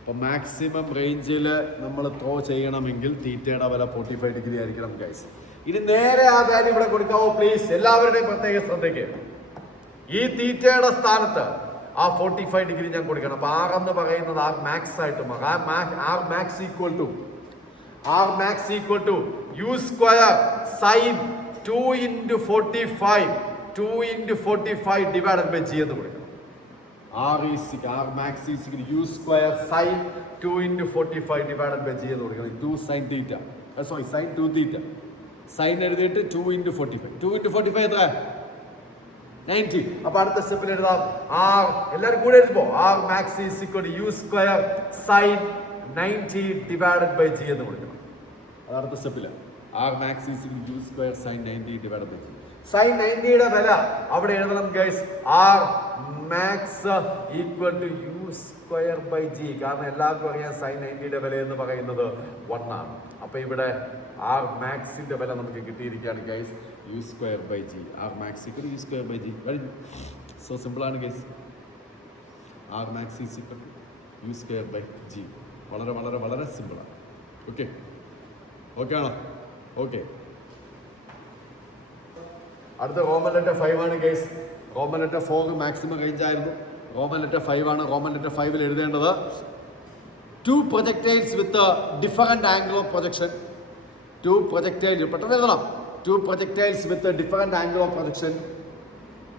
അപ്പോൾ മാക്സിമം റേഞ്ചിൽ നമ്മൾ ത്രോ ചെയ്യണമെങ്കിൽ തീറ്റയുടെ വില 45 ഡിഗ്രി ആയിരിക്കണം ഗൈസ്. ഇനി നേരെ ആ വാല്യൂ ഇവിടെ കൊടുക്കാവോ പ്ലീസ്? എല്ലാവരുടെയും പ്രത്യേക ശ്രദ്ധയ്ക്ക്. ഈ തീറ്റയുടെ സ്ഥാനത്ത് ആ 45 ഡിഗ്രി ഞാൻ കൊടുക്കണം. അപ്പൊ ആർ എന്ന് പറയുന്നത് ആർ മാക്സ് ആയിട്ട് മാറും. R max equal to U square sine 2 × 45 divided by G എന്ന് കൊടുക്കണം. R max is U square sine 2 × 45 divided by G എന്ന് കൊടുക്കണം. 2 sine theta, sorry sine 2θ. Sine എഴുതിയിട്ട് 2 × 45. 2 × 45 എത്ര? 90. അപ്പൊ അടുത്ത സ്റ്റെപ്പിൽ എഴുതാം. ആർ എല്ലാവരും കൂടെ എഴുതുമ്പോ R max is equal to U square sine 90 divided by G എന്ന് കൊടുക്കണം. അത് അടുത്ത സ്റ്റെപ്പില്. R max is equal to U square sine 90 divided by G. Sine 90യുടെ വില അവിടെ എഴുതണം guys. R max equal to U square by G. കാരണം എല്ലാവർക്കും അറിയാം സൈൻ 90യുടെ വില എന്ന് പറയുന്നത് 1 ആണ്. അപ്പൊ ഇവിടെ ആർ മാക്സിന്റെ വില നമുക്ക് കിട്ടിയിരിക്കുകയാണ് guys. U square by G. R max equal U square by G. കഴിഞ്ഞു. സോ സിമ്പിൾ ആണ് guys. R max is equal to U square by G. വളരെ വളരെ വളരെ സിമ്പിളാണ്. ഓക്കെ ആണോ? ഓക്കെ. അടുത്ത റോമൻ ലെറ്റർ 5 ആണ് guys. Roman letter 4 maximum range ആയിരുന്നു. റോമൻ ലെറ്റർ 5 ആണ്. റോമൻ ലെറ്റർ 5ൽ എഴുതേണ്ടത് 2 projectiles with a different angle of projection. 2 projectiles, പെട്ടെന്ന് എഴുതണം. 2 projectiles with a different angle of projection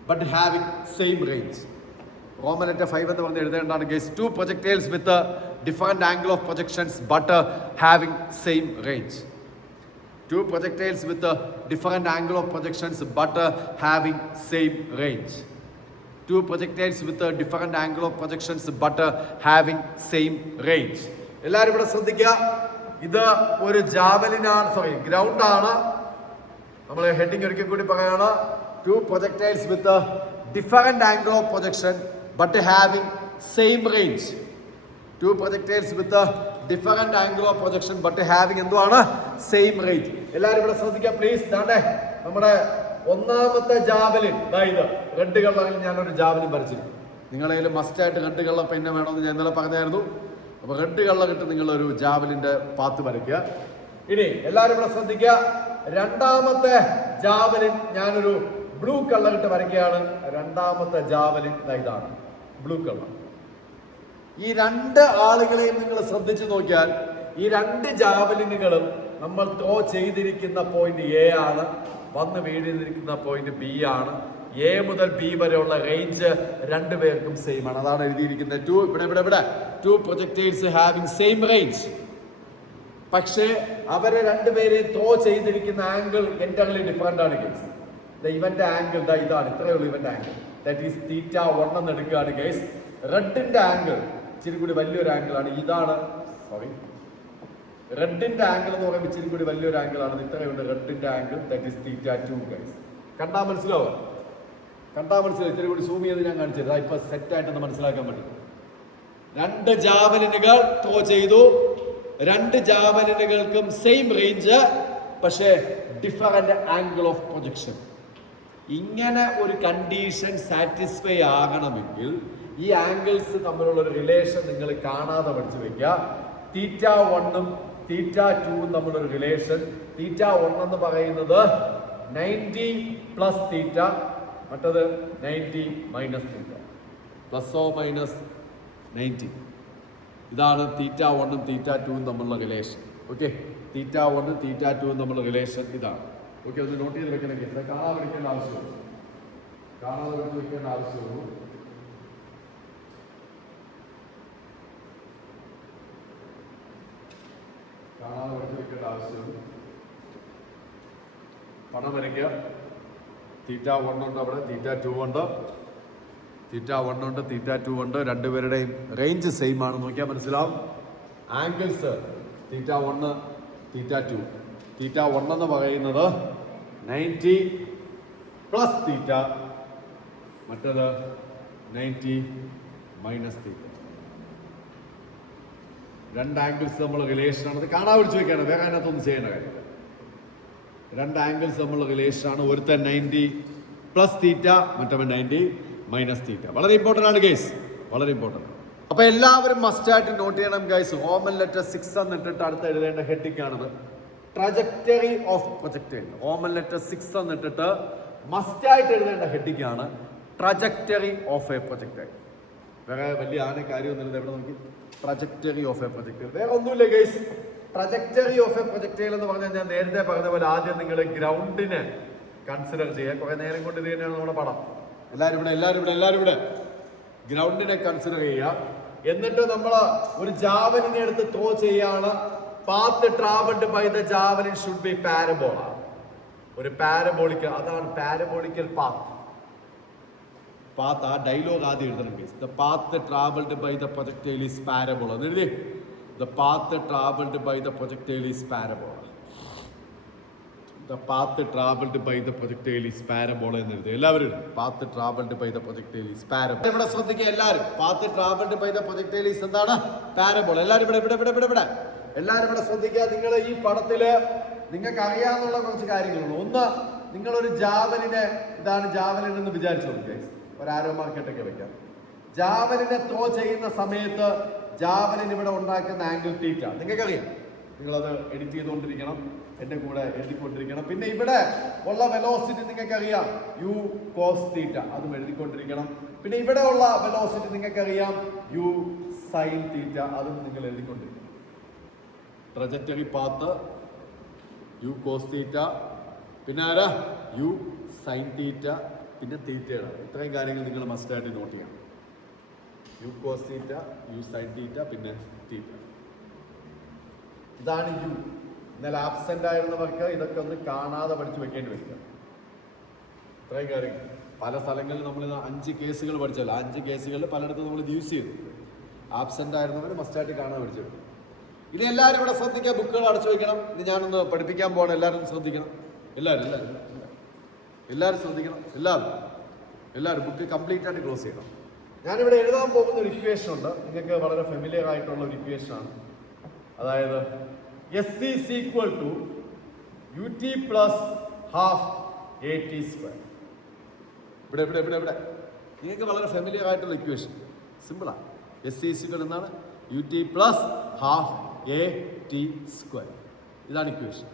but having same range. Roman letter 5 എന്ന് പറഞ്ഞ് എഴുതേണ്ടതാണ് guys. 2 projectiles with a different angle of projections but having same range. 2 projectiles with a different angle of projections but having same range. 2 projectiles with a different angle of projections but having same range. എല്ലാവരും ഇവിടെ ശ്രദ്ധിക്കുക. ഇത് ഒരു ജാവലിനാണ്, സോറി ഗ്രൗണ്ട് ആണ്. നമ്മൾ ഹെഡിങ് ഒരിക്കൽ കൂടി പറയാണ്. 2 projectiles with a different angle of projection but having same range. 2 projectiles with a different angle of projection but having എന്തുവാണ്? Same range. എല്ലാവരും ഇവിടെ ശ്രദ്ധിക്കുക പ്ലീസ്. ദാണ്ടേ നമ്മുടെ ഒന്നാമത്തെ ജാവലിൻ ഇത് റെഡ് കളറിൽ ഞാനൊരു ജാവലിൻ വരച്ചിരുന്നു. നിങ്ങളതിൽ മസ്റ്റായിട്ട് റെഡ് കളർ പെന്നെ വേണമെന്ന് ഞാൻ ഇന്നലെ പറഞ്ഞായിരുന്നു. അപ്പോൾ റെഡ് കളർ ഇട്ട് നിങ്ങളൊരു ജാവലിൻ്റെ പാത്ത് വരയ്ക്കുക. ഇനി എല്ലാവരും ഇവിടെ ശ്രദ്ധിക്കുക. രണ്ടാമത്തെ ജാവലിൻ ഞാനൊരു ബ്ലൂ കളർ ഇട്ട് വരയ്ക്കുകയാണ്. രണ്ടാമത്തെ ജാവലിൻ ഇതാണ് ബ്ലൂ കളർ. ഈ 2 ആളുകളെയും നിങ്ങൾ ശ്രദ്ധിച്ചു നോക്കിയാൽ ഈ 2 ജാവലിനുകളും നമ്മൾ ത്രോ ചെയ്തിരിക്കുന്ന പോയിന്റ് എ ആണ്, വന്ന് വീണിരിക്കുന്ന പോയിന്റ് ബി ആണ്. എ മുതൽ ബി വരെയുള്ള റേഞ്ച് 2 പേർക്കും സെയിം ആണ്. അതാണ് എഴുതിയിരിക്കുന്നത്. 2 projectiles having same range. പക്ഷേ അവരെ 2 പേരെ ത്രോ ചെയ്തിരിക്കുന്ന ആംഗിൾ എൻറ്റർലി ഡിഫറെന്റ് ആണ് ഗൈസ്. ഇവന്റെ ആംഗിൾ ഇതാണ്, ഇത്രയേ ഉള്ളൂ ഇവന്റെ ആംഗിൾ. ദാറ്റ് ഈസ് θ1 എന്ന് എടുക്കുകയാണ് ഗൈസ്. റെഡിന്റെ ആംഗിൾ ഇച്ചിരി കൂടി വലിയൊരു ആംഗിൾ ആണ്. ഇതാണ്, സോറി റെഡിന്റെ ആംഗിൾ എന്ന് പറയുമ്പോൾ ഇച്ചിരി കൂടി വലിയൊരു ആംഗിൾ ആണ്. ഇത്രയുണ്ട് റെഡിന്റെ ആംഗിൾ, ദാറ്റ് ഇസ് θ2 ഗൈസ്. കണ്ടാ മനസ്സിലാവും? ഇത്തിരി കൂടി സൂം ചെയ്ത് ഞാൻ കാണിച്ചത് ഇപ്പൊ സെറ്റ് ആയിട്ടൊന്ന് മനസ്സിലാക്കാൻ പറ്റും. 2 ജാവലിനുകൾ ത്രോ ചെയ്തു. 2 ജാവലിനുകൾക്കും സെയിം റേഞ്ച്, പക്ഷേ ഡിഫറന്റ് ആംഗിൾ ഓഫ് പ്രൊജക്ഷൻ. ഇങ്ങനെ ഒരു കണ്ടീഷൻ സാറ്റിസ്ഫൈ ആകണമെങ്കിൽ ഈ ആംഗിൾസ് തമ്മിലുള്ള ഒരു റിലേഷൻ നിങ്ങൾ കാണാതെ പഠിച്ചു വെക്കുക. θ1ഉം θ2ഉം തമ്മിലൊരു റിലേഷൻ. θ1 എന്ന് പറയുന്നത് 90 പ്ലസ് തീറ്റ, മറ്റത് 90 minus theta, plus or minus 90. ഇതാണ് θ1ഉം θ2ഉം തമ്മിലുള്ള റിലേഷൻ. ഓക്കെ, θ1ഉം θ2ഉം തമ്മിലുള്ള റിലേഷൻ ഇതാണ്. ഓക്കെ, ഒന്ന് നോട്ട് ചെയ്ത് വെക്കണമെങ്കിൽ ഇത് കാണാതെ പഠിക്കേണ്ട ആവശ്യമുള്ളൂ. കാണാതെ പഠിച്ച് വെക്കേണ്ട ആവശ്യമുള്ളൂ. കാണാതെ പഠിച്ച് വെക്കേണ്ട ആവശ്യമുള്ളൂ. പടം വരയ്ക്കുക. θ1 ഉണ്ട്, അവിടെ θ2 ഉണ്ട്. θ1 ഉണ്ട്, θ2 ഉണ്ട്. രണ്ടുപേരുടെയും റേഞ്ച് സെയിം ആണ്. നോക്കിയാൽ മനസ്സിലാവും. ആംഗിൾസ് θ1 θ2. θ1 എന്ന് പറയുന്നത് 90 പ്ലസ് തീറ്റ, മറ്റത് 90 മൈനസ് തീറ്റ. 2 ആംഗിൾസ് നമ്മൾ റിലേഷൻ ആണ്. അത് കാണാൻ പിടിച്ചു വെക്കാണ്, വേറെ അതിനകത്തൊന്നും ചെയ്യേണ്ട കാര്യം. 2 ആംഗിൾസ് നമ്മൾ റിലേഷൻ ആണ്. ഒരുത്തൻ 90 പ്ലസ് തീറ്റ, മറ്റവൻ 90 മൈനസ് തീറ്റ. വളരെ ഇമ്പോർട്ടൻ്റ് ആണ് ഗൈസ്, വളരെ ഇമ്പോർട്ടൻ്റ്. അപ്പൊ എല്ലാവരും മസ്റ്റായിട്ട് നോട്ട് ചെയ്യണം ഗൈസ്. റോമൻ ലെറ്റർ 6 എന്നിട്ടിട്ട് അടുത്ത് എഴുതേണ്ട ഹെഡിങ് ആണത്, trajectory of projectile. Roman letter 6 എന്നിട്ടിട്ട് മസ്റ്റായിട്ട് എഴുതേണ്ട ഹെഡിങ് ആണ് ട്രജക്ടറി ഓഫ് എ പ്രൊജക്ടൈൽ. വേറെ വലിയ കാര്യമൊന്നുമില്ല. എവിടെ നോക്കി, ട്രജക്ടറി ഓഫ് എ പ്രൊജക്ടൈൽ. വേറെ ഒന്നുമില്ല guys. Trajectory of a projectile എന്ന് പറഞ്ഞാൽ ഞാൻ നേരത്തെ പറഞ്ഞ പോലെ ആദ്യം നിങ്ങൾ ഗ്രൗണ്ടിനെ കൺസിഡർ ചെയ്യുക. കുറെ നേരം കൊണ്ട് ഇത് തന്നെയാണ് നമ്മുടെ പടം. എല്ലാവരും ഇവിടെ ഗ്രൗണ്ടിനെ കൺസിഡർ ചെയ്യുക. എന്നിട്ട് നമ്മൾ ഒരു ജാവലിനെ എടുത്ത് ത്രോ ചെയ്യാണ്. Path travelled by the javelin should be parabola. ഒരു പാരബോളിക്കൽ, അതാണ് പാരബോളിക്കൽ പാത്ത്. ആ ഡയലോഗ് ആദ്യം എഴുതണം. The path travelled by the projectile is parabola എന്ന് എഴുതി. The path travelled by the projectile is parabola. The path travelled by the projectile is parabola എന്ന് എഴുതി. എല്ലാവരും path travelled by the projectile is parabola. ഇവിടെ ശ്രദ്ധിക്കുക എല്ലാവരും. Path travelled by the projectile is എന്താണ്? പാരബോള. എല്ലാവരും ഇവിടെ എല്ലാവരും ഇവിടെ ശ്രദ്ധിക്കുക. നിങ്ങൾ ഈ പടത്തില് നിങ്ങൾക്ക് അറിയാവുന്ന കുറച്ച് കാര്യങ്ങളുണ്ട്. ഒന്ന്, നിങ്ങളൊരു ജാവലിനെ, ഇതാണ് ജാവലിൻ എന്ന് വിചാരിച്ചു നോക്കുക. ഒരു ആരോ മാർക്കറ്റൊക്കെ വെക്കാം. ജാവലിനെ ത്രോ ചെയ്യുന്ന സമയത്ത് ജാവലിൻ ഇവിടെ ഉണ്ടാക്കുന്ന ആംഗിൾ തീറ്റ നിങ്ങൾക്കറിയാം. നിങ്ങളത് എഡിറ്റ് ചെയ്തുകൊണ്ടിരിക്കണം, എൻ്റെ കൂടെ എഴുതിക്കൊണ്ടിരിക്കണം. പിന്നെ ഇവിടെ ഉള്ള വെലോസിറ്റി നിങ്ങൾക്കറിയാം, യു കോസ് തീറ്റ, അതും എഴുതിക്കൊണ്ടിരിക്കണം. പിന്നെ ഇവിടെ ഉള്ള വെലോസിറ്റി നിങ്ങൾക്കറിയാം, യു സൈൻ തീറ്റ, അതും നിങ്ങൾ എഴുതിക്കൊണ്ടിരിക്കണം. Trajectory path U cos theta, പിന്നെ ആരാ യു സൈൻ തീറ്റ, പിന്നെ തീറ്റയുടെ. ഇത്രയും കാര്യങ്ങൾ നിങ്ങൾ മസ്റ്റായിട്ട് നോട്ട് ചെയ്യണം. U cos theta, U sine theta, പിന്നെ തീറ്റ. ഇതാണ് യു. എന്നാൽ ആബ്സെന്റ് ആയിരുന്നവർക്ക് ഇതൊക്കെ ഒന്ന് കാണാതെ പഠിച്ചു വെക്കേണ്ടി വരിക. ഇത്രയും കാര്യങ്ങൾ പല സ്ഥലങ്ങളിൽ നമ്മൾ 5 കേസുകൾ പഠിച്ചല്ലോ. 5 കേസുകളിൽ പലയിടത്തും നമ്മൾ യൂസ് ചെയ്തു. ആബ്സെന്റ് ആയിരുന്നവർ മസ്റ്റായിട്ട് കാണാതെ പഠിച്ചു വെക്കും. ഇനി എല്ലാവരും ഇവിടെ ശ്രദ്ധിക്കുക. ബുക്കുകൾ അടച്ചു വയ്ക്കണം. ഇനി ഞാനൊന്ന് പഠിപ്പിക്കാൻ പോകണം. എല്ലാവരും ശ്രദ്ധിക്കണം. എല്ലാവരും ശ്രദ്ധിക്കണം. എല്ലാവരും ബുക്ക് കംപ്ലീറ്റ് ആയിട്ട് ക്ലോസ് ചെയ്യണം. ഞാനിവിടെ എഴുതാൻ പോകുന്ന ഒരു ഇക്വേഷൻ ഉണ്ട്. നിങ്ങൾക്ക് വളരെ ഫെമിലിയർ ആയിട്ടുള്ള ഒരു ഇക്വേഷൻ ആണ്. അതായത് S is equal to ut plus half at square. ഇവിടെ നിങ്ങൾക്ക് വളരെ ഫെമിലിയർ ആയിട്ടുള്ള ഇക്വേഷൻ, സിമ്പിളാണ്. S is equal എന്താണ്? ut plus half at square. ഇതാണ് ഇക്വേഷൻ.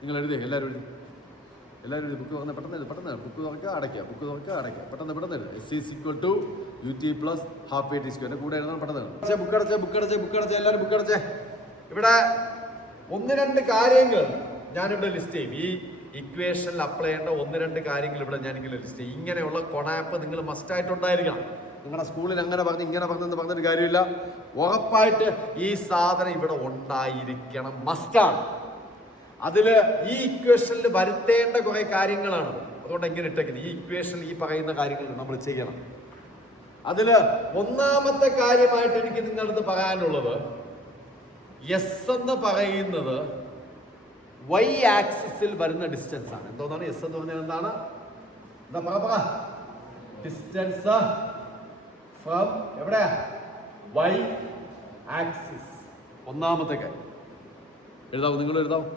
നിങ്ങൾ എഴുതി, എല്ലാവരും എഴുതി. ബുക്ക് തുറന്ന് പെട്ടെന്ന് ബുക്ക് തുറക്കുക, അടയ്ക്കുക, പെട്ടെന്ന് എഴുതി. S is equal to ut plus half at square. കൂടെ എഴുതണം, പെട്ടെന്ന്. ബുക്ക് അടച്ചേ എല്ലാവരും ബുക്ക് അടച്ചേ. ഇവിടെ 1-2 കാര്യങ്ങൾ ഞാനിവിടെ ലിസ്റ്റ് ചെയ്യും. ഈ ഇക്വേഷനിൽ അപ്ലൈ ചെയ്യേണ്ട 1-2 കാര്യങ്ങൾ ഇവിടെ ഞാനിങ്ങനെ ലിസ്റ്റ് ചെയ്യും. ഇങ്ങനെയുള്ള കൊണാപ്പ് നിങ്ങൾ മസ്റ്റായിട്ട് ഉണ്ടായിരിക്കണം. നിങ്ങളുടെ സ്കൂളിൽ അങ്ങനെ പറഞ്ഞ് ഇങ്ങനെ പറഞ്ഞൊരു കാര്യമില്ല. ഉറപ്പായിട്ട് ഈ സാധനം ഇവിടെ ഉണ്ടായിരിക്കണം, മസ്റ്റാണ്. അതില് ഈ ഇക്വേഷനിൽ വരുത്തേണ്ട കുറെ കാര്യങ്ങളാണ്. അതുകൊണ്ട് എങ്ങനെ ഇട്ടേക്കുന്നത്, ഈ ഇക്വേഷനിൽ ഈ പറയുന്ന കാര്യങ്ങൾ നമ്മൾ ചെയ്യണം. അതില് ഒന്നാമത്തെ കാര്യമായിട്ട് എനിക്ക് നിങ്ങളുടെ അടുത്ത് പറയാനുള്ളത്, എസ് എന്ന് പറയുന്നത് വൈ ആക്സിസിൽ വരുന്ന ഡിസ്റ്റൻസ് ആണ്. എന്തോന്നാണ് എസ് എന്ന് പറഞ്ഞാൽ? എന്താണ്? എന്താ പറ? ഡിസ്റ്റൻസ് ഫ്രം എവിടെ? Y axis. ഒന്നാമത്തെ കാര്യം എഴുതാവൂ, നിങ്ങൾ എഴുതാവൂ.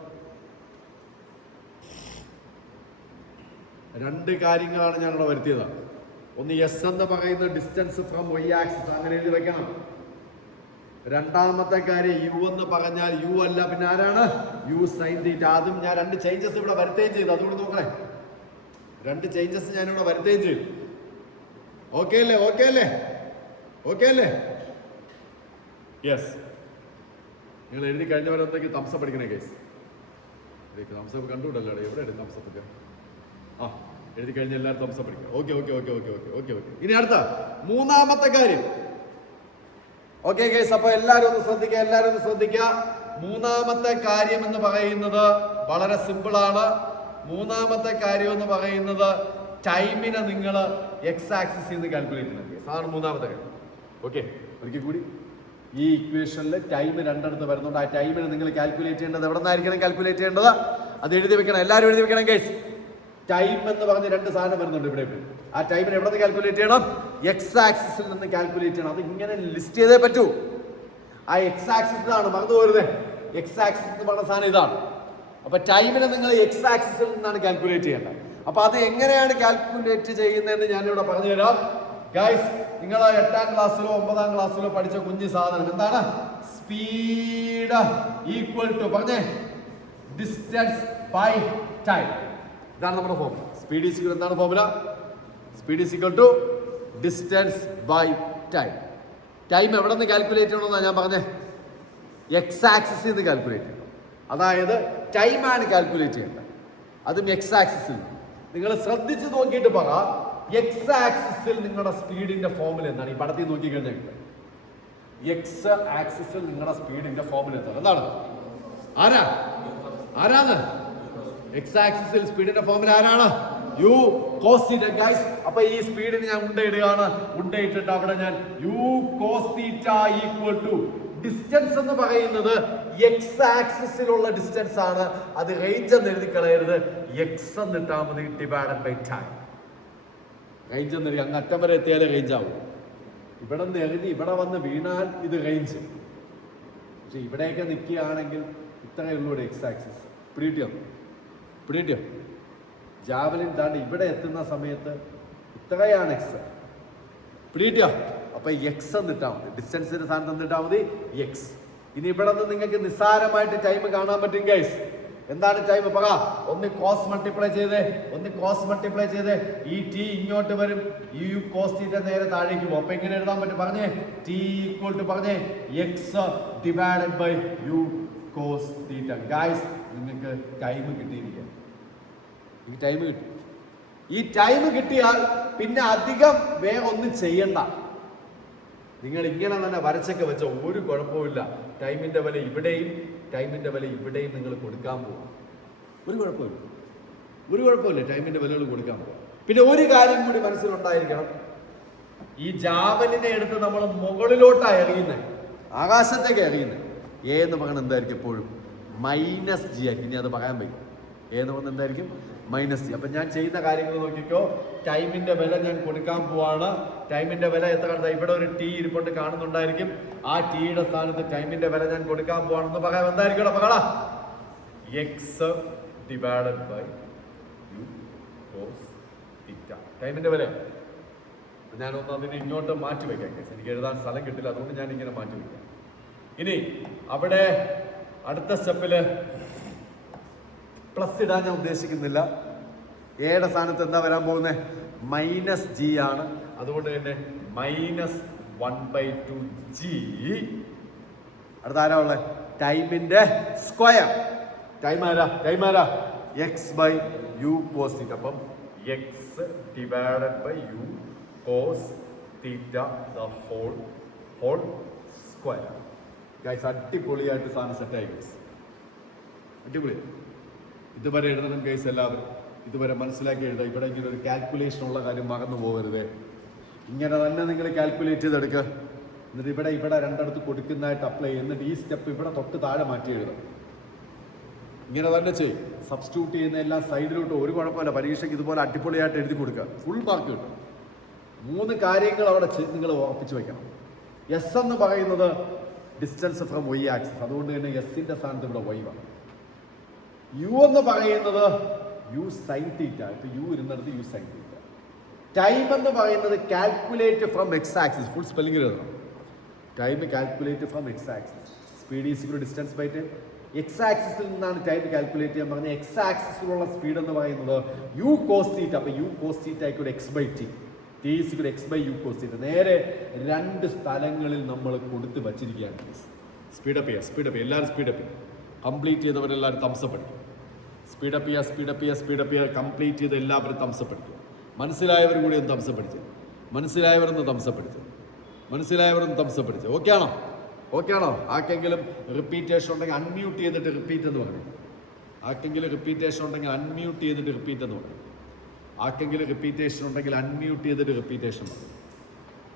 രണ്ട് കാര്യങ്ങളാണ് ഞാനിവിടെ വരുത്തിയത്. ഒന്ന് എസ് എന്ന് പറയുന്ന ഡിസ്റ്റൻസ് ഫ്രം വൈ ആക്സിസ്, അങ്ങനെ എഴുതി വെക്കണം. രണ്ടാമത്തെ കാര്യം യു എന്ന് പറഞ്ഞാൽ യു അല്ല, പിന്നെ ആരാണ്? U sine theta. അതും ഞാൻ രണ്ട് ചേഞ്ചസ് ഇവിടെ വരുത്തുകയും ചെയ്തു. അതുകൂടി നോക്കണേ. രണ്ട് ചേഞ്ചസ് ഞാനിവിടെ വരുത്തുകയും ചെയ്തു. ഓക്കെ അല്ലേ? ഓക്കെ അല്ലേ? ഓക്കെ അല്ലേ? യെസ്. നിങ്ങൾ എഴുതി കഴിഞ്ഞവരെന്തൊക്കെ തംസപ്പ് അടിക്കണേ കേസ്. തംസപ്പ് കണ്ടുകൂടല്ലോ എവിടെ തംസപ്പ് ഒക്കെ? ആ, എഴുതി കഴിഞ്ഞ എല്ലാവരും തംസപ്പ് അടിക്കുക. Okay okay okay okay okay okay okay. ഇനി അടുത്ത മൂന്നാമത്തെ കാര്യം. ഓക്കെ കേസ്, അപ്പൊ എല്ലാവരും ഒന്ന് ശ്രദ്ധിക്കുക. മൂന്നാമത്തെ കാര്യം എന്ന് പറയുന്നത് വളരെ സിമ്പിൾ ആണ്. മൂന്നാമത്തെ കാര്യം എന്ന് പറയുന്നത് ടൈമിനെ നിങ്ങൾ എക്സ് ആക്സിസിൽ നിന്ന് കാൽക്കുലേറ്റ് ചെയ്യുന്ന കേസ് ആണ് മൂന്നാമത്തെ കാര്യം. ഓക്കെ, ഒരിക്കൽ കൂടി ഈ ഇക്വേഷനിൽ ടൈം രണ്ടിടത്ത് വരുന്നുണ്ട്. ആ ടൈമിനെ നിങ്ങൾ കാൽക്കുലേറ്റ് ചെയ്യേണ്ടത് എവിടെ നിന്നായിരിക്കണം കാൽക്കുലേറ്റ് ചെയ്യേണ്ടത്? അത് എഴുതി വെക്കണം, എല്ലാവരും എഴുതി വെക്കണം കേസ്. ടൈം എന്ന് പറഞ്ഞ് രണ്ട് സാധനം വരുന്നുണ്ട് ഇവിടെ. ആ ടൈമിനെ എവിടെ നിന്ന് കാൽക്കുലേറ്റ് ചെയ്യണം? എക്സ് ആക്സിസിൽ നിന്ന് കാൽക്കുലേറ്റ് ചെയ്യണം. അത് ഇങ്ങനെ ലിസ്റ്റ് ചെയ്തേ പറ്റൂ. ആ എക്സ് ആക്സിസിലാണ്, മറന്നു പോരുത്. എക്സ് ആക്സിസ് എന്ന് പറഞ്ഞ സാധനം ഇതാണ്. അപ്പൊ ടൈമിനെ നിങ്ങൾ എക്സ് ആക്സിസിൽ നിന്നാണ് കാൽക്കുലേറ്റ് ചെയ്യേണ്ടത്. അപ്പൊ അത് എങ്ങനെയാണ് കാൽക്കുലേറ്റ് ചെയ്യുന്നതെന്ന് ഞാനിവിടെ പറഞ്ഞു തരാം ഗൈസ്. നിങ്ങൾ 8ാം ക്ലാസ്സിലോ 9ാം ക്ലാസ്സിലോ പഠിച്ച കുഞ്ഞു സാധനം എന്താണ്? സ്പീഡ് ഈക്വൽ ടു പറഞ്ഞേ ഡിസ്റ്റൻസ് ബൈ ടൈം. ഇതാണ് നമ്മുടെ ഫോർമുല. സ്പീഡ് ഈസ് ഈക്വൽ, എന്താണ് formula? Speed is equal to distance by time. Time എവിടെ നിന്ന് കാൽക്കുലേറ്റ് ചെയ്യണമെന്നാണ് ഞാൻ പറഞ്ഞത്? എക്സ് ആക്സിസിൽ നിന്ന് കാൽക്കുലേറ്റ് ചെയ്യണം. അതായത് ടൈമാണ് കാൽക്കുലേറ്റ് ചെയ്യേണ്ടത്, അതും എക്സ് ആക്സിസിൽ. നിങ്ങൾ ശ്രദ്ധിച്ച് നോക്കിയിട്ട് പറ, എക്സ് ആക്സിസിൽ നിങ്ങളുടെ സ്പീഡിന്റെ ഫോർമുല എന്താണ്? ഈ പടത്തിൽ നോക്കിക്കഴിഞ്ഞാൽ എക്സ് ആക്സിസിൽ നിങ്ങളുടെ സ്പീഡിന്റെ ഫോർമുല എന്താണ്? എന്താണ്? ആരാണ് എക്സ് ആക്സിസിൽ സ്പീഡിന്റെ ഫോർമുല? ആരാണ്? U cos theta guys. അപ്പൊ ഈ സ്പീഡിന് ഞാൻ ഉണ്ടയിടുകയാണ്. ഉണ്ടയിട്ടിട്ട് അവിടെ ഞാൻ U cos theta equal to distance എന്ന് പറയുന്നത് എക്സ് ആക്സിസിലുള്ള ഡിസ്റ്റൻസ് ആണ്. അത് റേഞ്ച് എന്ന് എഴുതി കളയരുത്, എക്സ് എന്ന് ഇട്ടാൽ മതി, ഡിവൈഡഡ് ബൈ ടൈം. റേഞ്ച് എന്ന് അങ്ങ് അറ്റം വരെ എത്തിയാലേ റേഞ്ച് ആവും. ഇവിടെ നിന്ന് എഴുതി ഇവിടെ വന്ന് വീണാൽ ഇത് റേഞ്ച്. പക്ഷെ ഇവിടെയൊക്കെ നിൽക്കുകയാണെങ്കിൽ ഇത്രയേ ഉള്ളൂ എക്സ് ആക്സിസ്. പിടിയോ ജാവലിൻ താണ്ട് ഇവിടെ എത്തുന്ന സമയത്ത് ഇത്രയാണ് എക്സ്. പിടിയോ? അപ്പൊ എക്സ് എന്നിട്ടാ മതി, ഡിസ്റ്റൻസിന്റെ സ്ഥാനത്ത് എന്നിട്ടാ മതി എക്സ്. ഇനി ഇവിടെ നിന്ന് നിങ്ങൾക്ക് നിസ്സാരമായിട്ട് ടൈം കാണാൻ പറ്റും ഗൈസ്. എന്താണ് ടൈം? പറ. ഒന്ന് കോസ് മൾട്ടിപ്ലൈ ചെയ്തേ ഈ ടി ഇങ്ങോട്ട് വരും, ഈ യു കോസ് തീറ്റ നേരെ താഴേക്ക് പോകും. അപ്പൊ എങ്ങനെ എഴുതാൻ പറ്റും? പറഞ്ഞേ ടി ഈക്വൽ ടു പറഞ്ഞേ X divided by U cos theta. Guys, നിങ്ങൾക്ക് ടൈം കിട്ടിയിരിക്കുക. ഈ ടൈം കിട്ടി. ഈ ടൈം കിട്ടിയാൽ പിന്നെ അധികം വേറെ ഒന്നും ചെയ്യണ്ട. നിങ്ങൾ ഇങ്ങനെ തന്നെ വരച്ചൊക്കെ വെച്ച ഒരു കുഴപ്പമില്ല. ടൈമിന്റെ വില ഇവിടെയും ടൈമിന്റെ വില ഇവിടെയും നിങ്ങൾ കൊടുക്കാൻ പോകും. ഒരു കുഴപ്പമില്ല. ടൈമിന്റെ വിലകൾ കൊടുക്കാൻ പോകും. പിന്നെ ഒരു കാര്യം കൂടി മനസ്സിലുണ്ടായിരിക്കണം. ഈ ജാവലിനെ എടുത്ത് നമ്മൾ മുകളിലോട്ടാണ് എറിയുന്നത്, ആകാശത്തേക്ക് എറിയുന്നത്. എ എന്ന് പറയുന്നത് എന്തായിരിക്കും? എപ്പോഴും മൈനസ് ജി ആയിരിക്കും. ഇനി അത് പറയാൻ പറ്റും. എ എന്ന് പറയുന്നത് എന്തായിരിക്കും? Minus G. അപ്പൊ ഞാൻ ചെയ്യുന്ന കാര്യങ്ങൾ നോക്കിക്കോ. ടൈമിന്റെ വില ഞാൻ കൊടുക്കാൻ പോവാണ്. ടൈമിന്റെ വില എത്ര കണ്ടാ? ഇവിടെ ഒരു ടി ഇരിപ്പുണ്ട്, കാണുന്നുണ്ടായിരിക്കും. ആ ടിയുടെ സ്ഥാനത്ത് ടൈമിന്റെ വില ഞാൻ കൊടുക്കാൻ പോവാണെന്ന് പറയാം. എന്തായിരിക്കും? പറയടാ. X divided by U cos theta. ടൈമിന്റെ വില ഞാനൊന്ന് അതിനെ ഇങ്ങോട്ട് മാറ്റി വെക്കാം. എനിക്ക് എഴുതാൻ സ്ഥലം കിട്ടില്ല, അതുകൊണ്ട് ഞാൻ ഇങ്ങനെ മാറ്റി വെക്കാം. ഇനി അവിടെ അടുത്ത സ്റ്റെപ്പില് പ്ലസ് ഇടാൻ ഞാൻ ഉദ്ദേശിക്കുന്നില്ല. എയുടെ സ്ഥാനത്ത് എന്താ വരാൻ പോകുന്നത്? മൈനസ് ജി ആണ്. അതുകൊണ്ട് തന്നെ -1/2 ജി. അടുത്ത ആരാ ഉള്ളത്? ടൈമിന്റെ സ്ക്വയർ. ടൈം ആരാ? X by U cos theta. അപ്പം X divided by U cos theta the whole square. Guys, അടിപൊളിയായിട്ട് സാധനം സെറ്റായി ഗൈസ്. അടിപൊളി. ഇതുവരെ എഴുതണം കേസ്, എല്ലാവരും ഇതുവരെ മനസ്സിലാക്കി എഴുതുക. ഇവിടെ ഇങ്ങനെ ഒരു കാൽക്കുലേഷൻ ഉള്ള കാര്യം മറന്നു പോകരുത്. ഇങ്ങനെ തന്നെ നിങ്ങൾ കാൽക്കുലേറ്റ് ചെയ്തെടുക്കുക. എന്നിട്ട് ഇവിടെ രണ്ടിടത്ത് കൊടുക്കുന്നതായിട്ട് അപ്ലൈ ചെയ്യും. എന്നിട്ട് ഈ സ്റ്റെപ്പ് ഇവിടെ തൊട്ട് താഴെ മാറ്റി എഴുതണം. ഇങ്ങനെ തന്നെ ചെയ്യും. സബ്സ്റ്റിറ്റ്യൂട്ട് ചെയ്യുന്ന എല്ലാം സൈഡിലോട്ട് ഒരു കുഴപ്പമില്ല. പരീക്ഷയ്ക്ക് ഇതുപോലെ അടിപൊളിയായിട്ട് എഴുതി കൊടുക്കുക, ഫുൾ മാർക്ക് കിട്ടും. 3 കാര്യങ്ങൾ അവിടെ നിങ്ങൾ ഉറപ്പിച്ച് വെക്കണം. എസ് എന്ന് പറയുന്നത് ഡിസ്റ്റൻസ് ഫ്രം വൈ ആക്സിസ്, അതുകൊണ്ട് തന്നെ എസിന്റെ സ്ഥാനത്ത് ഇവിടെ വൈ വേണം. യു എന്ന് പറയുന്നത് യു സൈൻ തീറ്റ, ഇപ്പൊ യു ഇരുന്നിടത്ത് യു സൈൻ തീറ്റ. ടൈം എന്ന് പറയുന്നത് calculate from X axis, full spelling എഴുതണം. Time calculate from X axis. Speed is equal to distance by time. X ആക്സിസിൽ നിന്നാണ് ടൈം കാൽക്കുലേറ്റ് ചെയ്യാൻ പറഞ്ഞത്. എക്സ് ആക്സിസിലുള്ള സ്പീഡ് എന്ന് പറയുന്നത് യു കോസ് തീറ്റ. അപ്പൊ യു കോസ് തീറ്റ ആയിക്കോട്ടെ X by T, T is equal X by U cos theta. നേരെ 2 സ്ഥലങ്ങളിൽ നമ്മൾ കൊടുത്ത് വച്ചിരിക്കുകയാണ്. സ്പീഡപ്പ് ചെയ്യുക, എല്ലാവരും സ്പീഡപ്പ് ചെയ്യുക. കംപ്ലീറ്റ് ചെയ്തവരെല്ലാവരും തംസപ്പ് അടിക്കുക. സ്പീഡപ്പ് ചെയ്യുക, കംപ്ലീറ്റ് ചെയ്ത് എല്ലാവരും തംസപ്പ് അടിക്കുക. മനസ്സിലായവർ കൂടി ഒന്ന് തംസപ്പ് അടിക്കുക. മനസ്സിലായവരൊന്ന് തംസപ്പ് അടിക്കുക. ഓക്കെ ആണോ? ആർക്കെങ്കിലും റിപ്പീറ്റേഷൻ ഉണ്ടെങ്കിൽ അൺമ്യൂട്ട് ചെയ്തിട്ട് റിപ്പീറ്റ് എന്ന് പറയും. ആർക്കെങ്കിലും റിപ്പീറ്റേഷൻ ഉണ്ടെങ്കിൽ അൺമ്യൂട്ട് ചെയ്തിട്ട് റിപ്പീറ്റ് എന്ന് പറയും.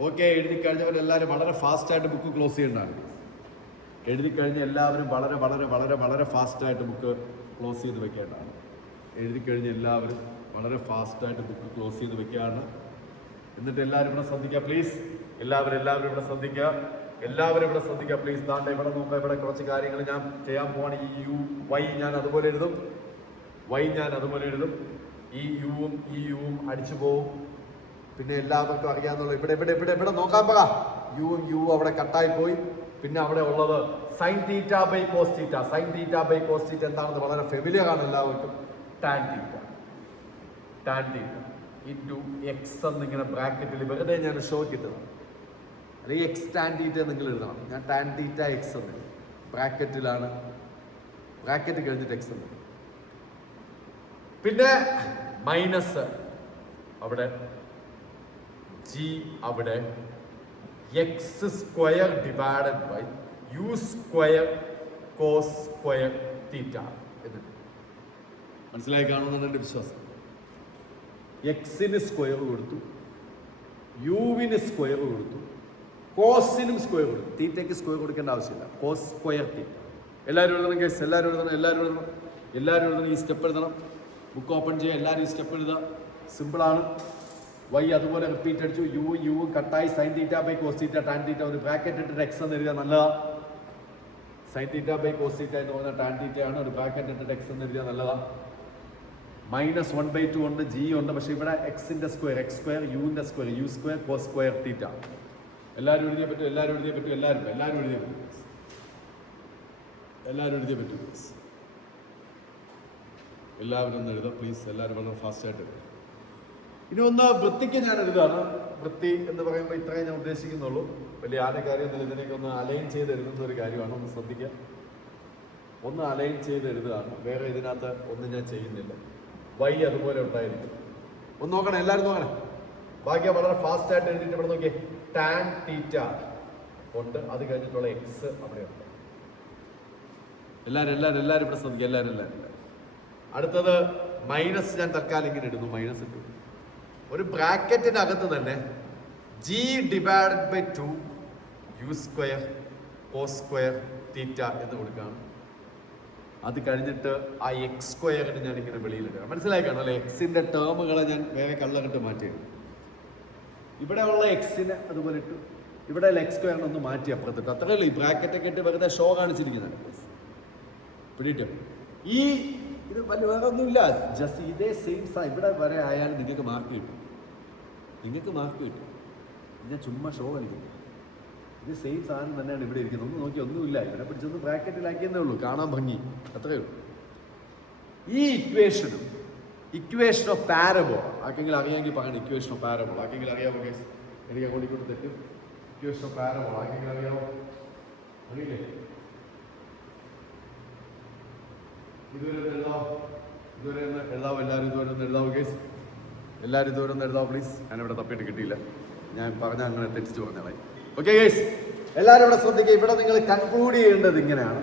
ഓക്കെ, എഴുതി കഴിഞ്ഞവരെല്ലാവരും വളരെ ഫാസ്റ്റായിട്ട് ബുക്ക് ക്ലോസ് ചെയ്യേണ്ടതാണ്. എഴുതി കഴിഞ്ഞ എല്ലാവരും വളരെ ഫാസ്റ്റായിട്ട് ബുക്ക് ക്ലോസ് ചെയ്ത് വെക്കേണ്ടതാണ്. എന്നിട്ട് എല്ലാവരും ഇവിടെ ശ്രദ്ധിക്കുക പ്ലീസ്. എല്ലാവരും ഇവിടെ ശ്രദ്ധിക്കുക പ്ലീസ്. ദാണ്ടെ ഇവിടെ നോക്കുക, ഇവിടെ കുറച്ച് കാര്യങ്ങൾ ഞാൻ ചെയ്യാൻ പോവാണ്. ഈ യു വൈ ഞാൻ അതുപോലെ എഴുതും. ഈ യുവും അടിച്ചു പോവും. പിന്നെ എല്ലാവർക്കും അറിയാന്നുള്ള ഇവിടെ നോക്കാൻ പറ. യു അവിടെ കട്ടായി പോയി. പിന്നെ അവിടെ ഉള്ളത് sine theta by cos theta. എന്താണെന്ന് വളരെ ഫെമിലിയർ ആണ് എല്ലാവർക്കും. ടാൻ തീറ്റ ഇൻറ്റു എക്സ് എന്നിങ്ങനെ ബ്രാക്കറ്റിൽ വെറുതെ ഞാൻ ഷോ കിട്ടുന്നത്. അല്ലെങ്കിൽ എക്സ് ടാൻ തീറ്റ നിങ്ങൾ എഴുതണം. ഞാൻ ടാൻ തീറ്റ എക്സ് എന്ന് ബ്രാക്കറ്റിലാണ്. ബ്രാക്കറ്റ് കഴിഞ്ഞിട്ട് എക്സ് എന്ന്. പിന്നെ മൈനസ് അവിടെ, ജി അവിടെ, X square divided by U square cos square theta എന്ന്. മനസ്സിലായി കാണുമെന്നാണ് എൻ്റെ വിശ്വാസം. എക്സിന് സ്ക്വയർ കൊടുത്തു, യുവിന് സ്ക്വയർ കൊടുത്തു, കോസിനും സ്ക്വയർ കൊടുത്തു. തീറ്റയ്ക്ക് സ്ക്വയർ കൊടുക്കേണ്ട ആവശ്യമില്ല. Cos square theta. എല്ലാവരും എഴുതണം കേസ്. എല്ലാവരും എഴുതണം. ഈ സ്റ്റെപ്പ് എഴുതണം. ബുക്ക് ഓപ്പൺ ചെയ്യുക. എല്ലാവരും ഈ സ്റ്റെപ്പ് എഴുതുക. സിമ്പിളാണ്. വൈ അതുപോലെ റിപ്പീറ്റ് അടിച്ചു. യു കട്ടായി. Sine theta by cos theta tan theta. ഒരു ബ്രാക്കറ്റ് ഇട്ടിട്ട് എക്സ് എന്ന് എഴുതിയാൽ നല്ലതാണ്. Sine theta by cos theta എന്ന് പറഞ്ഞാൽ ടാൻ തീറ്റയാണ്. ഒരു ബ്രാക്കറ്റ് ഇട്ടിട്ട് എക്സ് എന്ന് എഴുതിയാൽ നല്ലതാണ്. -1/2 ഉണ്ട്, ജി ഉണ്ട്. പക്ഷെ ഇവിടെ എക്സിന്റെ സ്ക്വയർ, എക്സ് സ്ക്വയർ, യുവിന്റെ square, U square cos square theta. എല്ലാവരും എഴുതിയേ പറ്റും. എല്ലാവരും എഴുതിയേ പറ്റും. എല്ലാവരും ഒന്ന് എഴുതാം പ്ലീസ്. എല്ലാവരും വളരെ ഫാസ്റ്റായിട്ട് എഴുതുക. ഇനി ഒന്ന് വൃത്തിക്ക് ഞാൻ എഴുതുകയാണ്. വൃത്തി എന്ന് പറയുമ്പോൾ ഇത്രയും ഞാൻ ഉദ്ദേശിക്കുന്നുള്ളൂ. വലിയ ആദ്യ കാര്യമൊന്നും. ഇതിനേക്ക് ഒന്ന് അലൈൻ ചെയ്ത് എഴുതുന്ന ഒരു കാര്യമാണ്. ഒന്ന് ശ്രദ്ധിക്കുക. ഒന്ന് അലൈൻ ചെയ്ത് എഴുതുകയാണ്. വേറെ ഇതിനകത്ത് ഒന്നും ഞാൻ ചെയ്യുന്നില്ല. വൈ അതുപോലെ ഉണ്ടായിരിക്കും. ഒന്ന് നോക്കണം, എല്ലാവരും നോക്കണം. ബാക്കി വളരെ ഫാസ്റ്റായിട്ട് എഴുതിയിട്ട് ഇവിടെ നോക്കിയേ. ടാൻ തീറ്റ ഉണ്ട്, അത് കഴിഞ്ഞിട്ടുള്ള എക്സ് അവിടെയുണ്ട്. എല്ലാവരും ഇവിടെ ശ്രദ്ധിക്കുക. എല്ലാവരും. അടുത്തത് മൈനസ്. ഞാൻ തൽക്കാലം ഇങ്ങനെ ഇടുന്നു. മൈനസ് ഇട്ടു. ഒരു ബ്രാക്കറ്റിനകത്ത് തന്നെ G divided by 2 U square cos square theta എന്ന് കൊടുക്കുകയാണ്. അത് കഴിഞ്ഞിട്ട് ആ എക്സ് സ്ക്വയറിന് ഞാൻ ഇങ്ങനെ വെളിയിലിടുക. മനസ്സിലായി കാണും അല്ലെ? എക്സിന്റെ ടേമുകളെ ഞാൻ വേറെ കള്ളറിട്ട് മാറ്റിയിടും. ഇവിടെ ഉള്ള എക്സിന് അതുപോലെ ഇട്ടു. ഇവിടെ എക്സ് സ്ക്വയറിനൊന്ന് മാറ്റി അപ്പുറത്തിട്ട്. അത്രയല്ല. ഈ ബ്രാക്കറ്റൊക്കെ ഇട്ട് വെറുതെ ഷോ കാണിച്ചിരിക്കുന്നതാണ്. പിടിയിട്ടും ഇത് വേറെ ഒന്നുമില്ല. ജസ്റ്റ് ഇതേ സെയിം ഇവിടെ വരെ ആയാലും നിങ്ങൾക്ക് മാർക്ക് കിട്ടും. ഞാൻ ചുമ്മാ ഷോ കളിക്കുന്നു. ഇത് സെയിം സാധനം തന്നെയാണ് ഇവിടെ ഇരിക്കുന്നത്. ഒന്ന് നോക്കി ഒന്നുമില്ല. ഇവിടെ പിടിച്ചൊന്ന് ബ്രാക്കറ്റിലാക്കിയെന്നേ ഉള്ളൂ. കാണാൻ ഭംഗി അത്രയേ ഉള്ളൂ. ഈ ഇക്വേഷൻ ഓഫ് പാരബോൾ ആർക്കെങ്കിലും അറിയാമെങ്കിൽ പറയണം. ഇക്വേഷൻ ഓഫ് പാരബോൾ ആർക്കെങ്കിലും അറിയാമോ? എനിക്ക് അങ്ങോട്ട് തെറ്റ്. ഇക്വേഷൻ ഓഫ് പാരബോൾ ആർക്കെങ്കിലും അറിയാമോ? അറിയില്ലേ? ഇതുവരെ എഴുതാവോ? എല്ലാവരും ഇതുവരെ ഒന്ന് എഴുതാവോ കേസ്? എല്ലാവരും ഇതുവരെ ഒന്ന് എഴുതാവോ പ്ലീസ്? ഞാനിവിടെ തപ്പിയിട്ട് കിട്ടിയില്ല. ഞാൻ പറഞ്ഞ അങ്ങനെ തെറ്റിച്ച് പറഞ്ഞാൽ ഓക്കെ ഗൈസ്. എല്ലാവരും ഇവിടെ ശ്രദ്ധിക്കുക. ഇവിടെ നിങ്ങൾ കൺക്ലൂഡ് ചെയ്യേണ്ടത് ഇങ്ങനെയാണ്.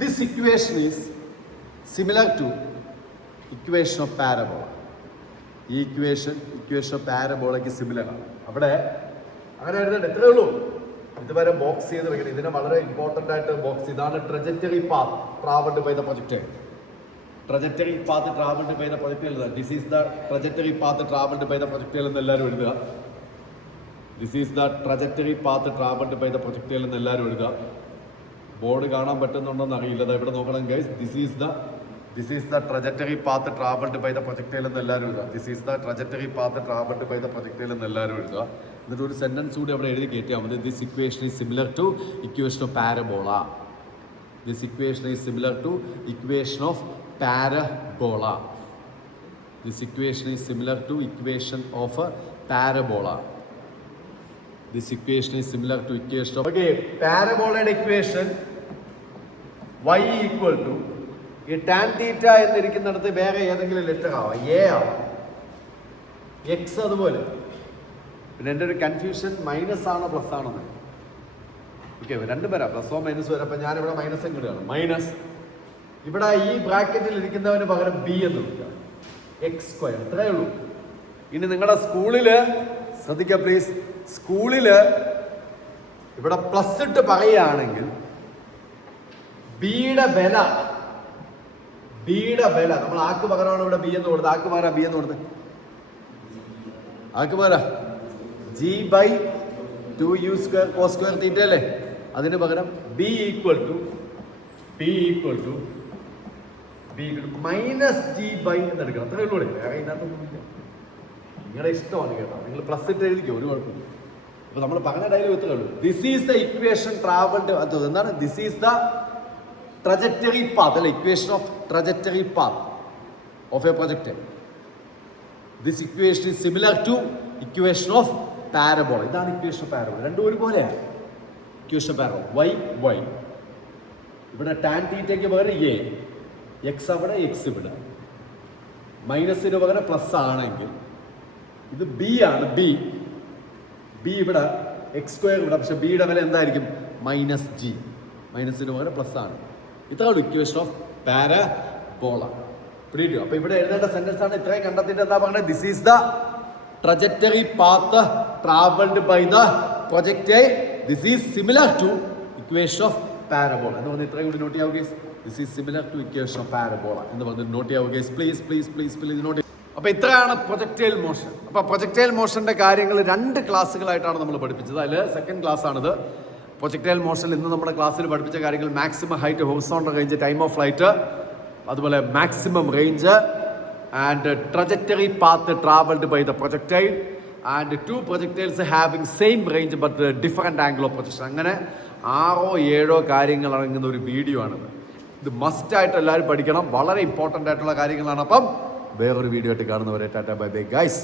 This equation is similar to equation of parabola. ഈ ഇക്വേഷൻ ഓഫ് പാരബോളയ്ക്ക് സിമിലർ ആണ്. അവിടെ അങ്ങനെ എഴുതേണ്ട. എത്രയേ ഉള്ളൂ? ഇതുവരെ ബോക്സ് ചെയ്ത് വെക്കണം. ഇതിനെ വളരെ ഇമ്പോർട്ടന്റ് ആയിട്ട് ബോക്സ്. ഇതാണ് trajectory path travelled by the projectile. Trajectory path travelled by the projectile. This is the trajectory path travelled by the projectile എന്ന് എല്ലാവരും എഴുതുക. This is the trajectory path travelled by the projectile എന്ന് എല്ലാവരും എഴുതുക. ബോർഡ് കാണാൻ പറ്റുന്നുണ്ടോന്ന് അറിയില്ല. ഇവിടെ നോക്കണം guys. This is the trajectory path travelled by the projectile എന്ന് എല്ലാവരും എഴുതുക. This is the trajectory path travelled by the projectile എന്ന് എല്ലാവരും എഴുതുക. എന്നിട്ട് ഒരു സെന്റൻസ് കൂടി അവിടെ എഴുതി കയറ്റിയാൽ മതി. This equation is similar to equation of parabola. This equation is similar to equation of parabola. This equation is similar to equation of parabola. This equation is similar to equation of പാരബോളയുടെ ഇക്വേഷൻ y ഈക്വൽ ടു ഈ ടാൻ തീറ്റ എന്നിരിക്കുന്നിടത്ത് വേറെ ഏതെങ്കിലും ലെറ്റർ ആവാം. എ ആവാം, എക്സ് അതുപോലെ. പിന്നെ എൻ്റെ ഒരു കൺഫ്യൂഷൻ മൈനസ് ആണോ പ്ലസ് ആണോ. ഓക്കെ, രണ്ടും വരാം, പ്ലസോ മൈനസ് വരാം. അപ്പം ഞാനിവിടെ മൈനസ് ഇടുകയാണ്. മൈനസ് ഇവിടെ ഈ ബ്രാക്കറ്റിൽ ഇരിക്കുന്നവന് പകരം ബി എന്ന് വിളിക്കാം. X square. ഇത്രയേ ഉള്ളൂ. ഇനി നിങ്ങളുടെ സ്കൂളിൽ ശ്രദ്ധിക്കുക പ്ലീസ്. സ്കൂളിൽ ഇവിടെ പ്ലസ് ഇട്ട് പറയുകയാണെങ്കിൽ ബിയുടെ വില നമ്മൾ ആക്ക് പകരമാണ് ഇവിടെ ബി എന്ന് കൊടുത്തത്. ആക്ക് പകരം ബി എന്ന് കൊടുത്തത്. ആക്ക് പകരം G by 2u square cos square theta അല്ലേ. അതിന് പകരം B equal to minus G by എന്ന് എടുക്കണം. അത്രയേ ഉള്ളൂ. വേറെ ഇതിനകത്തൊന്നുമില്ല. നിങ്ങളുടെ ഇഷ്ടമാണ് കേട്ടോ. നിങ്ങൾ പ്ലസ് ഇട്ട് എഴുതിക്കോ, ഒരു കുഴപ്പമില്ല. അപ്പൊ നമ്മൾ പറഞ്ഞ ഡയലോഗ് എത്രയേ ഉള്ളൂ. This is the equation travelled. എന്താണ് this is the trajectory path അല്ലെ. Equation of trajectory path of a projectile. This equation is similar to equation of parabola. ഇതാണ് ഇക്വേഷൻ ഓഫ് പാരബോള. രണ്ടും ഒരുപോലെയാണ്. ഇക്വേഷൻ ഓഫ് പാരബോള y ഇവിടെ ടാൻ തീറ്റയ്ക്ക് പകരം എ, എക്സ് അവിടെ, എക്സ് ഇവിടെ. മൈനസിന് പകരം പ്ലസ് ആണെങ്കിൽ ഇത് ബി ആണ്. ബി ഇവിടെ, എക്സ് സ്ക്വയർ ഇവിടെ. പക്ഷെ ബിയുടെ വില എന്തായിരിക്കും? Minus G. മൈനസിന് പകരം പ്ലസ് ആണ്. ഇതാണ് ഇക്വേഷൻ ഓഫ് പാരബോള. പിടിയിട്ടു. അപ്പൊ ഇവിടെ എഴുതേണ്ട സെന്റൻസ് ആണ്. ഇത്രയും കണ്ടെത്തിയിട്ട് എന്താ പറയുന്നത്? This is the trajectory path travelled by the projectile. This is similar to equation of parabola എന്ന് പറഞ്ഞ് ഇത്രയും കൂടി നോട്ട് ചെയ്യാവുക. This is similar to equation of parabola എന്ന് പറഞ്ഞ് നോട്ട് ചെയ്യാവുക. Please note. അപ്പോൾ ഇത്രയാണ് പ്രൊജക്ടൈൽ മോഷൻ. അപ്പോൾ പ്രൊജക്ടൈൽ മോഷൻ്റെ കാര്യങ്ങൾ 2 ക്ലാസ്സുകളായിട്ടാണ് നമ്മൾ പഠിപ്പിച്ചത്. അതിൽ സെക്കൻഡ് ക്ലാസ് ആണിത്. പ്രൊജക്ടൈൽ മോഷനിൽ ഇന്ന് നമ്മുടെ ക്ലാസ്സിൽ പഠിപ്പിച്ച കാര്യങ്ങൾ maximum height, horizontal range, time of flight, അതുപോലെ maximum range and trajectory path travelled by the projectile and 2 projectiles having same range but different angle of projection. അങ്ങനെ 6-7 കാര്യങ്ങൾ അടങ്ങുന്ന ഒരു വീഡിയോ ആണിത്. ഇത് മസ്റ്റായിട്ട് എല്ലാവരും പഠിക്കണം. വളരെ ഇമ്പോർട്ടൻ്റ് ആയിട്ടുള്ള കാര്യങ്ങളാണ്. അപ്പം വേറൊരു വീഡിയോ ആയിട്ട് കാണുന്നവരെ ടാറ്റ ബൈ ബൈ ഗൈസ്.